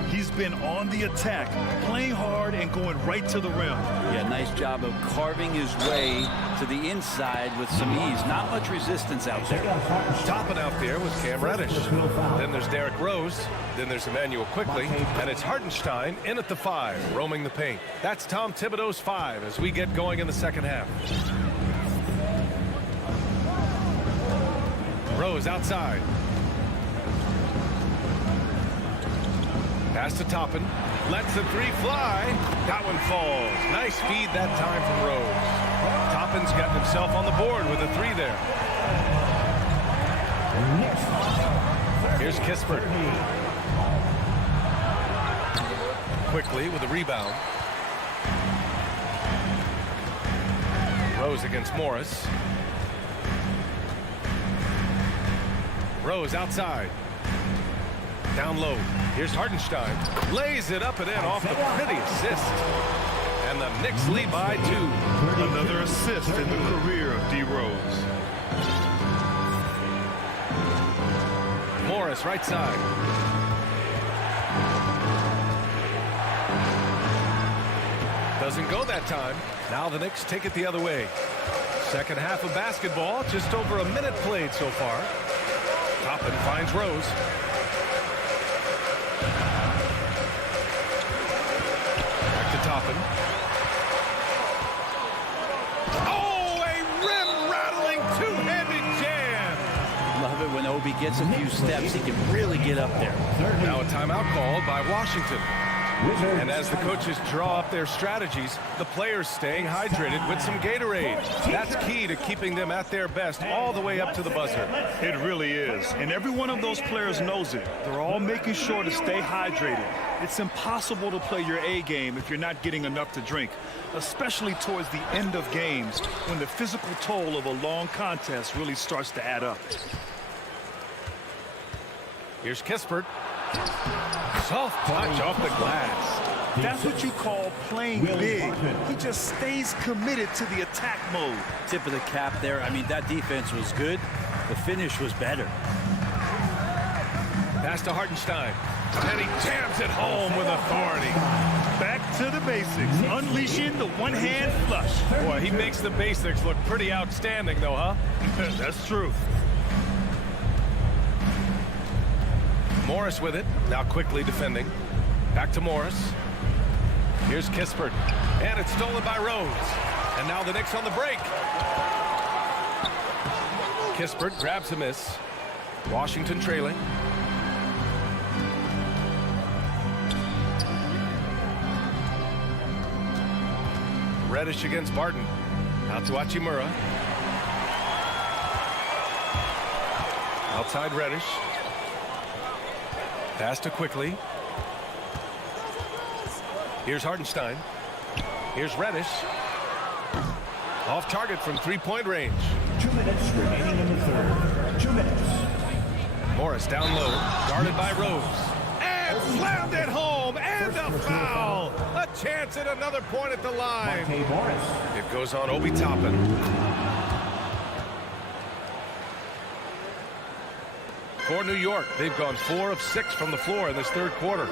He's been on the attack, playing hard and going right to the rim. Yeah, nice job of carving his way to the inside with some ease. Not much resistance out there. Topping out there with Cam Reddish. Then there's Derrick Rose. Then there's Emmanuel Quickly. And it's Hartenstein in at the 5, roaming the paint. That's Tom Thibodeau's 5 as we get going in the second half. Rose outside. Pass to Toppin. Lets the 3 fly. That one falls. Nice feed that time from Rose. Toppin's got himself on the board with a 3 there. Here's Kispert. Quickly with a rebound. Rose against Morris. Rose outside. Down low. Here's Hartenstein. Lays it up and in off the pretty assist. And the Knicks lead by 2. Another assist in the career of D. Rose. Morris right side. Doesn't go that time. Now the Knicks take it the other way. Second half of basketball. Just over a minute played so far. Toppin finds Rose. Toppin. Oh, a rim-rattling two-handed jam. Love it when Obi gets a few steps. He can really get up there. Now a timeout called by Washington. And as the coaches draw up their strategies, the players staying hydrated with some Gatorade. That's key to keeping them at their best all the way up to the buzzer. It really is. And every one of those players knows it. They're all making sure to stay hydrated. It's impossible to play your A game if you're not getting enough to drink, especially towards the end of games when the physical toll of a long contest really starts to add up. Here's Kispert. Soft touch off the glass. That's what you call playing big. He just stays committed to the attack mode. Tip of the cap there. I mean, that defense was good. The finish was better. Pass to Hartenstein. And he jams it home with authority. Back to the basics, unleashing the one-hand flush. Boy, he makes the basics look pretty outstanding, though, huh? That's true. Morris with it, now quickly defending. Back to Morris. Here's Kispert, and it's stolen by Rose. And now the Knicks on the break. Kispert grabs a miss. Washington trailing. Reddish against Barton. Out to Hachimura. Outside Reddish. Pass to Quickly. Here's Hartenstein. Here's Reddish. Off target from three-point range. 2 minutes remaining in the third. 2 minutes. Morris down low, guarded by Rose. And slammed it home, and a foul. A chance at another point at the line. It goes on Obi Toppin. For New York, they've gone 4 of 6 from the floor in this third quarter.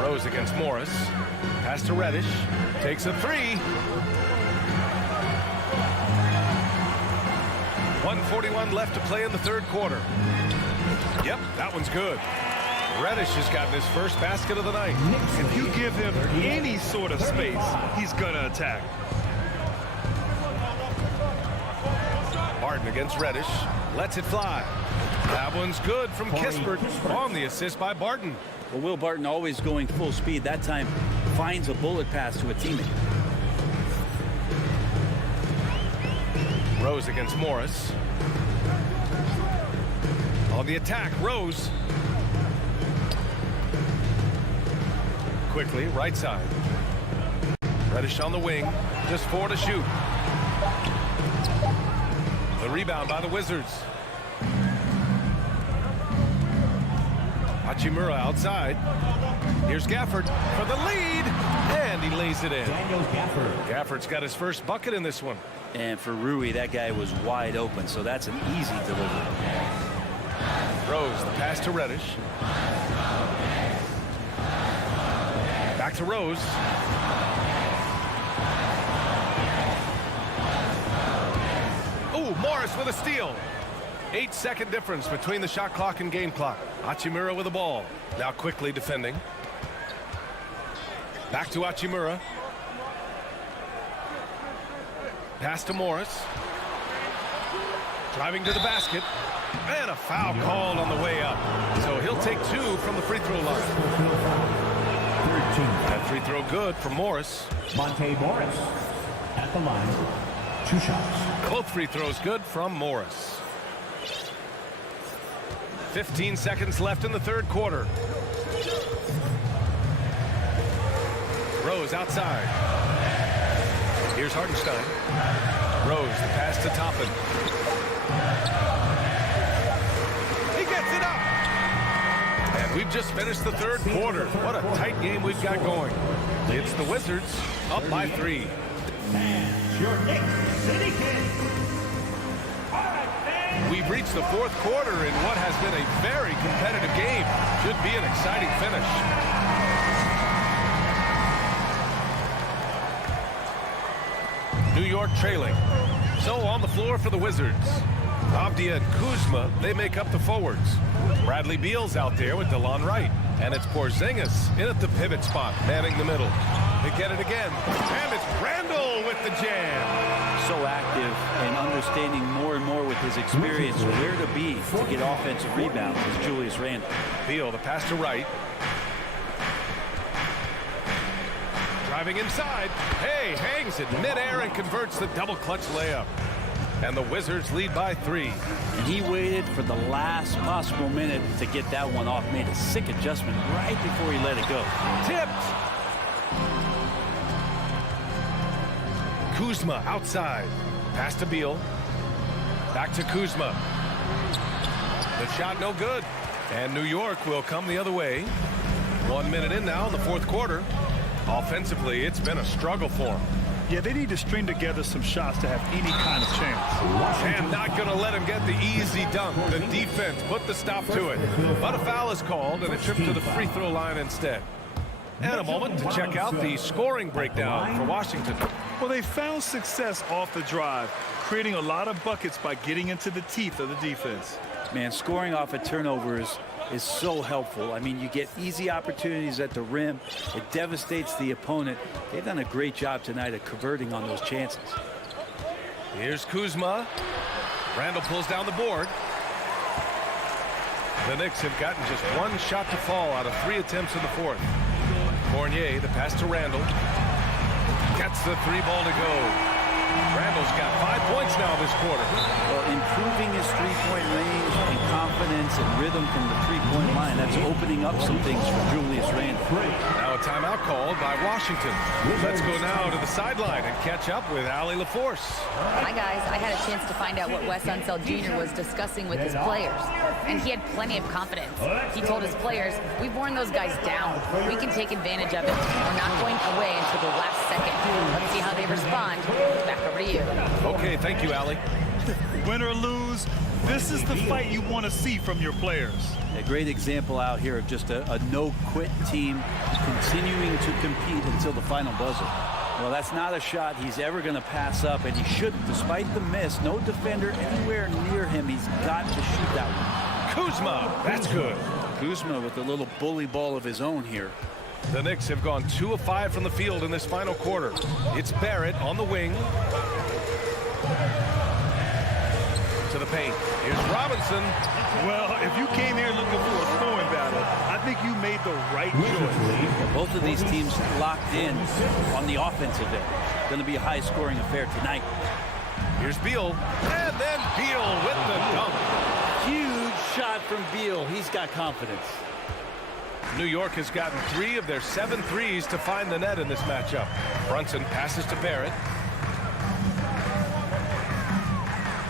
Rose against Morris. Pass to Reddish. Takes a three. 1:41 left to play in the third quarter. Yep, that one's good. Reddish has gotten his first basket of the night. If you give him any sort of space, he's gonna attack. Barton against Reddish. Lets it fly. That one's good from Kispert on the assist by Barton. Well, Will Barton, always going full speed, that time finds a bullet pass to a teammate. Rose against Morris. On the attack, Rose. Quickly, right side. Reddish on the wing. Just 4 to shoot. The rebound by the Wizards. Hachimura outside. Here's Gafford for the lead, and he lays it in. Gafford's got his first bucket in this one. And for Rui, that guy was wide open, so that's an easy delivery. Rose, the pass to Reddish. Back to Rose. Ooh, Morris with a steal. 8-second difference between the shot clock and game clock. Hachimura with the ball. Now quickly defending. Back to Hachimura. Pass to Morris. Driving to the basket. And a foul called on the way up. So he'll take 2 from the free throw line. That free throw good for Morris. Monte Morris at the line. 2 shots. Both free throws good from Morris. 15 seconds left in the third quarter. Rose outside. Here's Hartenstein. Rose, the pass to Toppin. He gets it up. And we've just finished the third quarter. What a tight game we've got going. It's the Wizards up by 3. Your Knicks City Kings. We've reached the fourth quarter in what has been a very competitive game. Should be an exciting finish. New York trailing. So on the floor for the Wizards. Avdia and Kuzma, they make up the forwards. Bradley Beal's out there with DeLon Wright. And it's Porzingis in at the pivot spot, manning the middle. They get it again. And it's Randall with the jam. So active and understanding more and more with his experience where to be to get offensive rebounds is Julius Randle. Beal, the pass to Wright. Driving inside. Hey, hangs it midair and converts the double clutch layup. And the Wizards lead by 3. And he waited for the last possible minute to get that one off. Made a sick adjustment right before he let it go. Tipped. Kuzma outside. Pass to Beal. Back to Kuzma. The shot no good. And New York will come the other way. 1 minute in now in the fourth quarter. Offensively, it's been a struggle for them. Yeah, they need to string together some shots to have any kind of chance. And not going to let him get the easy dunk. The defense put the stop to it. But a foul is called and a trip to the free throw line instead. And a moment to check out the scoring breakdown for Washington. Well, they found success off the drive, creating a lot of buckets by getting into the teeth of the defense. Man, scoring off of turnovers is so helpful. I mean, you get easy opportunities at the rim. It devastates the opponent. They've done a great job tonight at converting on those chances. Here's Kuzma. Randall pulls down the board. The Knicks have gotten just one shot to fall out of 3 attempts in the fourth. Fournier, the pass to Randall. Gets the 3 ball to go. Randall's got 5 points now this quarter. Well, improving his three-point range and confidence and rhythm from the three-point line, that's opening up some things for Julius Randall. Now a timeout called by Washington. Let's go now to the sideline and catch up with Allie LaForce. Hi, guys. I had a chance to find out what Wes Unseld Jr. was discussing with his players, and he had plenty of confidence. He told his players, we've worn those guys down. We can take advantage of it. We're not going away until the last second. Let's see how they respond. Back over to you. Okay, thank you, Allie. Win or lose, this is the fight you want to see from your players. A great example out here of just a no-quit team continuing to compete until the final buzzer. Well, that's not a shot he's ever going to pass up, and he shouldn't. Despite the miss, no defender anywhere near him. He's got to shoot that one. Kuzma, that's good. Kuzma with a little bully ball of his own here. The Knicks have gone 2 of 5 from the field in this final quarter. It's Barrett on the wing. To the paint. Here's Robinson. Well, if you came here looking for a throwing battle, I think you made the right choice. Both of these teams locked in on the offensive end. Going to be a high-scoring affair tonight. Here's Beal. And then Beal with the dunk. Huge shot from Beal. He's got confidence. New York has gotten 3 of their 7 threes to find the net in this matchup. Brunson passes to Barrett.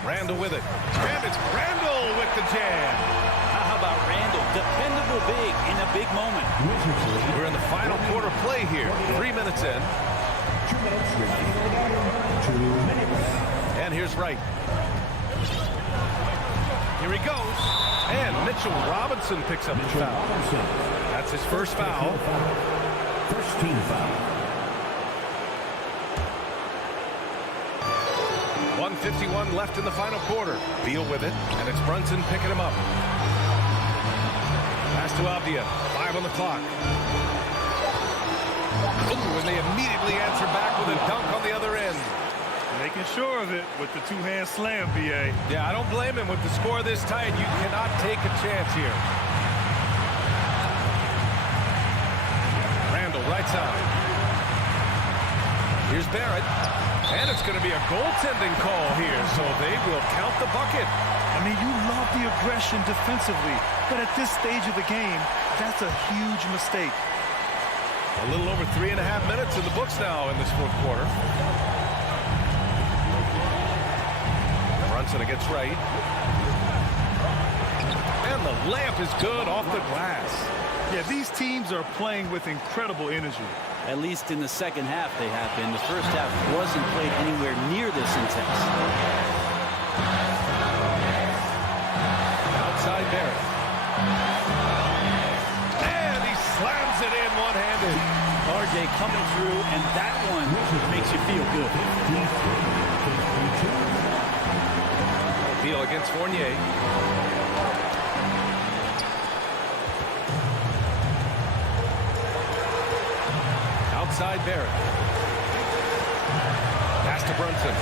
Randall with it. And it's Randall with the jam. How about Randall? Dependable big in a big moment. We're in the final quarter play here. 3 minutes in. 2 minutes remaining. 2 minutes. And here's Wright. Here he goes. And Mitchell Robinson picks up the foul. That's his first foul. First team foul. 1:51 left in the final quarter. Beal with it, and it's Brunson picking him up. Pass to Avdia. 5 on the clock. Ooh, and they immediately answer back with a dunk on the other end. Making sure of it with the two-hand slam, B.A. Yeah, I don't blame him. With the score this tight, you cannot take a chance here. Randall, right side. Here's Barrett. And it's going to be a goaltending call here, so they will count the bucket. I mean, you love the aggression defensively, but at this stage of the game, that's a huge mistake. A little over 3.5 minutes in the books now in this fourth quarter. Brunson against Wright. And the layup is good off the glass. Yeah, these teams are playing with incredible energy. At least in the second half they have been. The first half wasn't played anywhere near this intense. Outside Barrett. And he slams it in one-handed. RJ coming through, and that one makes you feel good. Beal against Fournier. Outside Barrett. Pass to Brunson.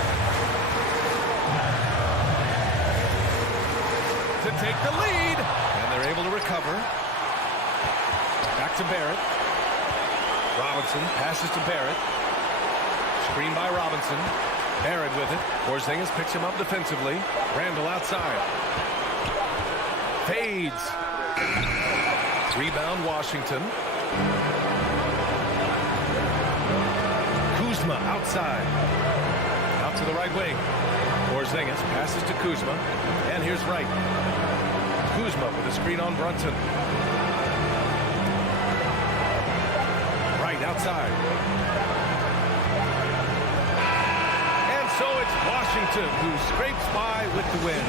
To take the lead. And they're able to recover. Back to Barrett. Robinson passes to Barrett. Screen by Robinson. Barrett with it. Porzingis picks him up defensively. Randall outside. Fades. Rebound Washington. Kuzma outside. Out to the right wing. Porzingis passes to Kuzma. And here's Wright. Kuzma with a screen on Brunson. Wright outside. it's Washington who scrapes by with the win.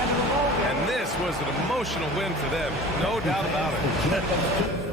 And this was an emotional win for them, no doubt about it.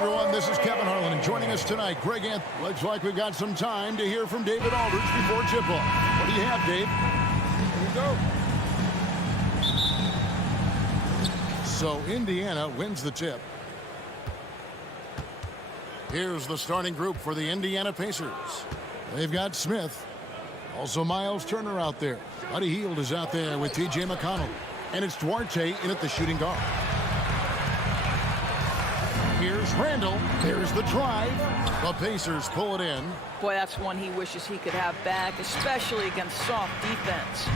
Everyone, this is Kevin Harlan, and joining us tonight, Greg Anthony. Looks like we've got some time to hear from David Aldridge before tip-off. What do you have, Dave? Here we go. So Indiana wins the tip. Here's the starting group for the Indiana Pacers. They've got Smith. Also Miles Turner out there. Buddy Hield is out there with T.J. McConnell. And it's Duarte in at the shooting guard. Here's Randall. Here's the drive. The Pacers pull it in. Boy, that's one he wishes he could have back, especially against soft defense.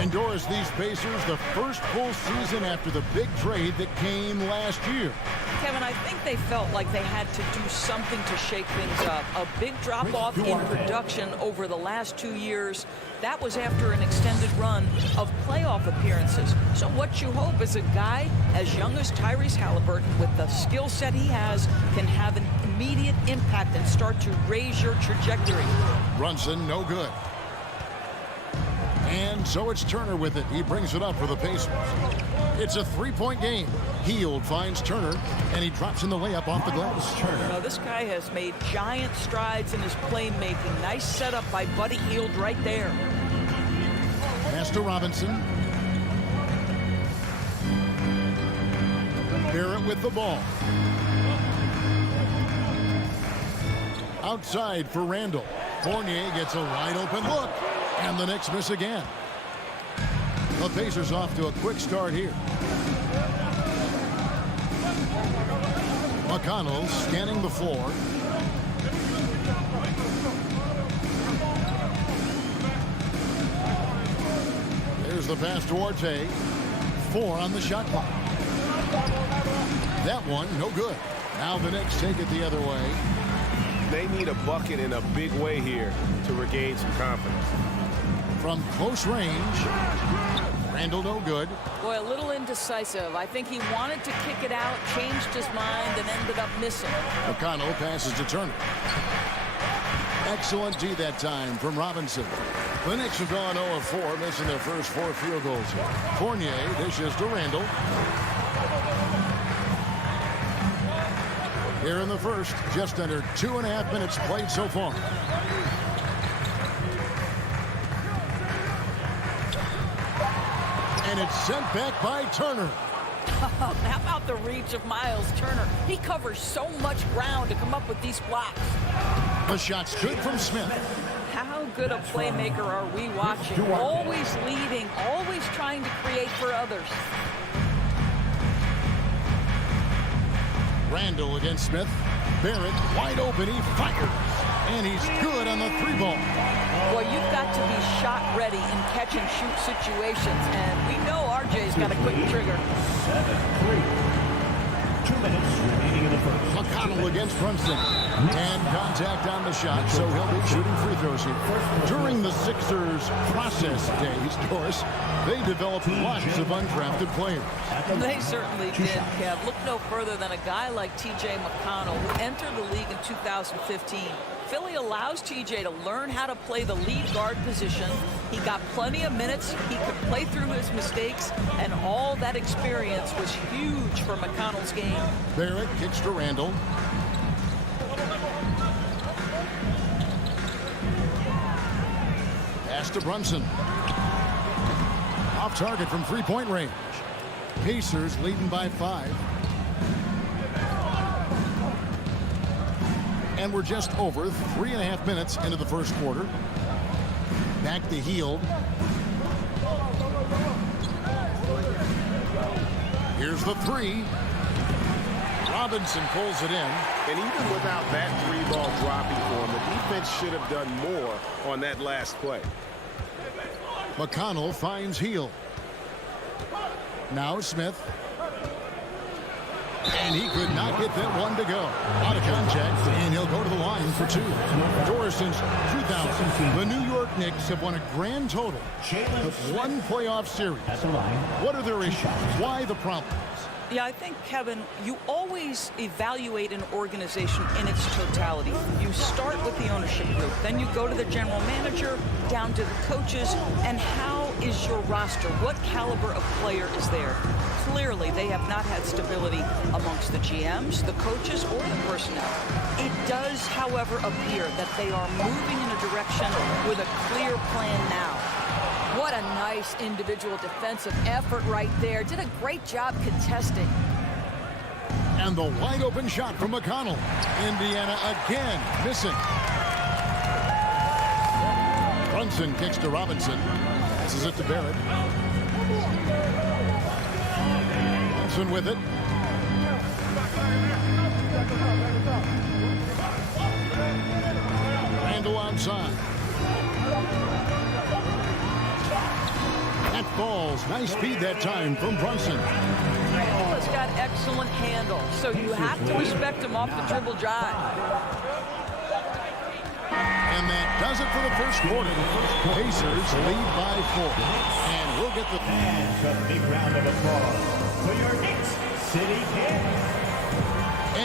And Doris, these Pacers, the first full season after the big trade that came last year. Kevin, I think they felt like they had to do something to shake things up. A big drop-off in production over the last 2 years. That was after an extended run of playoff appearances. So what you hope is a guy as young as Tyrese Halliburton, with the skill set he has, can have an immediate impact and start to raise your trajectory. Brunson, no good. And so it's Turner with it. He brings it up for the Pacers. It's a three-point game. Hield finds Turner, and he drops in the layup off the glass. Now, this guy has made giant strides in his playmaking. Nice setup by Buddy Hield right there. Pass to Robinson. Barrett with the ball. Outside for Randall. Fournier gets a wide open look, and the Knicks miss again. The Pacers off to a quick start here. McConnell scanning the floor. There's the pass to Arte. 4 on the shot clock. That one, no good. Now the Knicks take it the other way. They need a bucket in a big way here to regain some confidence. From close range, Randall no good. Boy, a little indecisive. I think he wanted to kick it out, changed his mind, and ended up missing. McConnell passes to Turner. Excellent D that time from Robinson. The Knicks have gone 0 of 4, missing their first 4 field goals. Fournier dishes to Randall. Here in the first, just under 2.5 minutes played so far. And it's sent back by Turner. How about the reach of Miles Turner? He covers so much ground to come up with these blocks. The shot's good from Smith. How good a playmaker are we watching? Always leading, always trying to create for others. Randall against Smith. Barrett wide open. He fires. And he's good on the 3-ball. Boy, you've got to be shot ready in catch and shoot situations. And we know RJ's got a quick trigger. 7-3. 2 minutes remaining in the first. McConnell against Brunson. And contact on the shot, so he'll be shooting free throws here. During the Sixers process days, Doris, they developed lots of undrafted players. They certainly did, Kev. Look no further than a guy like T.J. McConnell, who entered the league in 2015. Philly allows TJ to learn how to play the lead guard position. He got plenty of minutes. He could play through his mistakes, and all that experience was huge for McConnell's game. Barrett kicks to Randall. Pass to Brunson. Off target from 3-point range. Pacers leading by 5. And we're just over 3.5 minutes into the first quarter. Back to Hield. Here's the 3. Robinson pulls it in. And even without that 3-ball dropping for him, the defense should have done more on that last play. McConnell finds Hield. Now Smith. And he could not get that one to go. Out of contact, and he'll go to the line for 2. Doris, since 2000, the New York Knicks have won a grand total of 1 playoff series. What are their issues? Why the problems? Yeah, I think, Kevin, you always evaluate an organization in its totality. You start with the ownership group, then you go to the general manager, down to the coaches, and how is your roster? What caliber of player is there? Clearly, they have not had stability amongst the GMs, the coaches, or the personnel. It does, however, appear that they are moving in a direction with a clear plan now. What a nice individual defensive effort right there. Did a great job contesting. And the wide open shot from McConnell. Indiana again missing. Brunson kicks to Robinson. Passes it to Barrett. Brunson with it. Randall outside. That falls. Nice speed that time from Brunson. Randall has got excellent handle, so you have to respect him off the dribble drive. And that does it for the first quarter. Pacers lead by 4. And we'll get the... And a big round of applause for your Knicks City Kings.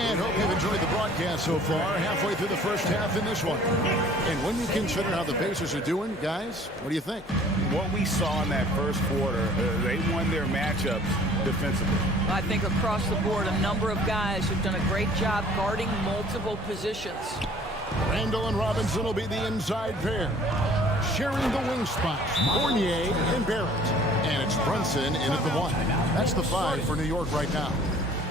And hope you've enjoyed the broadcast so far. Halfway through the first half in this one. And when you consider how the Pacers are doing, guys, what do you think? What we saw in that first quarter, they won their matchups defensively. I think across the board, a number of guys have done a great job guarding multiple positions. Randall and Robinson will be the inside pair. Sharing the wing spots, Fournier and Barrett. And it's Brunson in at the 1. That's the 5 for New York right now.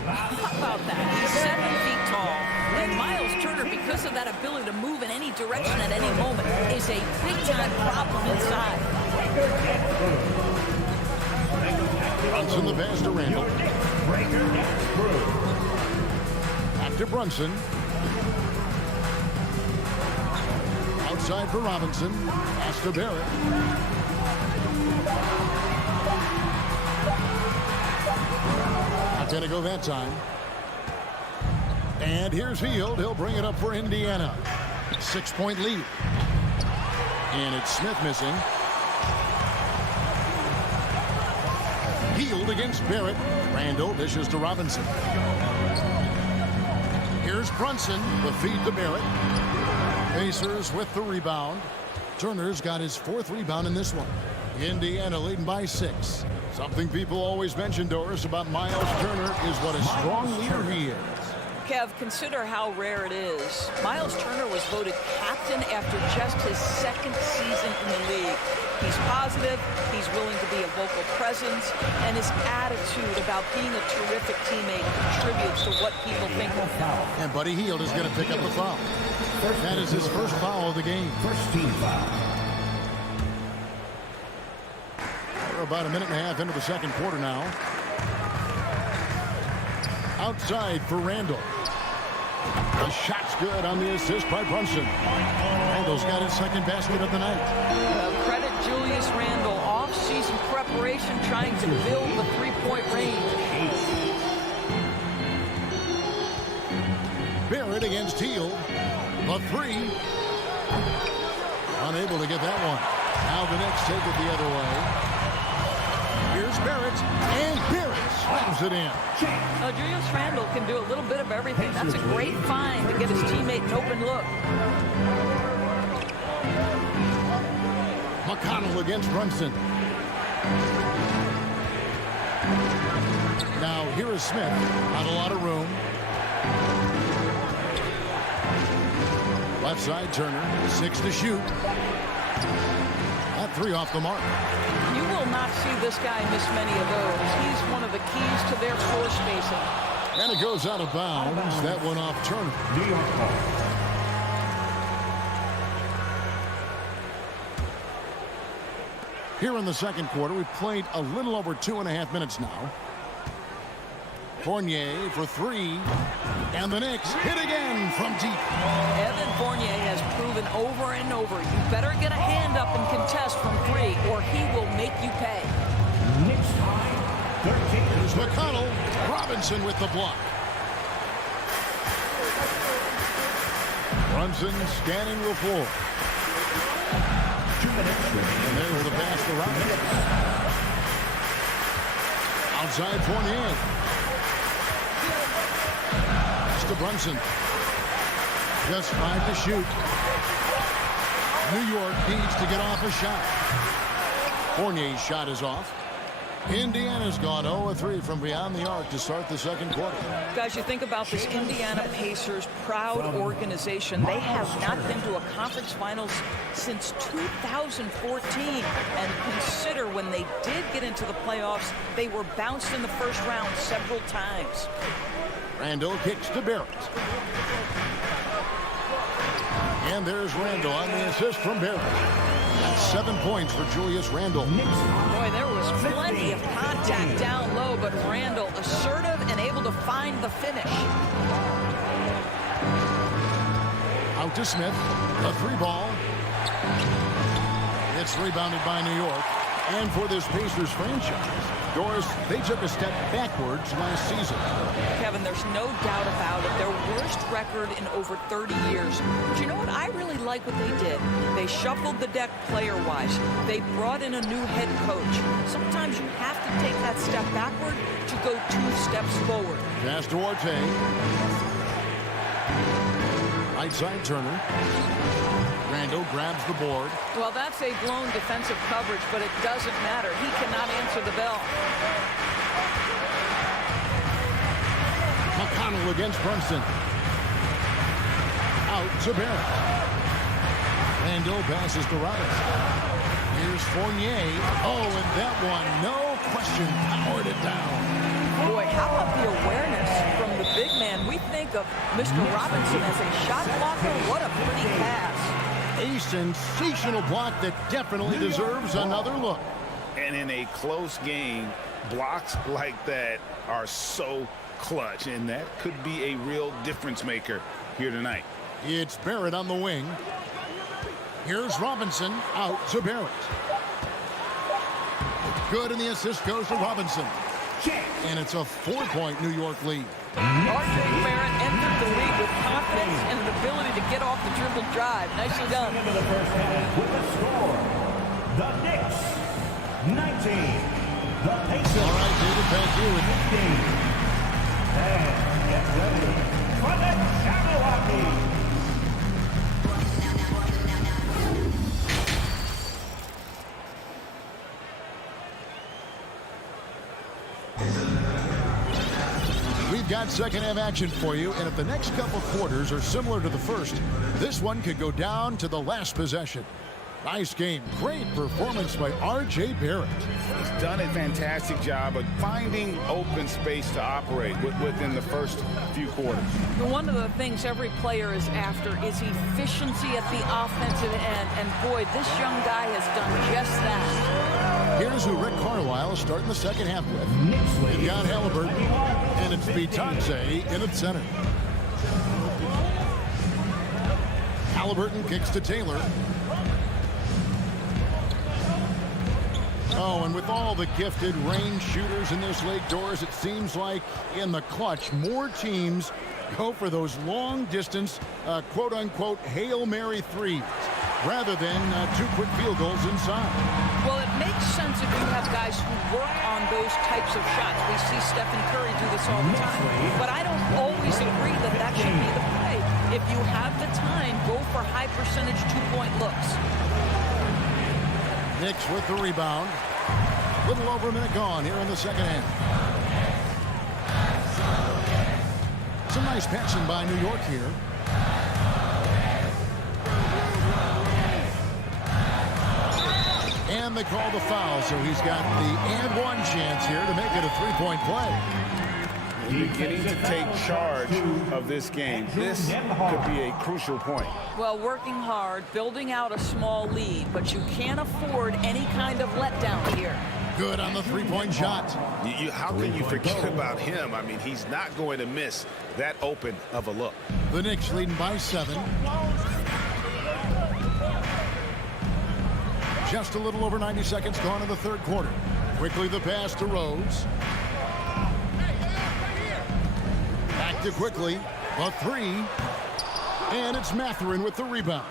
How about that? He's 7 feet tall. And Miles Turner, because of that ability to move in any direction at any moment, is a big-time problem inside. Brunson the pass to Randall. Back to Brunson. Outside for Robinson. Pass to Barrett. Not going to go that time. And here's Hield. He'll bring it up for Indiana. 6-point lead. And it's Smith missing. Hield against Barrett. Randall dishes to Robinson. Here's Brunson. The feed to Barrett. Pacers with the rebound. Turner's got his 4th rebound in this one. Indiana leading by 6. Something people always mention, Doris, about Miles Turner is what a strong leader he is. Kev, consider how rare it is. Miles Turner was voted captain after just his 2nd season in the league. He's positive, he's willing to be a vocal presence, and his attitude about being a terrific teammate contributes to what people think of him. And Buddy Hield is going to pick up the foul. That is his first foul of the game. First team foul. We're about a minute and a half into the second quarter now. Outside for Randall. The shot's good on the assist by Brunson. Randall's got his 2nd basket of the night. Credit Julius Randle. Off-season preparation trying to build the 3-point range. Barrett against Hield. The 3. Unable to get that one. Now the Knicks take it the other way. Here's Barrett. And Barrett slams it in. Julius Randle can do a little bit of everything. That's a great find to get his teammate an open look. McConnell against Brunson. Now here is Smith. Not a lot of room. Left side Turner. 6 to shoot. That 3 off the mark. You will not see this guy miss many of those. He's one of the keys to their floor spacing. And it goes out of bounds. That one off Turner. New York ball. Here in the second quarter, we've played a little over 2.5 minutes now. Fournier for 3. And the Knicks hit again from deep. Evan Fournier has proven over and over, you better get a hand up and contest from 3 or he will make you pay. Knicks time, 13. Here's McConnell. Robinson with the block. Brunson scanning the floor. 2 minutes remaining. And there's the pass to Robinson. Outside Fournier. Pass to Brunson. Just 5 to shoot. New York needs to get off a shot. Fournier's shot is off. Indiana's gone 0-3 from beyond the arc to start the second quarter. Guys, you think about this Indiana Pacers proud organization. They have not been to a conference finals since 2014. And consider when they did get into the playoffs, they were bounced in the first round several times. Randall kicks to Barrett. And there's Randall on the assist from Barrett. That's 7 points for Julius Randall. Boy, there was plenty of contact down low, but Randall assertive and able to find the finish. Out to Smith. The 3 ball. It's rebounded by New York. And for this Pacers franchise, Doris, they took a step backwards last season. Kevin, there's no doubt about it. Their worst record in over 30 years. But you know what? I really like what they did. They shuffled the deck player-wise. They brought in a new head coach. Sometimes you have to take that step backward to go 2 steps forward. Pass to Orte. Right side Turner. Randall grabs the board. Well, that's a blown defensive coverage, but it doesn't matter. He cannot answer the bell. McConnell against Brunson. Out to Barrett. Randall passes to Robinson. Here's Fournier. Oh, and that one, no question, powered it down. Boy, how about the awareness from the big man? We think of Mr. Robinson as a shot blocker. What a pretty pass. A sensational block that definitely deserves another look. And in a close game, blocks like that are so clutch, and that could be a real difference maker here tonight. It's Barrett on the wing. Here's Robinson out to Barrett. Good, and the assist goes to Robinson. And it's a 4-point New York lead. R.J. Barrett entered the league with confidence and an ability to get off the dribble drive. Nicely done. Into the first half with the score. The Knicks, 19. The Pacers. All right, David, back here with 15. And get ready for the Jabberwocky. We've got second half action for you, and if the next couple quarters are similar to the first, this one could go down to the last possession. Nice game. Great performance by R.J. Barrett. He's done a fantastic job of finding open space to operate within the first few quarters. One of the things every player is after is efficiency at the offensive end, and boy, this young guy has done just that. Here's who Rick Carlisle is starting the second half with. They've got Halliburton, and it's Bitadze in at center. Halliburton kicks to Taylor. Oh, and with all the gifted range shooters in this league, Doors, it seems like in the clutch, more teams go for those long-distance, quote-unquote, Hail Mary threes, rather than 2 quick field goals inside. Well, it makes sense if you have guys who work on those types of shots. We see Stephen Curry do this all the time. But I don't always agree that that should be the play. If you have the time, go for high-percentage 2-point looks. Knicks with the rebound. Little over a minute gone here in the second half. Some nice passing by New York here. And they call the foul, so he's got the and one chance here to make it a 3-point play. Beginning to take charge of this game. This could be a crucial point. Well, working hard, building out a small lead, but you can't afford any kind of letdown here. Good on the 3-point shot. How can you forget about him? I mean, he's not going to miss that open of a look. The Knicks leading by 7. Just a little over 90 seconds gone in the third quarter. Quickly the pass to Rose. Back to quickly. A 3. And it's Mathurin with the rebound.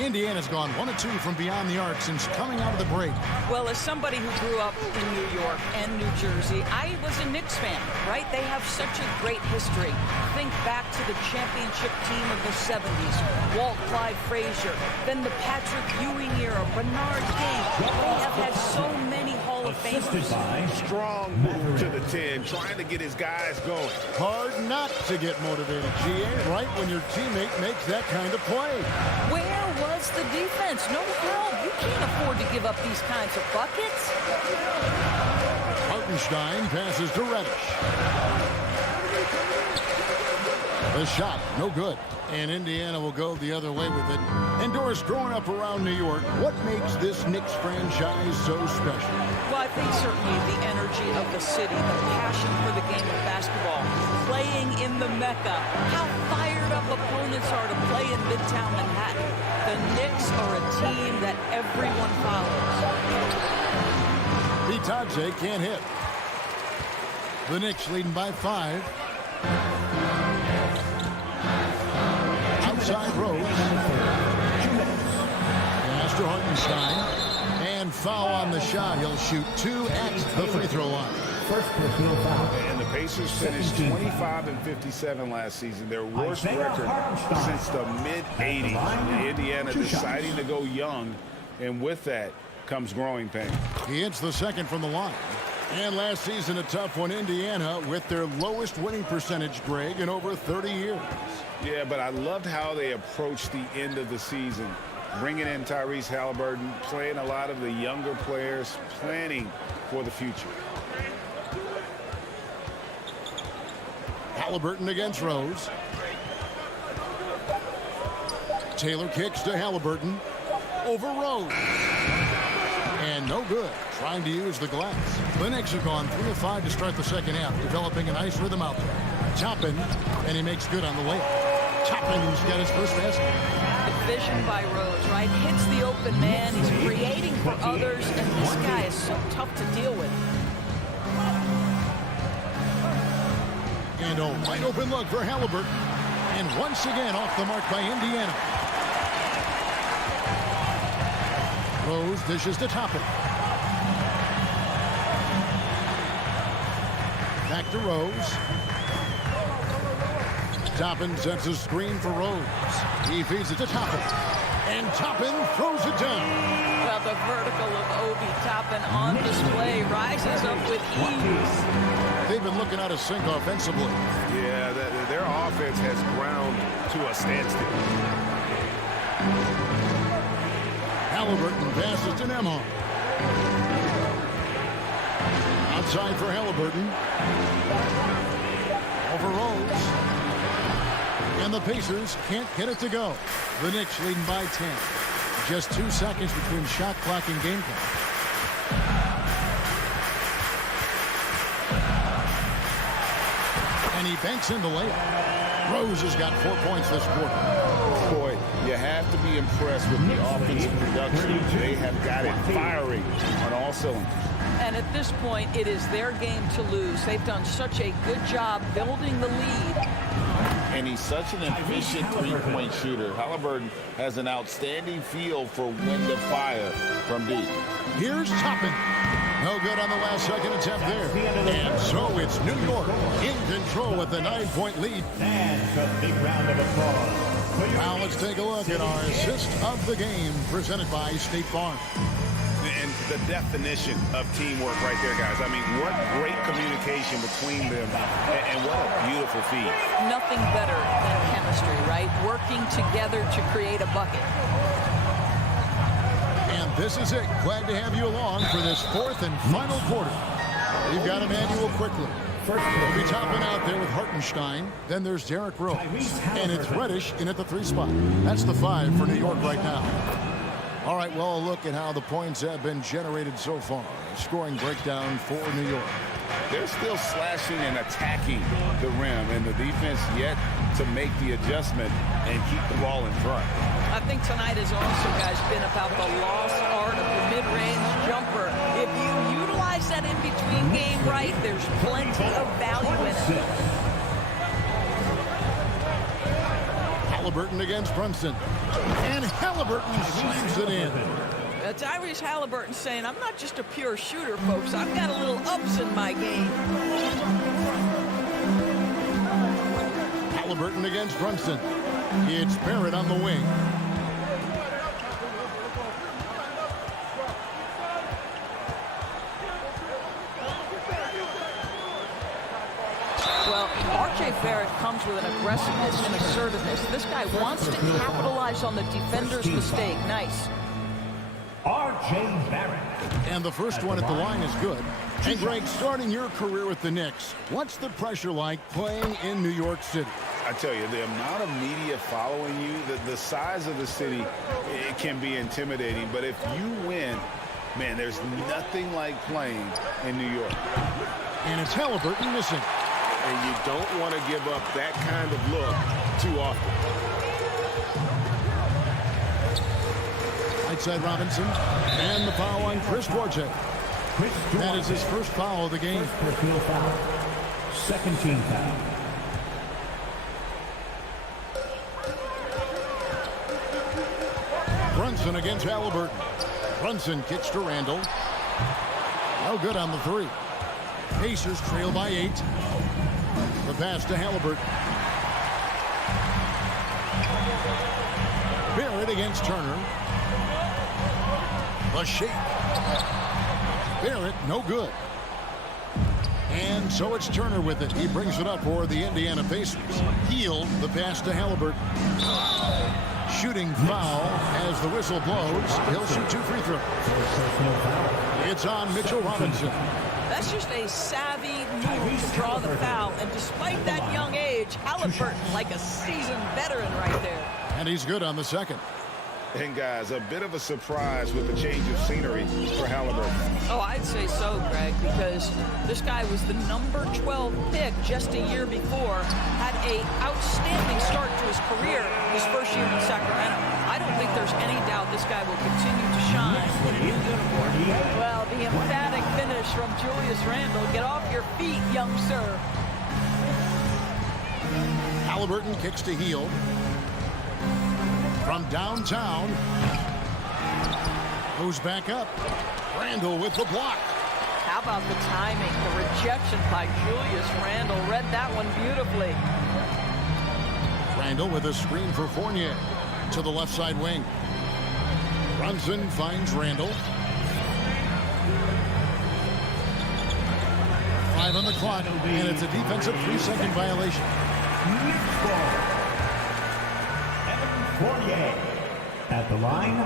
Indiana's gone 1 of 2 from beyond the arc since coming out of the break. Well, as somebody who grew up in New York and New Jersey, I was a Knicks fan, right? They have such a great history. Think back to the championship team of the 70s, Walt Clyde Frazier, then the Patrick Ewing era, Bernard King. They have had so many Hall of Famers. Strong move to the 10, trying to get his guys going. Hard not to get motivated, GA, right when your teammate makes that kind of play. Where was the defense? No help. You can't afford to give up these kinds of buckets. Hartenstein passes to Reddish. The shot, no good. And Indiana will go the other way with it. And Doris, growing up around New York, what makes this Knicks franchise so special? Well, I think certainly the energy of the city, the passion for the game of basketball, playing in the Mecca, how fired up opponents are to play in Midtown Manhattan. The Knicks are a team that everyone follows. Bitadze can't hit. The Knicks leading by 5. Outside Rose. Pass to Hartenstein. And foul on the shot. He'll shoot 2 at the free throw line. First personal foul. And the Pacers finished 25 and 57 last season, their worst record since the mid-'80s. Indiana deciding to go young, and with that comes growing pain. He hits the second from the line. And last season, a tough one, Indiana, with their lowest winning percentage, Greg, in over 30 years. Yeah, but I loved how they approached the end of the season, bringing in Tyrese Halliburton, playing a lot of the younger players, planning for the future. Halliburton against Rose. Taylor kicks to Halliburton. Over Rose. And no good. Trying to use the glass. The Knicks have gone 3 of 5 to start the second half, developing a nice rhythm out there. Toppin, and he makes good on the layup. Toppin's got his first basket. Vision by Rose, right? Hits the open man. He's creating for others, and this guy is so tough to deal with. And a wide open look for Halliburton. And once again off the mark by Indiana. Rose dishes to Toppin. Back to Rose. Toppin sets a screen for Rose. He feeds it to Toppin. And Toppin throws it down. Well, the vertical of Obi Toppin on display rises up with ease. They've been looking out of sync offensively. Yeah, their offense has ground to a standstill. Halliburton passes to Nembhard. Outside for Halliburton. Over Rose. And the Pacers can't get it to go. The Knicks leading by 10. Just 2 seconds between shot clock and game clock. And he banks in the layup. Rose has got 4 points this quarter. Boy, you have to be impressed with the offensive production. They have got it firing on all cylinders. And at this point, it is their game to lose. They've done such a good job building the lead. And he's such an efficient three-point shooter. Halliburton has an outstanding feel for when to fire from deep. Here's Toppin. No good on the last second attempt there. And so it's New York in control with the 9-point lead. And a big round of applause. Now let's take a look at our assist of the game presented by State Farm. And the definition of teamwork right there, guys. I mean, what great communication between them, and what a beautiful feat. Nothing better than chemistry, right? Working together to create a bucket. And this is it. Glad to have you along for this 4th and final quarter. We've got Emmanuel quickly. We'll be topping out there with Hartenstein. Then there's Derrick Rose. And it's Reddish in at the 3 spot. That's the 5 for New York right now. All right, well, a look at how the points have been generated so far. Scoring breakdown for New York. They're still slashing and attacking the rim, and the defense yet to make the adjustment and keep the ball in front. I think tonight has also, guys, been about the lost art of the mid-range jumper. If you utilize that in-between game right, there's plenty of value in it. Halliburton against Brunson. And Halliburton slams it in. Tyrese Halliburton saying, I'm not just a pure shooter, folks. I've got a little ups in my game. Halliburton against Brunson. It's Barrett on the wing. Well, R.J. Barrett comes with an aggressiveness and assertiveness. This guy wants to capitalize on the defender's mistake. Nice. R.J. Barrett. And the first one at the line is good. And Greg, starting your career with the Knicks, what's the pressure like playing in New York City? I tell you, the amount of media following you, the size of the city, it can be intimidating. But if you win, man, there's nothing like playing in New York. And it's Halliburton missing. And you don't want to give up that kind of look too often. Right side Robinson. And the foul on Chris Duarte. That is his first foul of the game. First personal foul. Second team foul. Brunson against Halliburton. Brunson kicks to Randall. No good on the 3. Pacers trail by 8. The pass to Halliburton. Barrett against Turner. The shake. Barrett, no good. And so it's Turner with it. He brings it up for the Indiana Pacers. Hield the pass to Halliburton. Shooting foul as the whistle blows. He'll shoot 2 free throws. It's on Mitchell Robinson. That's just a savvy move to draw the foul. And despite that young age, Halliburton like a seasoned veteran right there. And he's good on the second. And guys, a bit of a surprise with the change of scenery for Halliburton. Oh, I'd say so, Greg, because this guy was the number 12 pick just a year before, had an outstanding start to his career his first year in Sacramento. I don't think there's any doubt this guy will continue to shine in a new uniform. Well, the emphatic finish from Julius Randle. Get off your feet, young sir. Halliburton kicks to Hield. From downtown, goes back up. Randle with the block. How about the timing? The rejection by Julius Randle. Read that one beautifully. Randle with a screen for Fournier to the left side wing. Brunson finds Randle. 5 on the clock, and it's a defensive 3-second violation. Fournier at the line.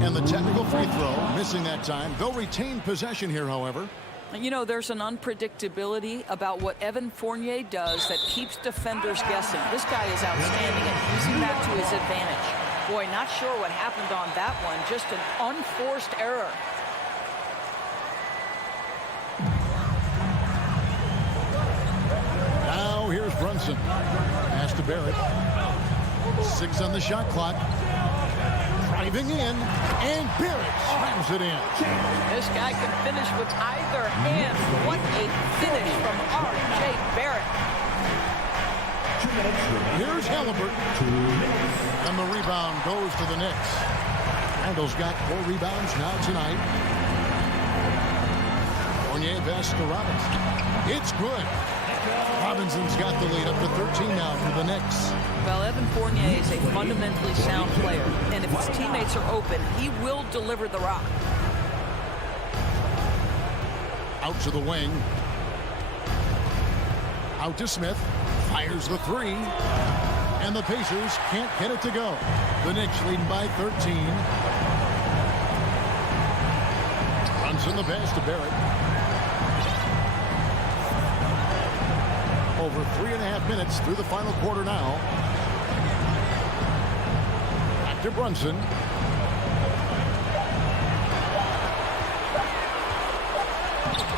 And the technical free throw, missing that time. They'll retain possession here, however. You know, there's an unpredictability about what Evan Fournier does that keeps defenders guessing. This guy is outstanding at using that to his advantage. Boy, not sure what happened on that one. Just an unforced error. Now here's Brunson. Pass to Barrett. 6 on the shot clock. Driving in, and Barrett slams it in. This guy can finish with either hand. What a finish from R.J. Barrett. Here's Halliburton. And the rebound goes to the Knicks. Randle's got 4 rebounds now tonight. Fournier pass to Robinson. It's good. Robinson's got the lead up to 13 now for the Knicks. Well, Evan Fournier is a fundamentally sound player, and if his teammates are open, he will deliver the rock. Out to the wing. Out to Smith. Fires the 3. And the Pacers can't get it to go. The Knicks leading by 13. Brunson the pass to Barrett. Over 3.5 minutes through the final quarter now. Back to Brunson.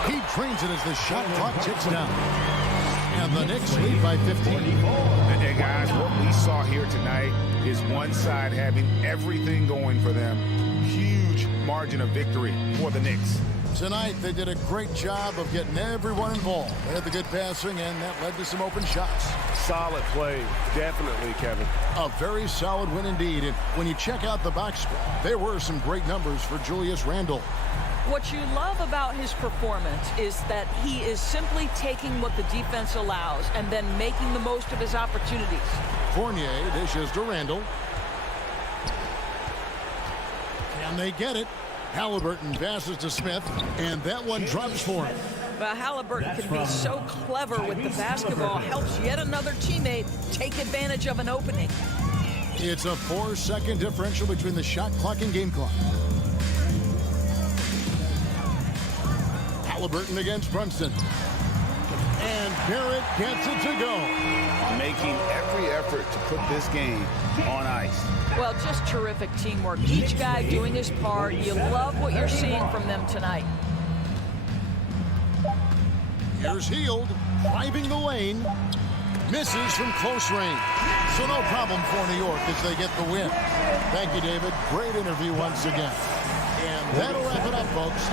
He trains it as the shot clock ticks down. And the Knicks lead by 15. And guys, what we saw here tonight is one side having everything going for them. Huge margin of victory for the Knicks. Tonight, they did a great job of getting everyone involved. They had the good passing, and that led to some open shots. Solid play, definitely, Kevin. A very solid win indeed. And when you check out the box score, there were some great numbers for Julius Randle. What you love about his performance is that he is simply taking what the defense allows and then making the most of his opportunities. Fournier dishes to Randle. Can they get it? Halliburton passes to Smith, and that one drops for him. But Halliburton can be so clever with the basketball, helps yet another teammate take advantage of an opening. It's a 4-second differential between the shot clock and game clock. Halliburton against Brunson. And Barrett gets it to go. Making every effort to put this game on ice. Well, just terrific teamwork. Each guy doing his part. You love what you're seeing from them tonight. Here's Hield driving the lane. Misses from close range. So no problem for New York as they get the win. Thank you, David. Great interview once again. And that'll wrap it up, folks.